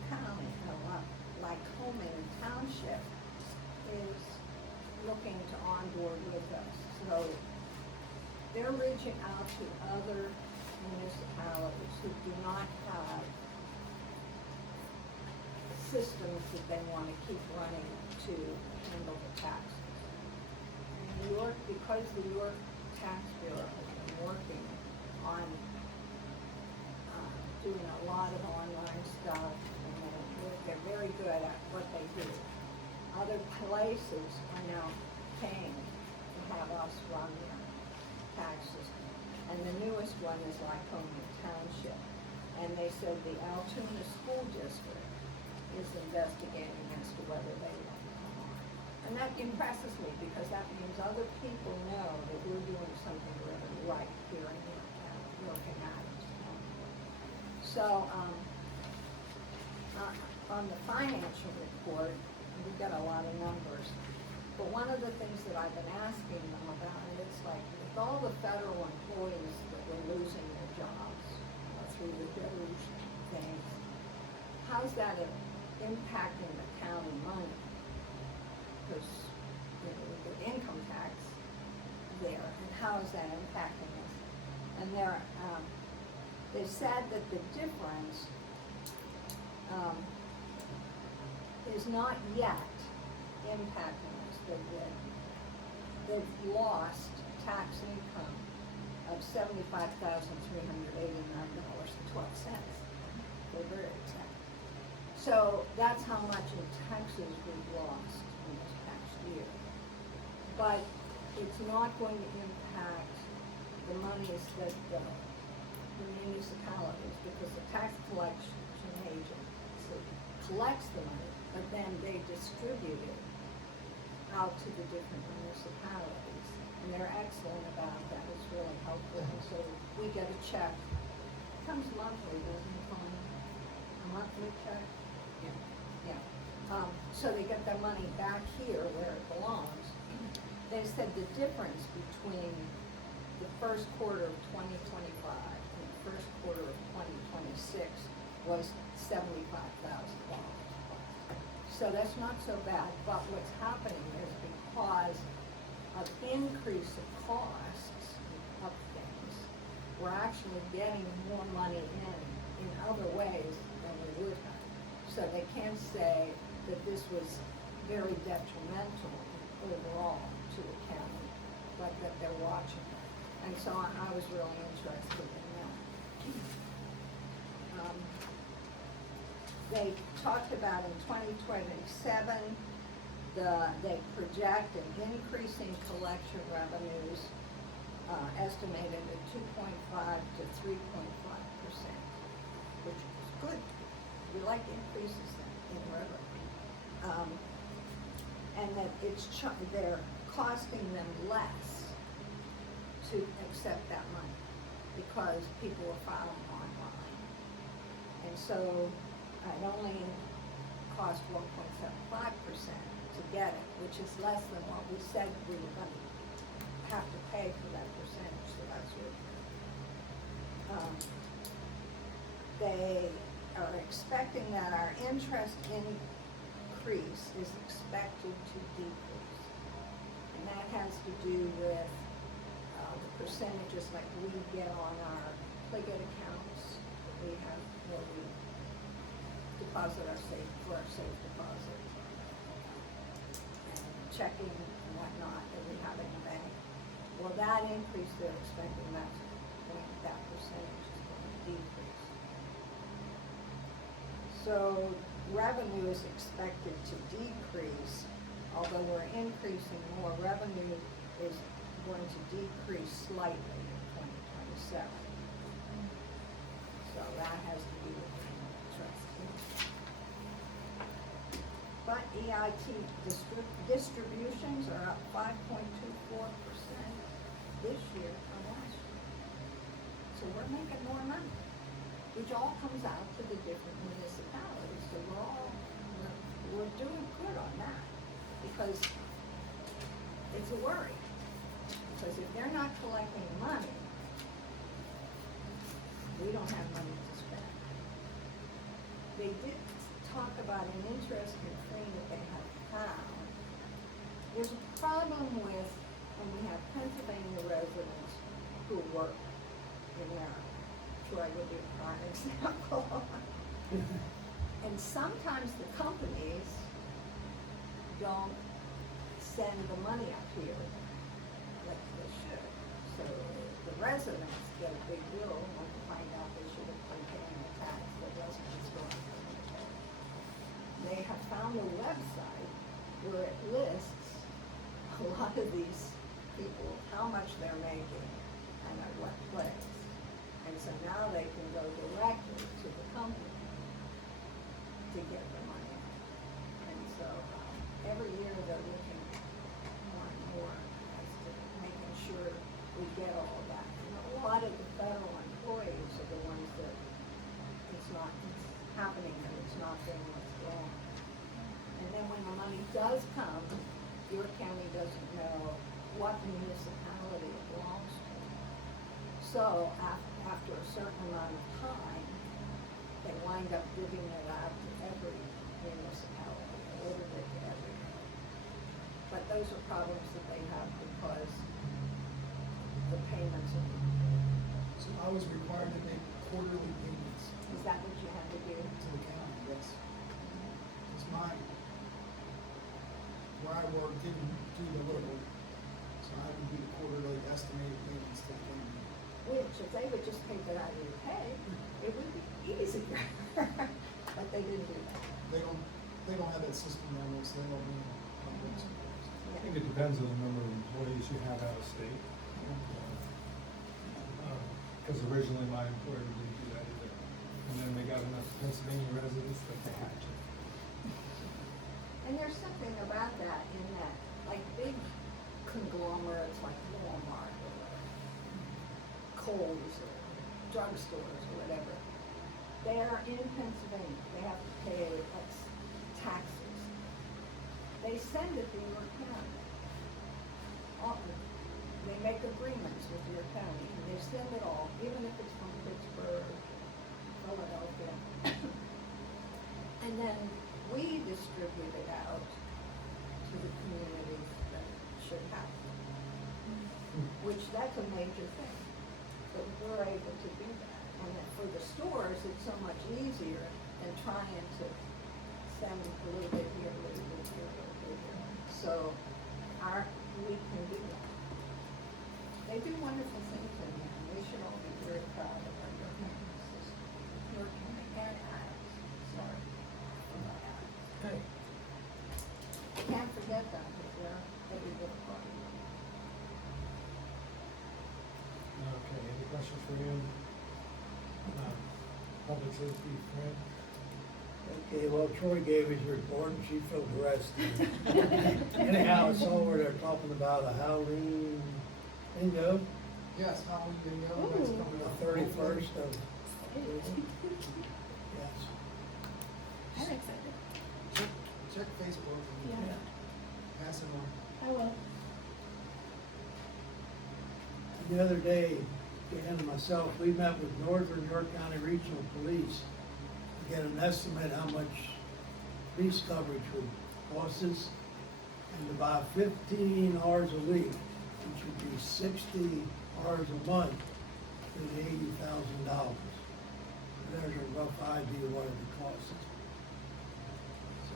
Township is looking to onboard with us. So they're reaching out to other municipalities who do not have systems that they want to keep running to handle the taxes. New York, because the New York Tax Bureau has been working on doing a lot of online stuff, and they're very good at what they do. Other places are now paying to have us run their tax system. And the newest one is Lycoming Township. And they said the Altoona School District is investigating as to whether they want to come on. And that impresses me because that means other people know that we're doing something really right here in York and Adams. So, on the financial report, we got a lot of numbers. But one of the things that I've been asking them about is like, with all the federal employees that were losing their jobs through the DOGE things, how's that impacting the county money? Because, you know, the income tax there, and how is that impacting us? And they said that the difference is not yet impacting us. They've lost tax income of $75,389.12. They're very upset. So that's how much in taxes we've lost in this past year. But it's not going to impact the monies that the municipalities, because the tax collection agency collects the money, but then they distribute it out to the different municipalities. And they're excellent about that, it's really helpful. And so we get a check, it comes monthly, doesn't it, Tony? A monthly check? Yeah. So they get their money back here where it belongs. They said the difference between the first quarter of 2025 and the first quarter of 2026 was $75,000. So that's not so bad, but what's happening is because of increase of costs of things, we're actually getting more money in other ways than we would have. So they can't say that this was very detrimental overall to the county, but that they're watching it. And so I was really interested in that. They talked about in 2027, they project an increase in collection revenues estimated at 2.5 to 3.5%, which is good. We like increases in revenue. And that they're costing them less to accept that money because people are filing online. And so it only cost 1.75% to get it, which is less than what we said we were going to have to pay for that percentage, so that's really good. They are expecting that our interest increase is expected to decrease. And that has to do with the percentages like we get on our Pliget accounts that we have where we deposit our safe deposit and checking and whatnot that we have in the bank. Well, that increase they're expecting that percentage is going to decrease. So revenue is expected to decrease, although we're increasing more. Revenue is going to decrease slightly in 2027. So that has to do with interest. But EIT distributions are up 5.24% this year from last year. So we're making more money, which all comes out to the different municipalities. So we're doing good on that, because it's a worry. Because if they're not collecting money, we don't have money to spend. They did talk about an interesting thing that they have found. There's a problem with when we have Pennsylvania residents who work in Maryland. Sure, I would be a prime example. And sometimes the companies don't send the money up here like they should. So the residents get a big bill when they find out they should have been paying the tax that residents don't have to pay. They have found a website where it lists a lot of these people, how much they're making and at what place. And so now they can go directly to the company to get the money. And so every year they're looking more and more as to making sure we get all of that. And a lot of the federal employees are the ones that it's happening and it's not being withdrawn. And then when the money does come York County doesn't know what municipality it belongs to. So after a certain amount of time, they wind up giving it out to every municipality, ordered it to everyone. But those are problems that they have because the payments are, So I was required to make quarterly payments is that what you have to do? to the county, yes. It's mine. Where I work didn't do the little, so I had to do the quarterly estimated payments to the county. Which, if they would just take it out of your pay, it would be easier. But they didn't do that. They don't have that system down there, so they don't mean books. I think it depends on the number of employees you have out of state. Because originally my employer didn't do that either. And then they got enough Pennsylvania residents that they had to. And there's something about that in that, like big conglomerates like Walmart or Kohl's or drugstores or whatever, they are in Pennsylvania, they have to pay taxes. They send it to York County. Often, they make agreements with York County, and they send it all, even if it's from Pittsburgh, Philadelphia. And then we distribute it out to the communities that should have it. Which, that's a major thing, that we're able to do that. And that for the stores, it's so much easier than trying to send a little bit here, a little bit here, a little bit here. So, we can do that. They do wonderful things in there, and we should all be very proud of our York County system. York County and Adams, sorry. Not Adams. Okay. Can't forget that, because they're every bit a part of it. Okay, any questions for you? Public safety, Frank? Okay, well, Troy gave his report and she filled the rest. Anyhow, I saw where they're talking about a Halloween bingo, Yes, Halloween bingo, that's coming the up. 31st of, yes. I'm excited. Check Facebook and Yeah, pass it on. I will. The other day, Dan and myself, we met with Northern York County Regional Police to get an estimate how much police coverage would cost us. And about 15 hours a week, which would be 60 hours a month, is $80,000. There's a rough idea what it would cost us. So,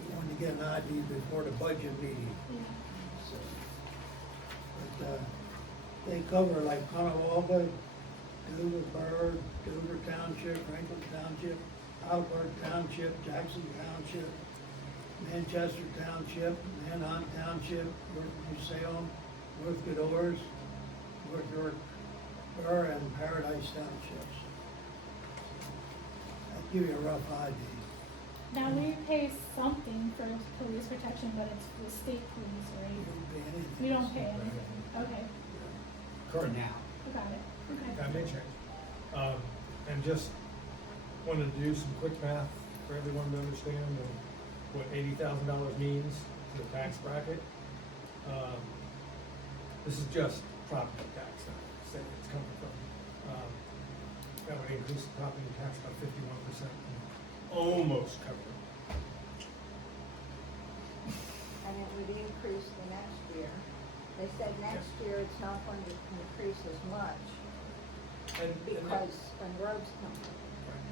we wanted to get an idea before the budget meeting. Yeah. So, but, they cover like Conowalga, Dover Borough, Dover Township, Franklin Township, Albert Township, Jackson Township, Manchester Township, Manhunt Township, North New Salem, North Goodores, North York Borough, and Paradise Townships. I'll give you a rough idea. Now, we pay something for police protection, but it's the state police, You right? don't pay anything. We don't pay anything. Okay, Current now. I got it. Okay. That may change. And just wanted to do some quick math for everyone to understand what $80,000 means to the tax bracket. This is just property tax, not say it's coming from. That would increase the property tax by 51%, almost cover it. And it would increase the next year. They said next year it's not going to increase as much And because when roads come in.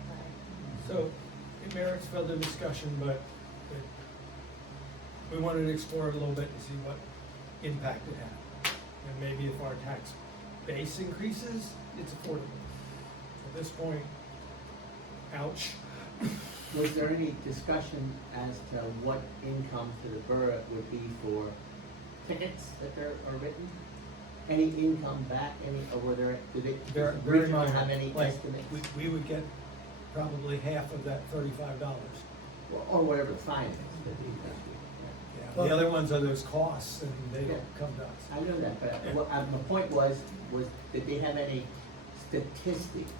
Right. so it merits further discussion, but we wanted to explore it a little bit and see what impact it had. And maybe if our tax base increases, it's affordable. At this point, ouch. Was there any discussion as to what income to the borough would be for tickets that are written? Any income back, or were there, did it, Very, does the very regional minor. have any Like, estimates? we would get probably half of that $35. Or whatever the fine is. Yeah, the other ones are those costs, and they don't come to us. I know that, but my point was, did they have any statistics?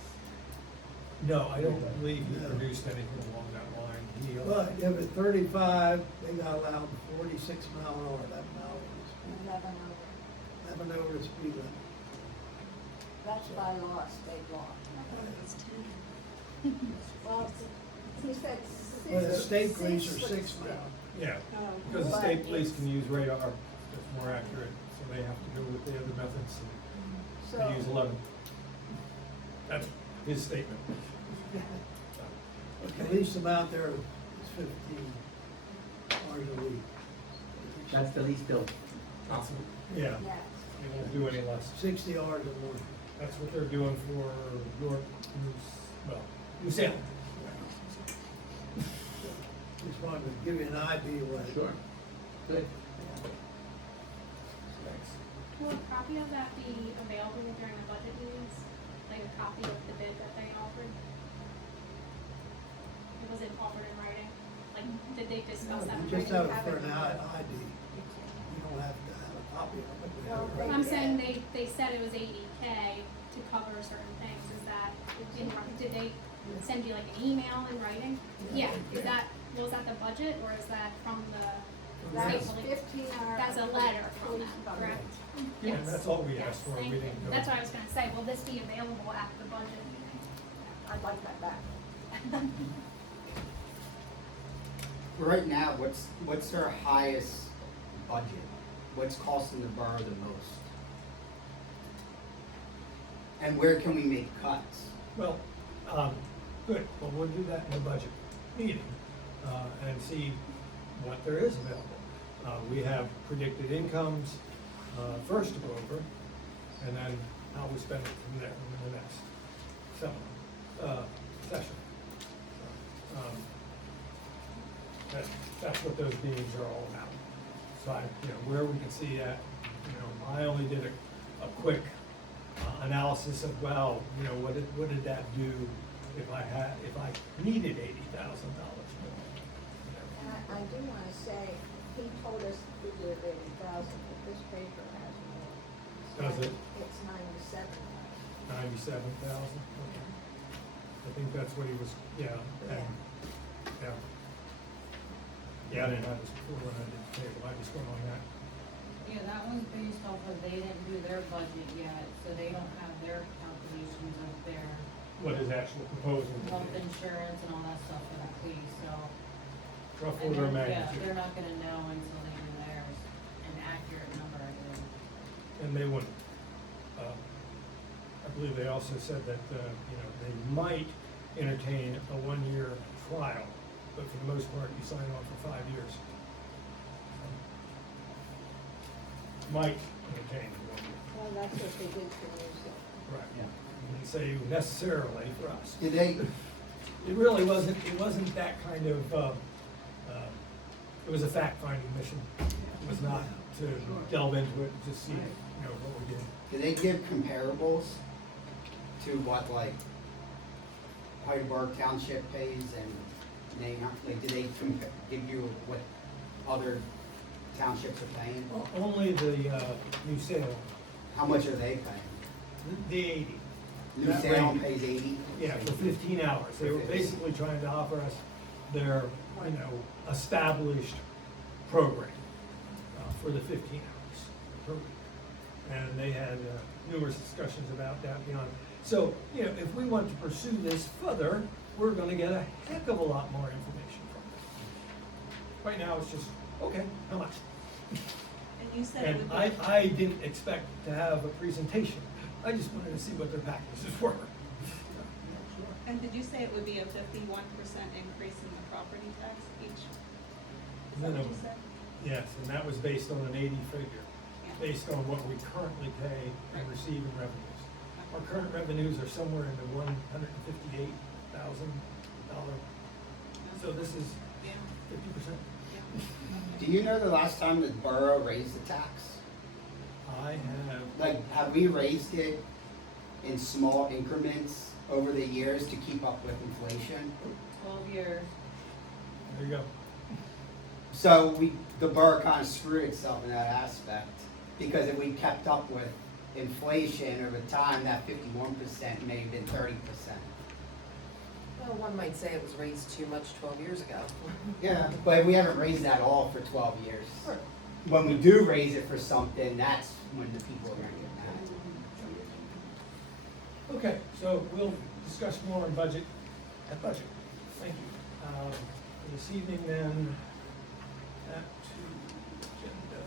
No, I don't believe we produced anything along that line. he. But if it's 35, they got allowed 46 mile an hour, 11 hours. 11 over the speed limit. That's by law, state law. Well, he said six. Well, the state police are with 6 stick. mile. Yeah, Oh, because the but state police it's- can use radar, that's more accurate, so they have to go with the other methods, and they use So, 11. That's his statement. The least amount there is 15 hours a week. That's the least bill. That's- Yeah, yes. they won't do any less. 60 hours a month. That's what they're doing for New Salem. Just wanted to give you an idea what. Sure. Good. Will a copy of that be available during the budget meetings? Like a copy of the bid that they offered? Was it offered in writing? Like, did they discuss that? You in just writing? have it for an ID. You don't have to have a copy of it. We have it right I'm here. saying they said it was 80K to cover certain things. Is that, did they send you like an email in writing? Yeah, was that the budget or is that from the That's state police? 15 hours. That's a letter from them, Police correct? Yeah, Yes. that's all we Yes, asked for, thank we you. didn't go. That's what I was gonna say, will this be available at the budget meeting? I'd like that back. Right now, what's their highest budget? What's costing the borough the most? And where can we make cuts? Well, good, well, we'll do that in the budget meeting, and see what there is available. We have predicted incomes, first to go over, and then how we spend it from there in the next session. That's what those meetings are all about. So where we can see that, I only did a quick analysis of, well, what did that do if I needed $80,000 more? And I do wanna say, he told us the figure of 80,000, but this paper has more. Does it? It's 97,000. 97,000, okay. I think that's what he was, yeah. Yeah, I didn't have this before when I did the table, I just went on that. Yeah, that one's based off of, they didn't do their budget yet, so they don't have their calculations of their What is actual proposal? health insurance and all that stuff for the police, so. Rough And order of then, yeah, magnitude. they're not gonna know until they do theirs, an accurate number, I believe. And they wouldn't. I believe they also said that, they might entertain a 1-year trial, but for the most part, you sign on for 5 years. Might entertain a 1 year. Well, that's what they did for me, so. Right. Didn't say necessarily for us. Did they, It really wasn't, it wasn't that kind of, it was a fact-finding mission. It was not to delve into it and just see, what we did. did they give comparables to what like Heidelberg Township pays and did they give you what other townships are paying? Only the, New Salem, How much are they paying? the 80. New That Salem range. pays 80? Yeah, for 15 hours. They were basically trying to offer us their, established program for the 15 hours per week. And they had numerous discussions about that beyond. So, if we want to pursue this further, we're gonna get a heck of a lot more information from them. Right now, it's just, okay, how much? And you said it And would be. I didn't expect to have a presentation. I just wanted to see what their packages were. And did you say it would be a 51% increase in the property tax each? Is that what you Minimum. said? Yes, and that was based on an 80 figure, Yeah. based on what we currently pay and receive in revenues. Our current revenues are somewhere in the $158,000. So this is Yeah. 50%. Yeah. Do you know the last time the borough raised the tax? I have, Like, have we raised it in small increments over the years to keep up with inflation? 12 years. there you go. So the borough kind of screwed itself in that aspect, because if we kept up with inflation over time, that 51% may have been 30%. But Well, one might say it was raised too much 12 years ago. Yeah, but we haven't raised that all for 12 years. Sure. When we do raise it for something, that's when the people are gonna get mad. Okay, so we'll discuss more on budget at budget. Thank you. For this evening then, back to agenda.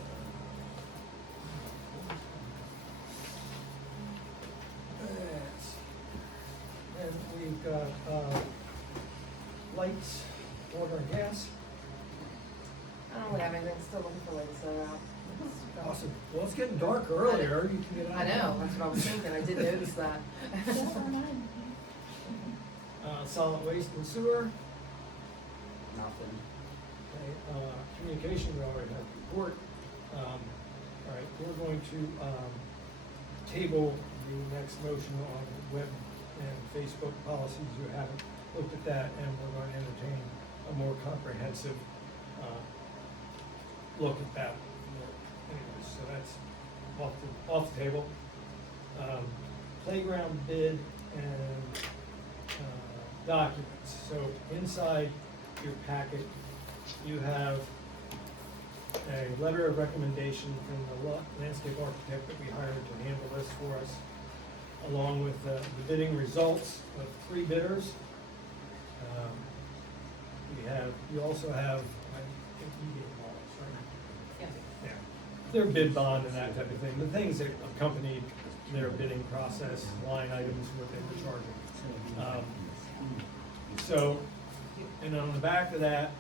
Let's see. And we've got, lights, water and gas. I don't really have anything, still looking for lights that are out. Awesome. Well, it's getting dark earlier. You can get out. I know, that's what I was thinking, I did notice that. Just for mine. Solid waste and sewer. Nothing. Okay, communication, we already have report. All right, we're going to, table the next motion on web and Facebook policies. You haven't looked at that, and we're going to entertain a more comprehensive, look at that. Anyways, so that's off the table. Playground bid and, documents. So inside your packet, you have a letter of recommendation from the landscape architect that we hired to handle this for us, along with the bidding results of 3 bidders. You also have, I think you gave them all, sorry. Yeah. Yeah, their bid bond and that type of thing, the things that accompanied their bidding process, line items, what they were charging. So, and on the back of that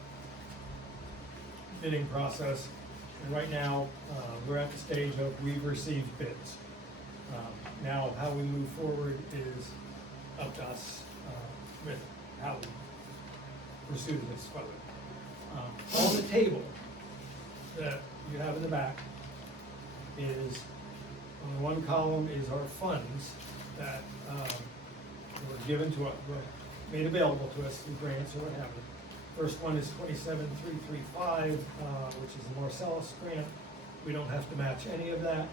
bidding process, and right now, we're at the stage of we've received bids. Now, how we move forward is up to us, with how we pursue this further. On the table that you have in the back is, on the one column is our funds that, were given to us, were made available to us through grants or what have you. First one is 27335, which is the Marcellus grant. We don't have to match any of that.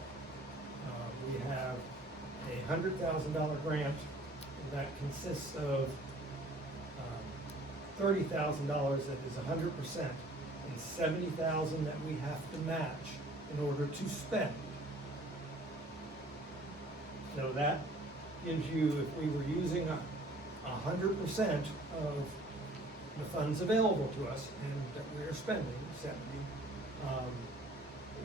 We have a $100,000 grant that consists of $30,000 that is 100%, and $70,000 that we have to match in order to spend. So that gives you, if we were using 100% of the funds available to us and that we're spending 70,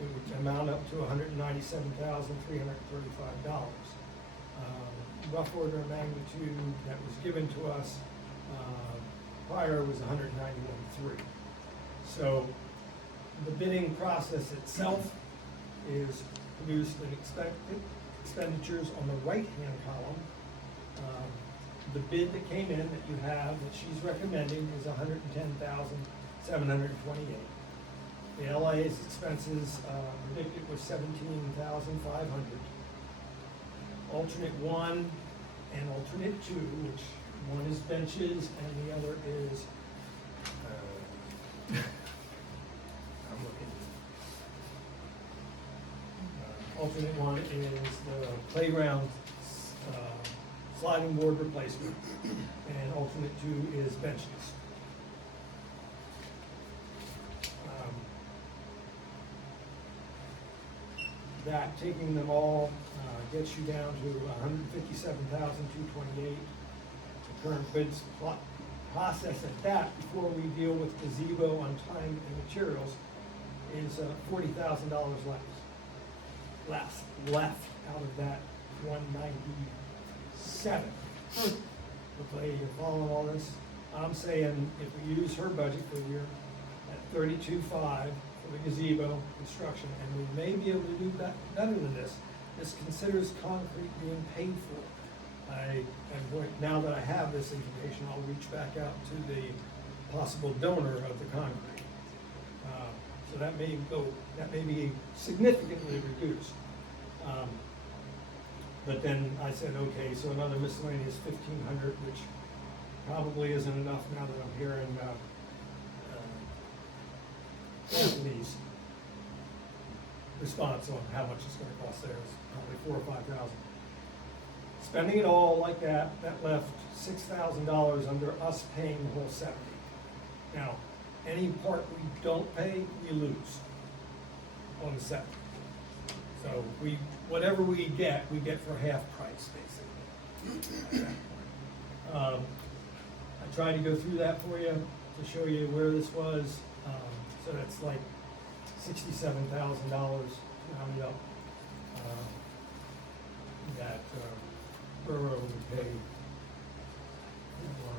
it would amount up to $197,335. Rough order of magnitude that was given to us prior was $191,300. So the bidding process itself is produced in expected expenditures on the right-hand column. The bid that came in that you have, that she's recommending, is $110,728. The LA's expenses predicted was $17,500. Alternate 1 and alternate 2, which one is benches and the other is, I'm looking. Alternate 1 is the playground sliding board replacement, and alternate 2 is benches. That, taking them all, gets you down to $157,228. The current bids process at that, before we deal with gazebo on time and materials, is $40,000 left out of that 197. Okay, you're following all this? I'm saying if we use her budget figure at 32.5 for the gazebo construction, and we may be able to do better than this. This considers concrete being paid for. Now that I have this information, I'll reach back out to the possible donor of the concrete. So that may be significantly reduced. But then I said, okay, so another miscellaneous 1,500, which probably isn't enough now that I'm hearing Anthony's response on how much it's gonna cost there is probably $4,000 or $5,000. spending it all like that, that left $6,000 under us paying the whole 70. Now, any part we don't pay, we lose on the 70. So whatever we get for half price, basically. I tried to go through that for you to show you where this was. So that's like $67,000 rounded up. That borough would pay for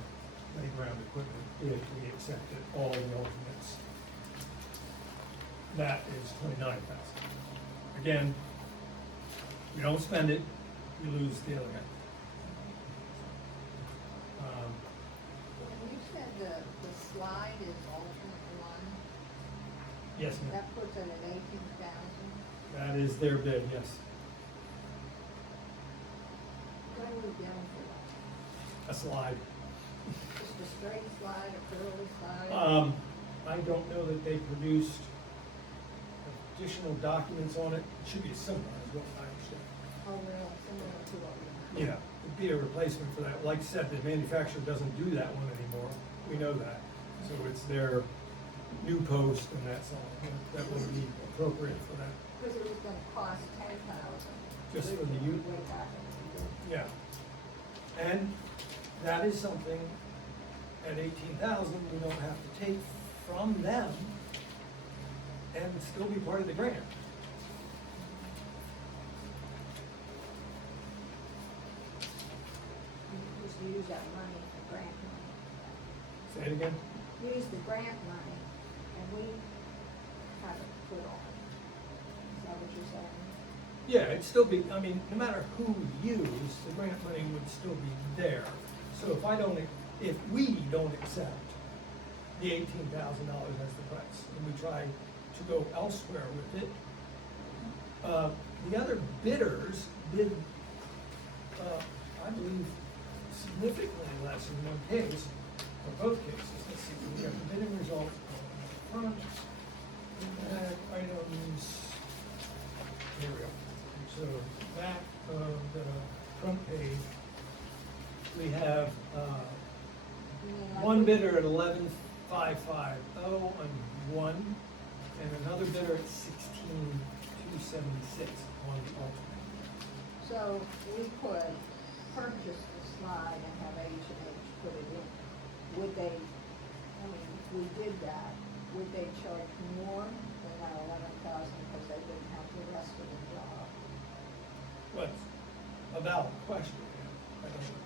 playground equipment if we accepted all the alternates. That is $29,000. Again, we don't spend it, we lose the other half. When you said the slide is alternate one, Yes, ma'am. that puts it at 18,000. That is their bid, yes. What are we getting for that? A slide. Just a straight slide, a curly slide? I don't know that they produced additional documents on it. It should be similar, is what I understand. Oh, really, similar to what we have? Yeah, it'd be a replacement for that. Like I said, the manufacturer doesn't do that one anymore. We know that. So it's their new post and that's all. That would be appropriate for that. Because it was gonna cost 10,000. Just for the youth? Way back in the beginning. Yeah. And that is something at 18,000 we don't have to take from them and still be part of the grant. You just use that money for grant money. Say it again? Use the grant money and we have it put on. Is that what you're saying? Yeah, it'd still be, I mean, no matter who we use, the grant money would still be there. So if we don't accept the $18,000 as the price, and we try to go elsewhere with it, the other bidders bid, I believe, significantly less in one case, or both cases. Let's see, we got the bidding result on the front, items, here we go. So back of the front page, we have, You mean like one we- bidder at 11,550 on one, and another bidder at 16,276 on the alternate. So we could purchase the slide and have H&H put it in. Would they, I mean, if we did that, would they charge more than that 11,000 because they didn't have the rest of the job? Well, a valid question, I don't know.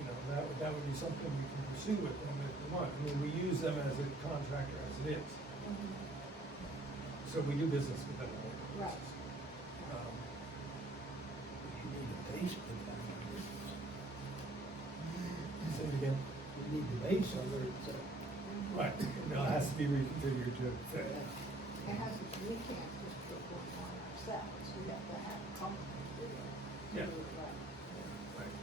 You know, that would be something we can pursue with them if we want. I mean, we use them as a contractor as it is. So we do business with them on a regular Right. basis. You need a base for that. Say it again. You need the base over it, so. Right, no, it has to be reconfigured to fit. It has to, we can't just put one on ourselves, we have to have a company do it. Yeah. Do it right. Right.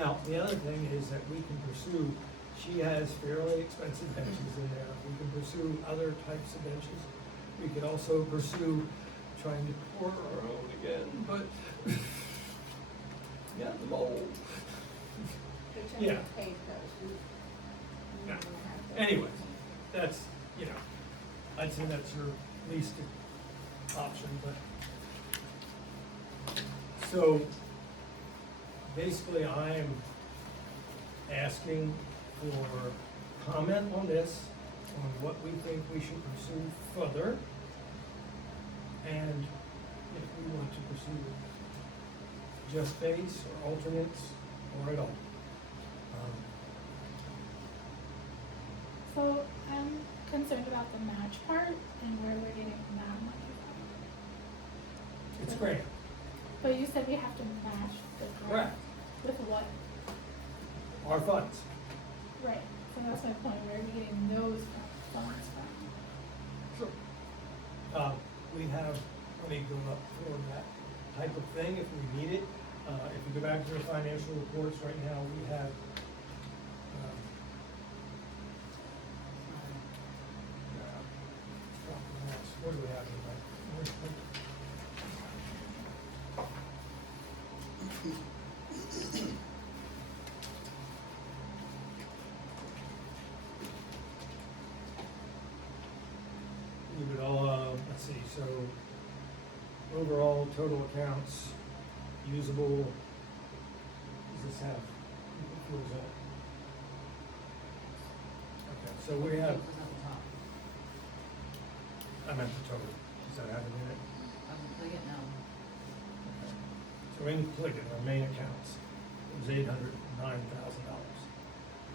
Now, the other thing is that we can pursue, she has fairly expensive benches in there. We can pursue other types of benches. We could also pursue trying to pour our own again, but yeah, the mold. But Yeah. you have paid those, we Yeah. don't have to. Anyways, that's, you know, I'd say that's your least option, but. So, basically, I am asking for comment on this, on what we think we should pursue further, and if we want to pursue just base or alternates or at all. So I'm concerned about the match part and where we're getting that money from. It's great. But you said we have to match the grant. Correct. With what? Our funds. Right, so that's my point, where are we getting those funds from? Sure. We have money go up for that type of thing if we need it. If you go back to our financial reports right now, we have, what do we have in there? overall total accounts, usable, does this have, what is that? Okay, so we have, It was at the top. I meant the total, does that have it in it? I'm gonna click it now. Okay. So in Pliget, our main accounts, it was $809,000.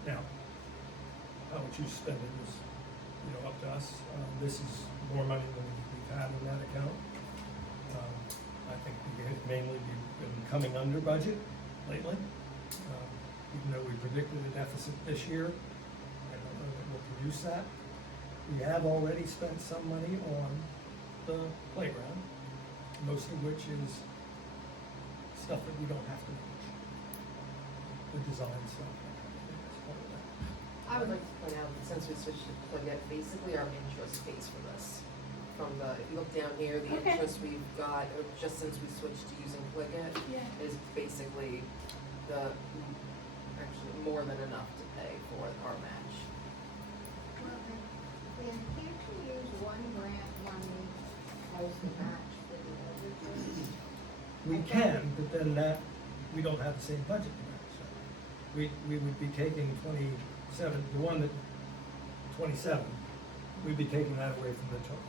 Now, how much you spend it is, up to us. This is more money than we've had in that account. I think we have mainly been coming under budget lately. Even though we predicted a deficit this year, I don't know that we'll produce that. We have already spent some money on the playground, most of which is stuff that we don't have to manage. The design stuff. That's part of that. I would like to point out that since we switched to Pliget, basically our interest pays for this. From the, if you look down here, the Okay. interest we've got, just since we switched to using Pliget, Yeah. is basically actually more than enough to pay for our match. Well, then can't you use one grant money as the match for the other grants? We can, but then that, we don't have the same budget for that, so. We would be taking 27, the one that, 27, we'd be taking that away from the total.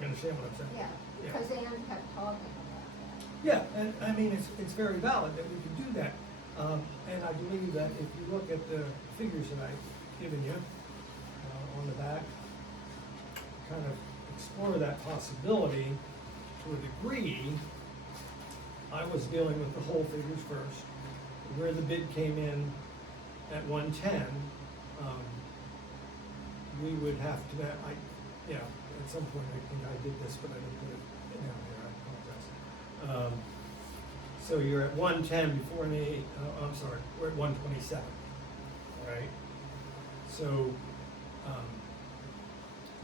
You understand what I'm saying? Yeah, because Ann kept talking about that. Yeah, and I mean, it's very valid that we can do that. And I believe that if you look at the figures that I've given you, on the back, kind of explore that possibility to a degree. I was dealing with the whole figures first, where the bid came in at 110, we would have to, at some point, I think I did this, but I didn't put it down here, I apologize. So you're at 110 before any, I'm sorry, we're at 127, all right? So,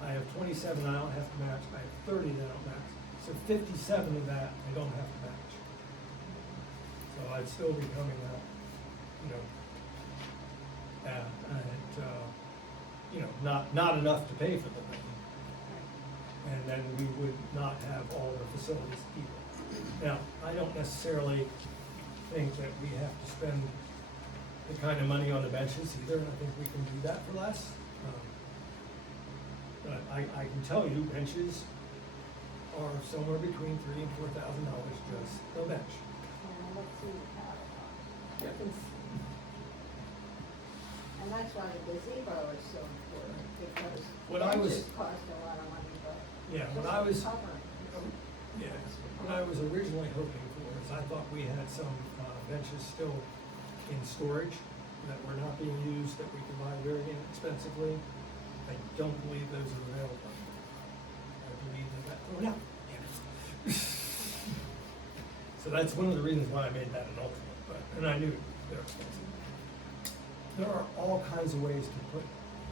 I have 27 I don't have to match, I have 30 that I don't match, so 57 of that I don't have to match. So I'd still be coming up, not enough to pay for the thing. And then we would not have all the facilities either. Now, I don't necessarily think that we have to spend the kind of money on the benches either, and I think we can do that for less. But I can tell you, benches are somewhere between $3,000 and $4,000 just a bench. And let's see the catalogs. And that's why the gazebo is so important, because What I was- benches cost a lot of money, but Yeah, just what I was, covering. yeah, what I was originally hoping for is I thought we had some benches still in storage that were not being used, that we could buy very inexpensively. I don't believe those are available. I believe they got thrown out. So that's one of the reasons why I made that an alternate, and I knew they're expensive. There are all kinds of ways to put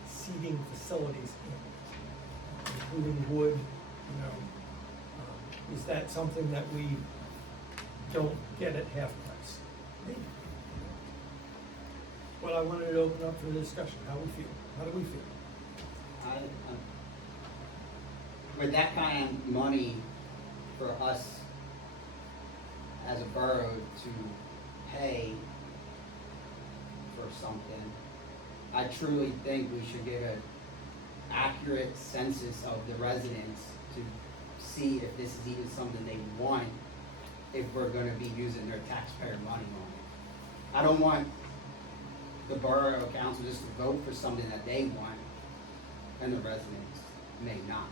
seating facilities in, including wood, is that something that we don't get at half price? Maybe. Well, I wanted to open up for the discussion, how we feel, how do we feel? With that kind of money for us as a borough to pay for something, I truly think we should get an accurate census of the residents to see if this is even something they want, if we're gonna be using their taxpayer money on it. I don't want the borough council just to vote for something that they want and the residents may not.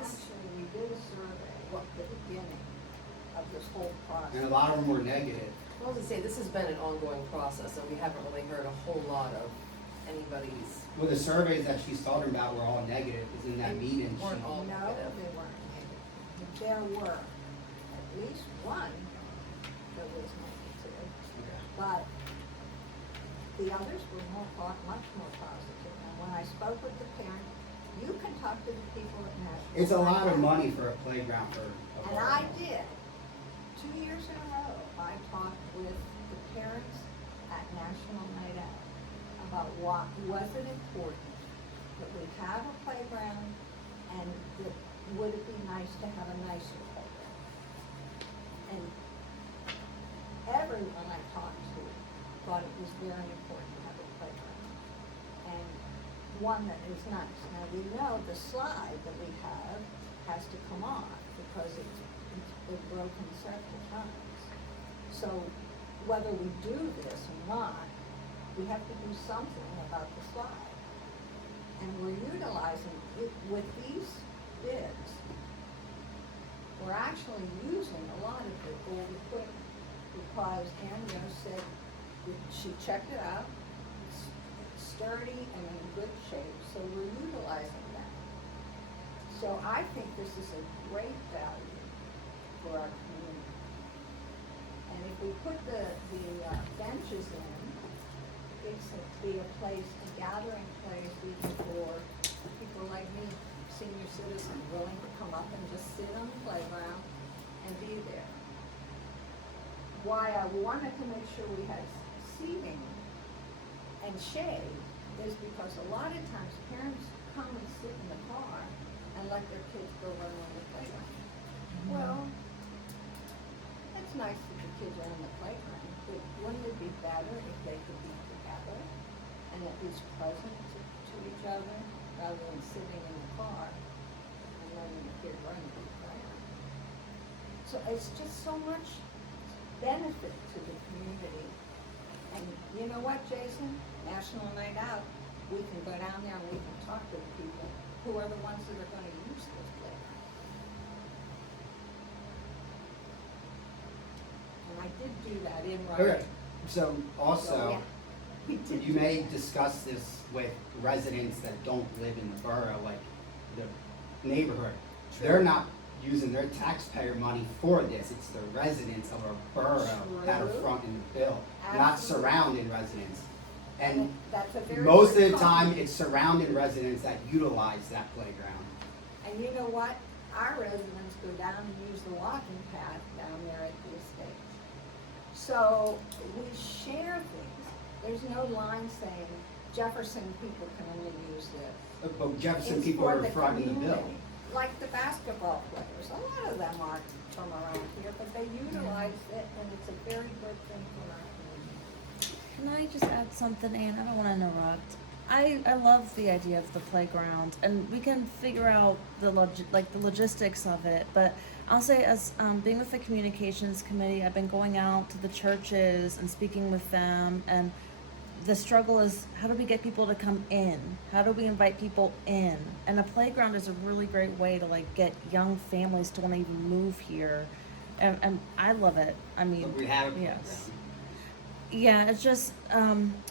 Actually, we did a survey at the beginning of this whole process. And a lot of them were negative. I was gonna say, this has been an ongoing process, and we haven't really heard a whole lot of anybody's. Well, the surveys that she's talking about were all negative, is in that meeting. Weren't she- all No, negative. they weren't negative. There were at least one that was negative, but the others were much more positive. And when I spoke with the parent, you can talk to the people at National. It's a lot of Night Out. money for a playground for a And borough. I did. 2 years in a row, I talked with the parents at National Night Out about what was it important that we have a playground would it be nice to have a nicer playground? And everyone I talked to thought it was very important to have a playground, and one that is nice. Now, we know the slide that we have has to come off because it's broken several times. So whether we do this or not, we have to do something about the slide. And we're utilizing it with these bids. We're actually using a lot of the old equipment because Andrea said that she checked it out, it's sturdy and in good shape, so we're utilizing that. So I think this is a great value for our community. And if we put the benches in, it's be a place, a gathering place even for people like me, senior citizens, willing to come up and just sit on the playground and be there. Why I wanted to make sure we had seating and shade is because a lot of times parents come and sit in the car and let their kids go run on the playground. Well, it's nice that the kids are on the playground, but wouldn't it be better if they could be together and at least present to each other rather than sitting in the car and letting the kid run on the playground? So it's just so much benefit to the community. And you know what, Jason? National Night Out, we can go down there and we can talk to the people who are the ones that are gonna use this playground. And I did do that in writing. Okay, so also, yeah, we did you do may that. discuss this with residents that don't live in the borough, like the neighborhood. They're not using their taxpayer money for this, it's the residents of our borough that are True. fronting the bill, not Absolutely. surrounding residents. And That's a very most of good the time, comment. it's surrounding residents that utilize that playground. And you know what? Our residents go down and use the walking path down there at the estate. So we share things. There's no line saying Jefferson people can only use this. But Jefferson It's people for are the fronting the bill. community. Like the basketball players, a lot of them aren't from around here, but they utilize it and it's a very good thing for our community. Can I just add something, Ann? I don't wanna interrupt. I love the idea of the playground, and we can figure out the logistics of it, but I'll say as, being with the communications committee, I've been going out to the churches and speaking with them, and the struggle is, how do we get people to come in? How do we invite people in? And a playground is a really great way to like get young families to wanna even move here, and I love it. I mean, But we have a yes. Yeah, it's just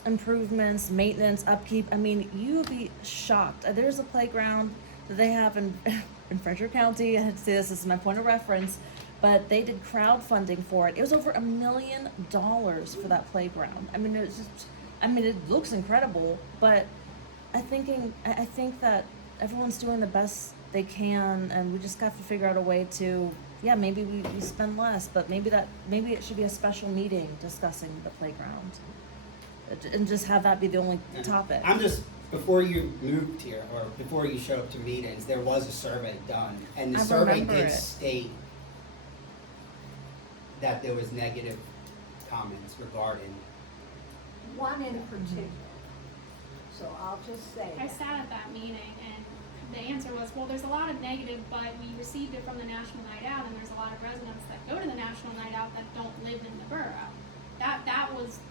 improvements, maintenance, upkeep. I mean, you would be shocked. There's a playground that they have in in Frederick County. I had to say this is my point of reference, but they did crowdfunding for it. It was over $1 million for that playground. I mean, it's just, I mean, it looks incredible, but I think that everyone's doing the best they can, and we just have to figure out a way to. Yeah, maybe we spend less, but maybe it should be a special meeting discussing the playground. And just have that be the only topic. I'm just, before you moved here, or before you showed up to meetings, there was a survey done, and the I survey remember did it. state that there was negative comments regarding. One in particular. So I'll just say I that. sat at that meeting and the answer was, well, there's a lot of negative, but we received it from the National Night Out, and there's a lot of residents that go to the National Night Out that don't live in the borough. That was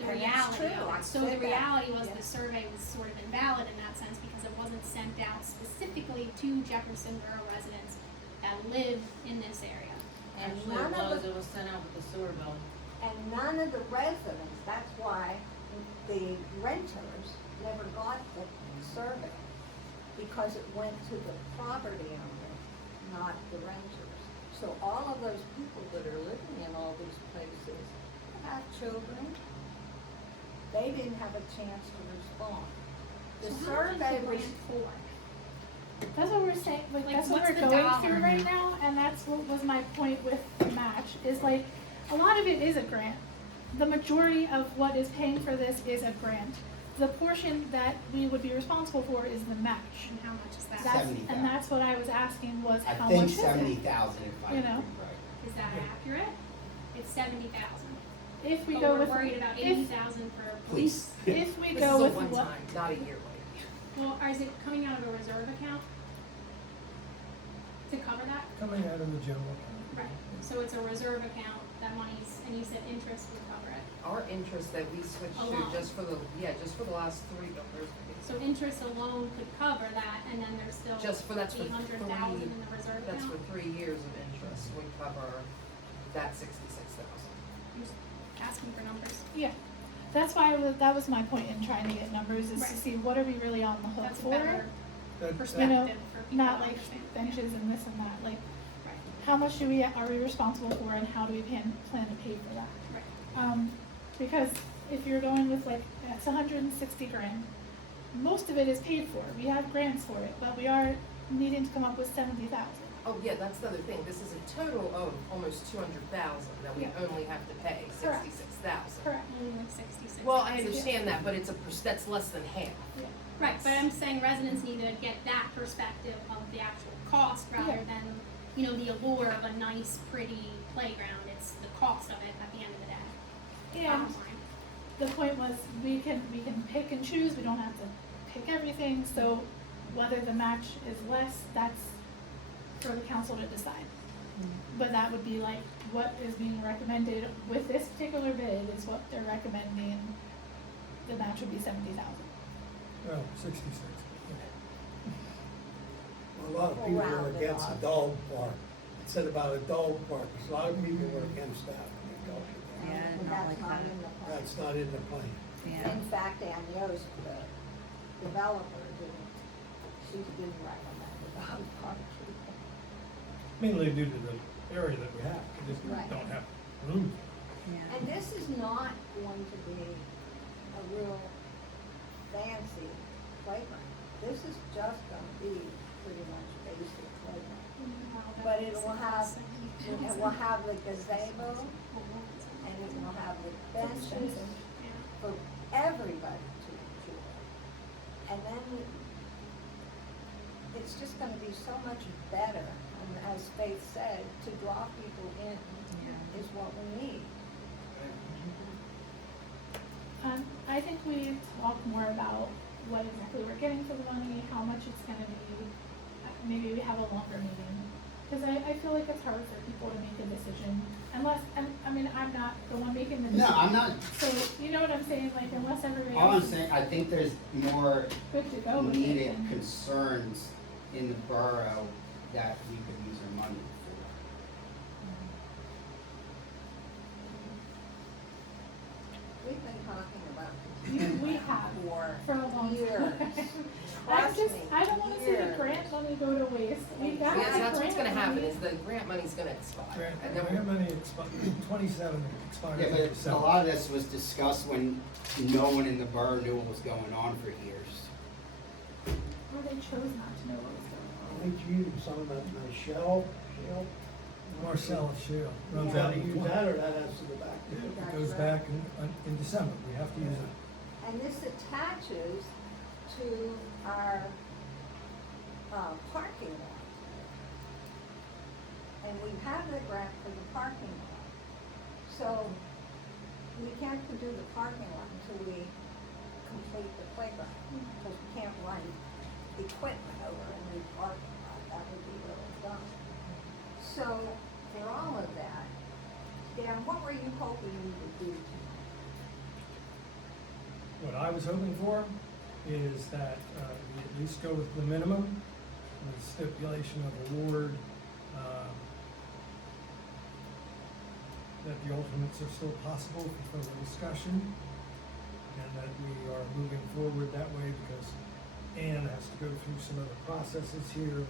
the And that's reality true. of I it. So said the that. reality was Yeah. the survey was sort of invalid in that sense because it wasn't sent out specifically to Jefferson Borough residents that live in this area. And Actually, none of the it was sent out with the sewer bill. And none of the residents, that's why the renters never got the survey, because it went to the property owner, not the renters. So all of those people that are living in all these places have children, they didn't have a chance to respond. The So how much is survey the was, grant for? That's what we're saying, like, Like, that's what what's we're the going dollar through right amount? now, and that's what was my point with the match, is like, a lot of it is a grant. The majority of what is paying for this is a grant. The portion that we would be responsible for is the match. And how much is that? That's, 70,000. and that's what I was asking was I how think much is it? 70,000 if I You remember know. right. Is that accurate? It's 70,000. If we But go we're with, worried about if, 80,000 for Please. if we This go is with a one what, time, not a yearly. Well, is it coming out of a reserve account? To cover that? Coming out of the general account. Right, so it's a reserve account, that money's, and you said interest would cover it. Our interest that we switched to Alone. just for the last three, So interest alone could cover that, and then there's still that's for 800,000 in the reserve that's for account? 3 years of interest would cover that 66,000. I'm just asking for numbers. yeah. That's why that was my point in trying to get numbers, is to Right. see what are we really on the hook That's a for? better That- You know, perspective for people not to like understand. benches and this and that, like, Right, how much are we responsible for and how do we plan to pay for that? right. Because if you're going with like, it's 160 grand, most of it is paid for, we have grants for it, but we are needing to come up with 70,000. Oh, yeah, that's the other thing. This is a total of almost 200,000 that we Yeah. only have to pay, Correct. 66,000. Correct. Only like 66. Well, I understand that, but that's less than half. Yeah. Right, but I'm saying residents need to get that perspective of the actual cost rather Yeah. than, you know, the allure of a nice, pretty playground. It's the cost of it at the end of the day. And Bottom line. the point was, we can pick and choose, we don't have to pick everything, so whether the match is less, that's for the council to decide. But that would be like, what is being recommended with this particular bid is what they're recommending, the match would be 70,000. Well, 66. A lot of people are against the dog park. It said about a dog park, 'cause a lot of people were against that. And that's not in the plan. That's not in the plan. In fact, Ann Yost, the developer, she didn't recommend the dog park. Mainly due to the area that we have, we just Right. don't have room. And this is not going to be a real fancy playground. This is just gonna be pretty much basic playground. But it will have the gazebo, and it will have the benches for everybody to enjoy. And then it's just gonna be so much better, and as Faith said, to draw people in is what we need. I think we talk more about what exactly we're getting for the money, how much it's gonna be. Maybe we have a longer meeting, because I feel like it's hard for people to make a decision unless, I mean, I'm not the one making the No, decision. I'm not, So, you know what I'm saying, like, unless everybody all I'm else is saying, I think there's more good to go with it, needed then- concerns in the borough that we could use our money for. We've been talking about We have, for a long years. time. Trust me, I don't wanna see the years. grant money go to waste. We got Yes, the that's what's gonna grant happen, money. is the grant money's gonna expire. And then Grant money expires, 27 expires. Yeah, in but a December. lot of this was discussed when no one in the borough knew what was going on for years. Or they chose not to know what was going on. I think you use some of that, shell, Marcellus Shale runs you out gotta in use that, or that has to go back to It goes back in December, we have to use it. And this attaches to our, parking lot. And we have the grant for the parking lot. So we can't do the parking lot until we complete the playground. Because we can't run equipment over a new parking lot, that would be really dumb. So for all of that, Dan, what were you hoping we would do tonight? What I was hoping for is that we at least go with the minimum, with stipulation of award, that the alternates are still possible for further discussion, and that we are moving forward that way because Ann has to go through some other processes here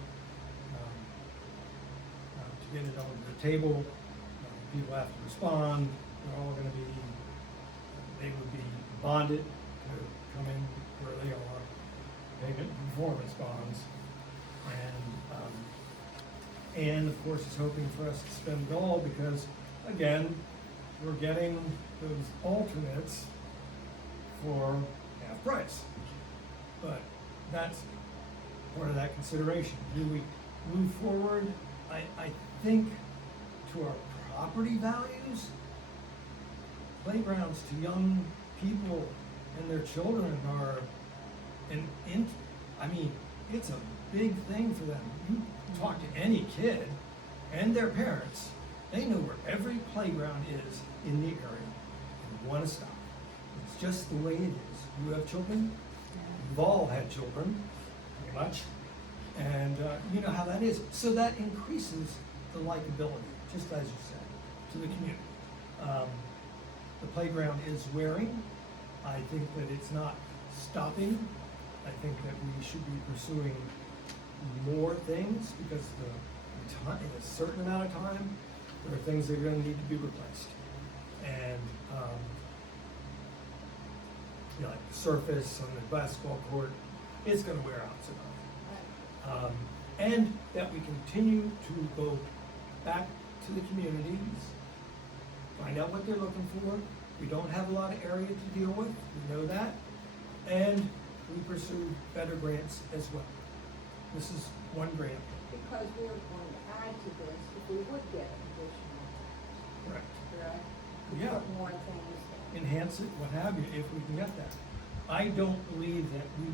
to get it onto the table. People have to respond, they're all gonna be, they would be bonded to come in where they are, payment and performance bonds. And of course is hoping for us to spend it all because, again, we're getting those alternates for half price. But that's part of that consideration. Do we move forward? I think to our property values, playgrounds to young people and their children are I mean, it's a big thing for them. You talk to any kid and their parents, they know where every playground is in the area and want to stop. It's just the way it is. You have children, you've all had children, pretty much, and you know how that is. So that increases the likability, just as you said, to the community. The playground is wearing. I think that it's not stopping. I think that we should be pursuing more things because in a certain amount of time, there are things that are going to need to be replaced. And you know, like the surface on the basketball court, it's going to wear out soon. And that we continue to go back to the communities, find out what they're looking for. We don't have a lot of area to deal with, we know that, and we pursue better grants as well. This is one grant. Because we are going to add to this, if we would get additional, Correct. correct? Yeah. Put more things in. Enhance it, what have you, if we can get that. I don't believe that we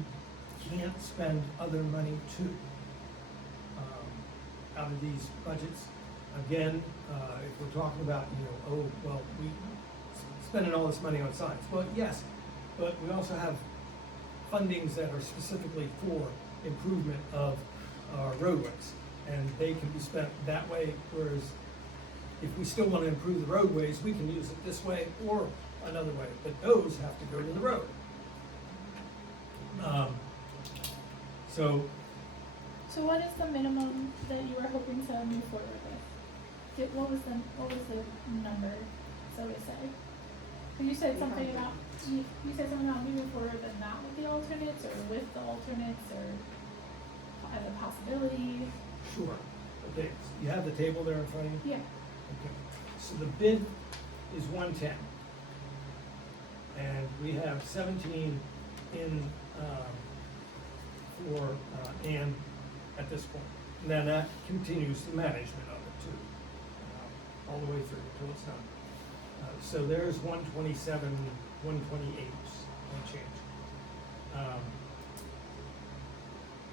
can't spend other money too, out of these budgets. Again, if we're talking about, you know, oh, well, we spending all this money on signs. Well, yes, but we also have fundings that are specifically for improvement of our roadways, and they can be spent that way, whereas if we still want to improve the roadways, we can use it this way or another way, but those have to go to the road. So what is the minimum that you were hoping to move forward with? What was the number, so to say? You said something about, you said something about moving forward but not with the alternates, or with the alternates, or as a possibility? Sure. Okay, you have the table there in front of you? Yeah. Okay, so the bid is 110. And we have 17 in, for Ann at this point. And then that continues the management of it too, all the way through until it's done. So there's 127, 128 and change.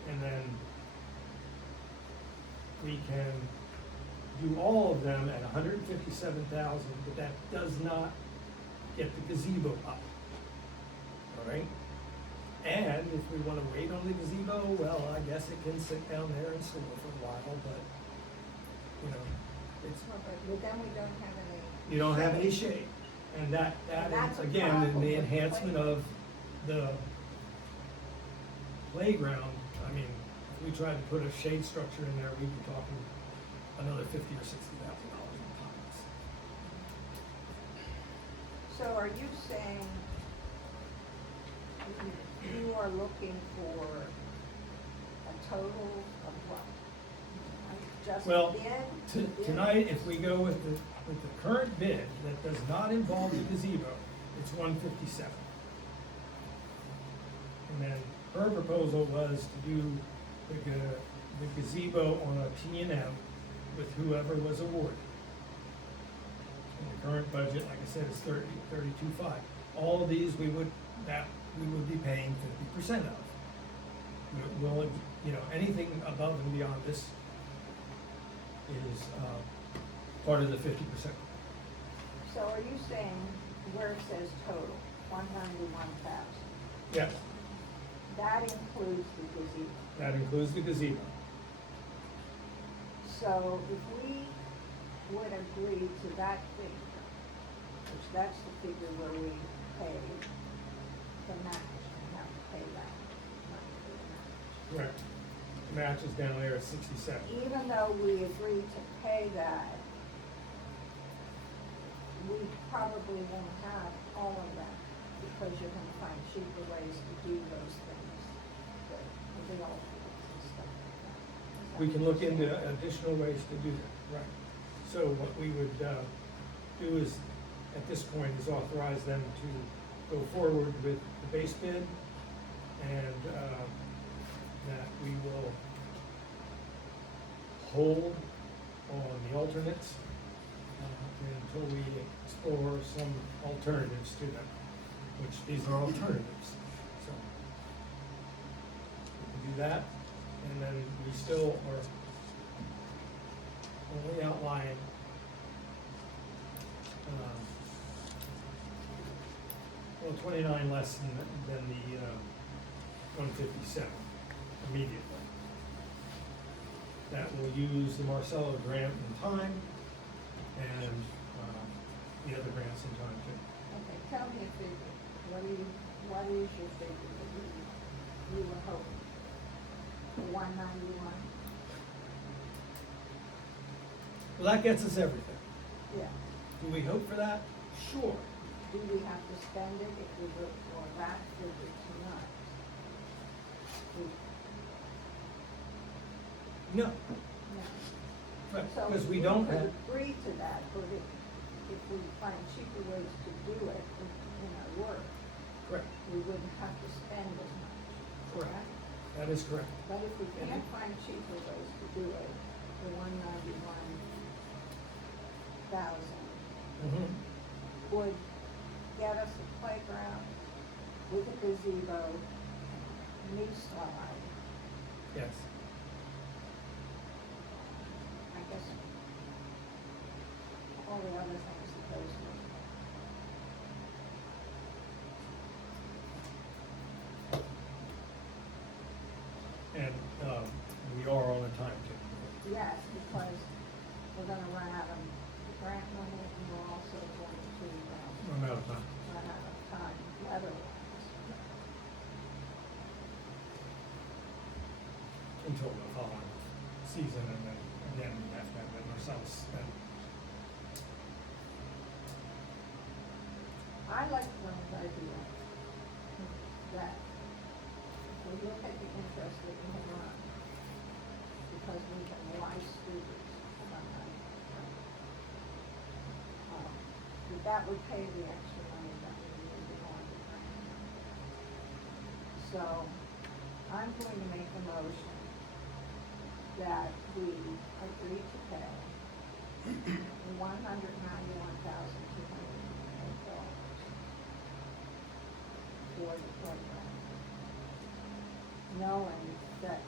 And then we can do all of them at 157,000, but that does not get the gazebo up. All right? And if we want to wait on the gazebo, well, I guess it can sit down there and store for a while, but, you know, it's, But then we don't have any. you don't have any shade. And that That's is, a again, in problem the with enhancement of the playground. I mean, if we tried to put a shade structure in there, we'd be talking another $50,000 or $60,000 in pockets. So are you saying you are looking for a total of what? Just Well, bid? tonight, if we go with the current bid that does not involve the gazebo, it's 157. And then her proposal was to do the gazebo on a T&M with whoever was awarded. And the current budget, like I said, is 32.5. All of these we would be paying 50% of. We'll, you know, anything above and beyond this is part of the 50%. So are you saying where it says total, 191,000, Yes, that includes the gazebo? that includes the gazebo. So if we would agree to that figure, which that's the figure where we pay the match, we have to pay that money for the match. Correct. The match is down there at 67. Even though we agree to pay that, we probably won't have all of that, because you're gonna find cheaper ways to do those things, the alternates and stuff like that. Is that We can what look you're into saying? additional ways to do that, right. So what we would do is, at this point, is authorize them to go forward with the base bid and that we will hold on the alternates until we explore some alternatives to them, which these are alternatives, so. We can do that, and then we still are only outlying well, 29 less than the 157 immediately. That will use the Marcelo grant in time, and the other grants in time too. Okay, tell me a figure. What is your figure that you were hoping? 191? Well, that gets us everything. Yeah. Do we hope for that? Sure. Do we have to spend it if we vote for that figure tonight? No, No. right, So because we don't have, could agree to that, but if we find cheaper ways to do it in our work, correct, we wouldn't have to spend as much, correct, correct? that is correct. But if we can't find cheaper ways to do it, the 191,000 Mhm. would get us a playground with a gazebo, new slide, Yes, I guess all the other things that goes with it. and we are on a timetable. Yes, because we're gonna run out of grant money and we're also going to, I'm out of time. run out of time weather-wise. Until the following season, and then again, we have to have it ourselves spent. I like Glenn's idea that we look at the interest that we have run, because we can wise students sometimes. That would pay the extra money that we need to go on the grant. So, I'm going to make a motion that we agree to pay $191,208 for the program, knowing that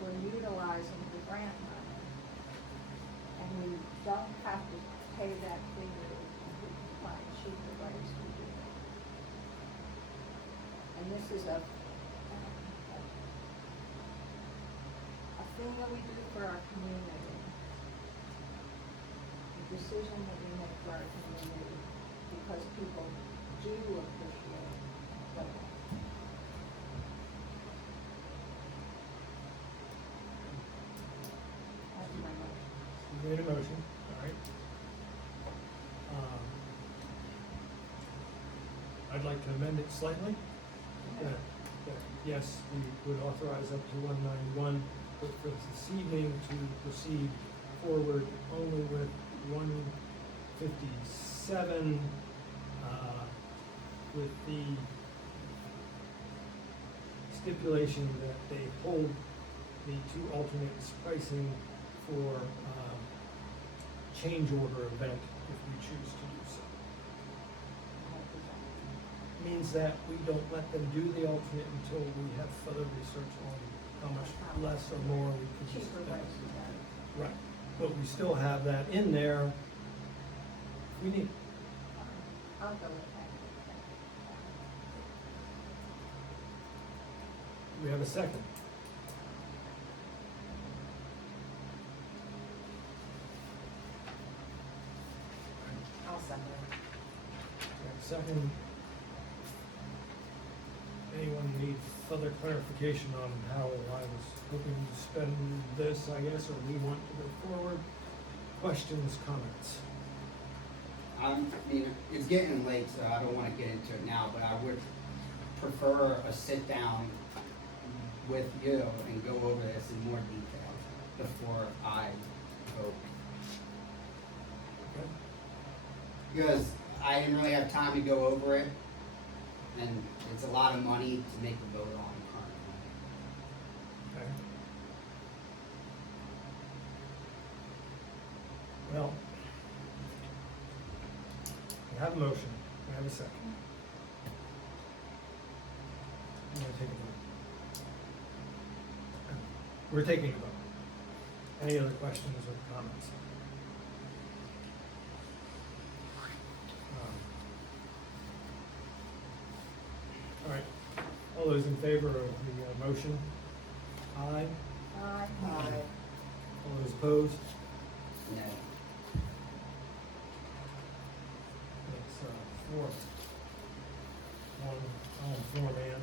we're utilizing the grant money, and we don't have to pay that figure if we can find cheaper ways to do it. And this is a thing that we do for our community, a decision that we make for our community, because people do appreciate what that's my motion. You made a motion, all right. I'd like to amend it slightly. That, yes, we would authorize up to 191, but for this evening to proceed forward only with 157, with the stipulation that they hold the two alternates pricing for change order event if we choose to do so. Means that we don't let them do the alternate until we have further research on how much less or more we could just Cheaper spend. ways to do it. Right, but we still have that in there. We need, I'll go with that. we have a second. I'll second it. We have a second. Anyone need further clarification on how I was hoping to spend this, I guess, or we want to go forward? Questions, comments? I mean, it's getting late, so I don't wanna get into it now, but I would prefer a sit-down with you and go over this in more detail before I vote. Okay. Because I didn't really have time to go over it And it's a lot of money to make a vote on currently. Okay. Well, we have a motion, we have a second. You wanna take a vote? We're taking a vote. Any other questions or comments? All right, all those in favor of the motion? Aye. Aye. All those opposed? No. That's four. I'll inform Ann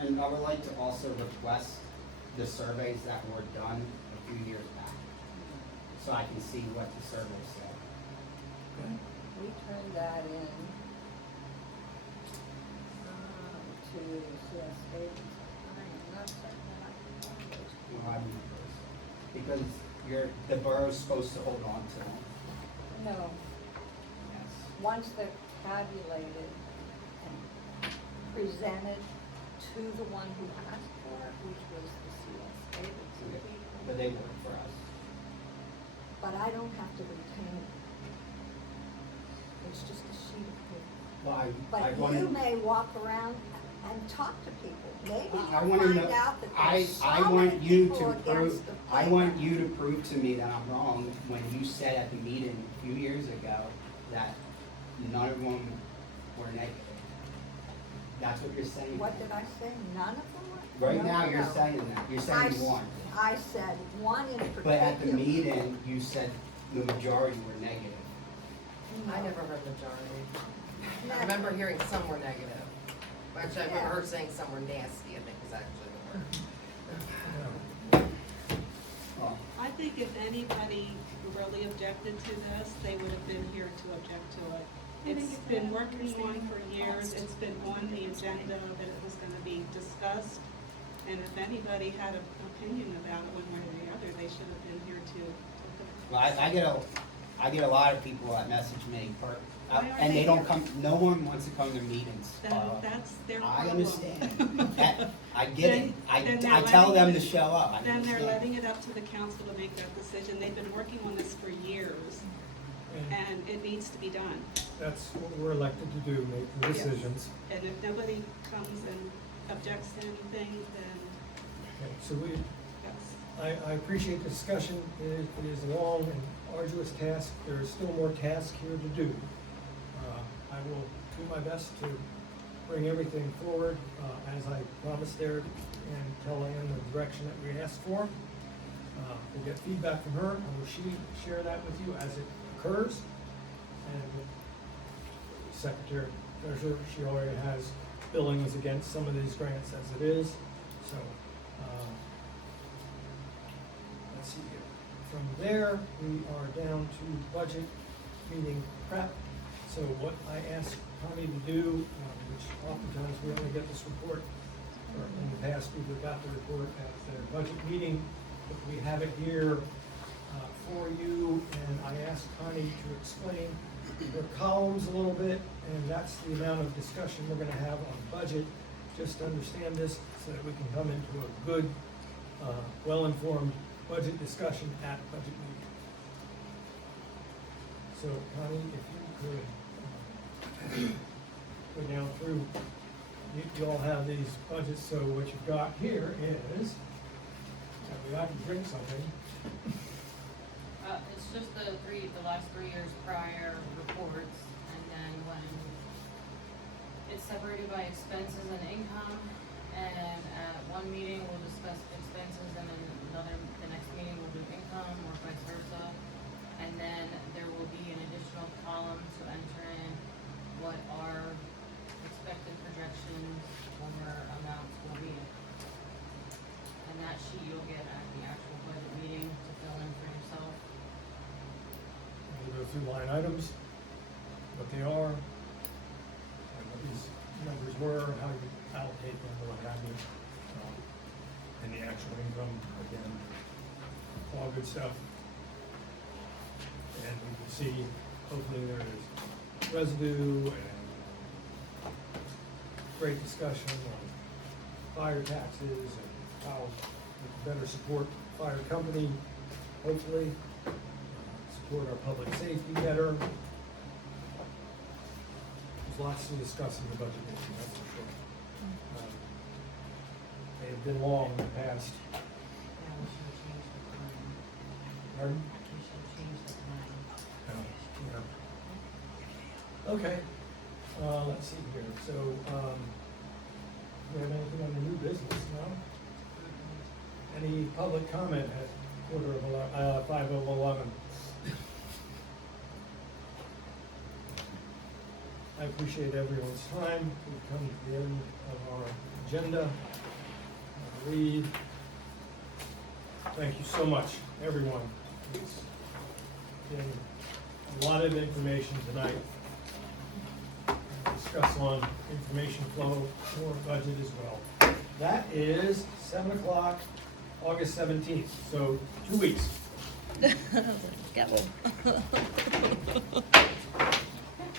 to, And I would like to also request the surveys that were done a few years back, so I can see what the surveys said. We turned that in, to CSA. I am not certain that I can find those. Well, I need those, because the borough's supposed to hold on to them. No, Yes. once they're tabulated and presented to the one who asked for it, which was the CSA, the two people. But they work for us. But I don't have to retain it. It's just a sheet of paper. Well, I But wanna. you may walk around and talk to people. Maybe I you'll wanna find know- out that I there's so want many you people to against prove, the I want playground. you to prove to me that I'm wrong when you said at the meeting a few years ago that none of them were negative. That's what you're saying. What did I say? None of them were? Right No, now, you're no. saying that. You're I saying s- one. I said one in particular. But at the meeting, you said the majority were negative. I No. never heard majority. I Never. remember hearing some were negative. Actually, I remember her saying some were nasty, I think was actually the word. Well, I think if anybody really objected to this, they would have been here to object to it. I think It's if been they working on understand for the years, cost. it's been on the agenda that it was gonna be discussed. And if anybody had an opinion about it one way or the other, they should have been here to. well, I get a lot of people that message me, Why aren't and they they don't here? come, no one wants to come to meetings. Then that's their I problem. understand. I get it. Then they're I tell them letting to it- show up. I Then they're understand. letting it up to the council to make that decision. They've been working on this for years, and it needs to be done. that's what we're elected to do, make the Yes. decisions. And if nobody comes and objects to anything, then Okay, so we, yes. I appreciate the discussion. It is a long and arduous task. There is still more tasks here to do. I will do my best to bring everything forward, as I promised there, and tell Ann the direction that we asked for. We'll get feedback from her, and will share that with you as it occurs. And the Secretary Treasurer, she already has billings against some of these grants as it is, so, let's see here. From there, we are down to budget meeting prep. So what I asked Connie to do, which oftentimes we only get this report, or in the past, we've got the report at the budget meeting, but we have it here for you, and I asked Connie to explain her columns a little bit, and that's the amount of discussion we're gonna have on budget, just to understand this, so that we can come into a good, well-informed budget discussion at budget meeting. So Connie, if you could go down through, you all have these budgets, so what you've got here is, I can drink something. It's just the last 3 years prior reports, and then when it's separated by expenses and income, and at one meeting we'll discuss expenses, and then the next meeting we'll do income, or vice versa. And then there will be an additional column to enter in what our expected projections or amounts will be. And that sheet you'll get at the actual budget meeting to fill in for yourself. We'll go through line items, what they are, and what these numbers were, how you allocate them, or what have you. And the actual income, again, all good stuff. And we can see, hopefully there is residue and great discussion on fire taxes and how we can better support the fire company, hopefully, support our public safety better. There's lots to discuss in the budget meeting, that's for sure. They have been long in the past. Pardon? Yeah. Okay, let's see here, so, do we have anything on the new business, no? Any public comment at 5:11? I appreciate everyone's time. We've come to the end of our agenda. I believe. Thank you so much, everyone. It's been a lot of information tonight. Discuss on information flow for budget as well. That is 7 o'clock, August 17th, so 2 weeks. Gavel.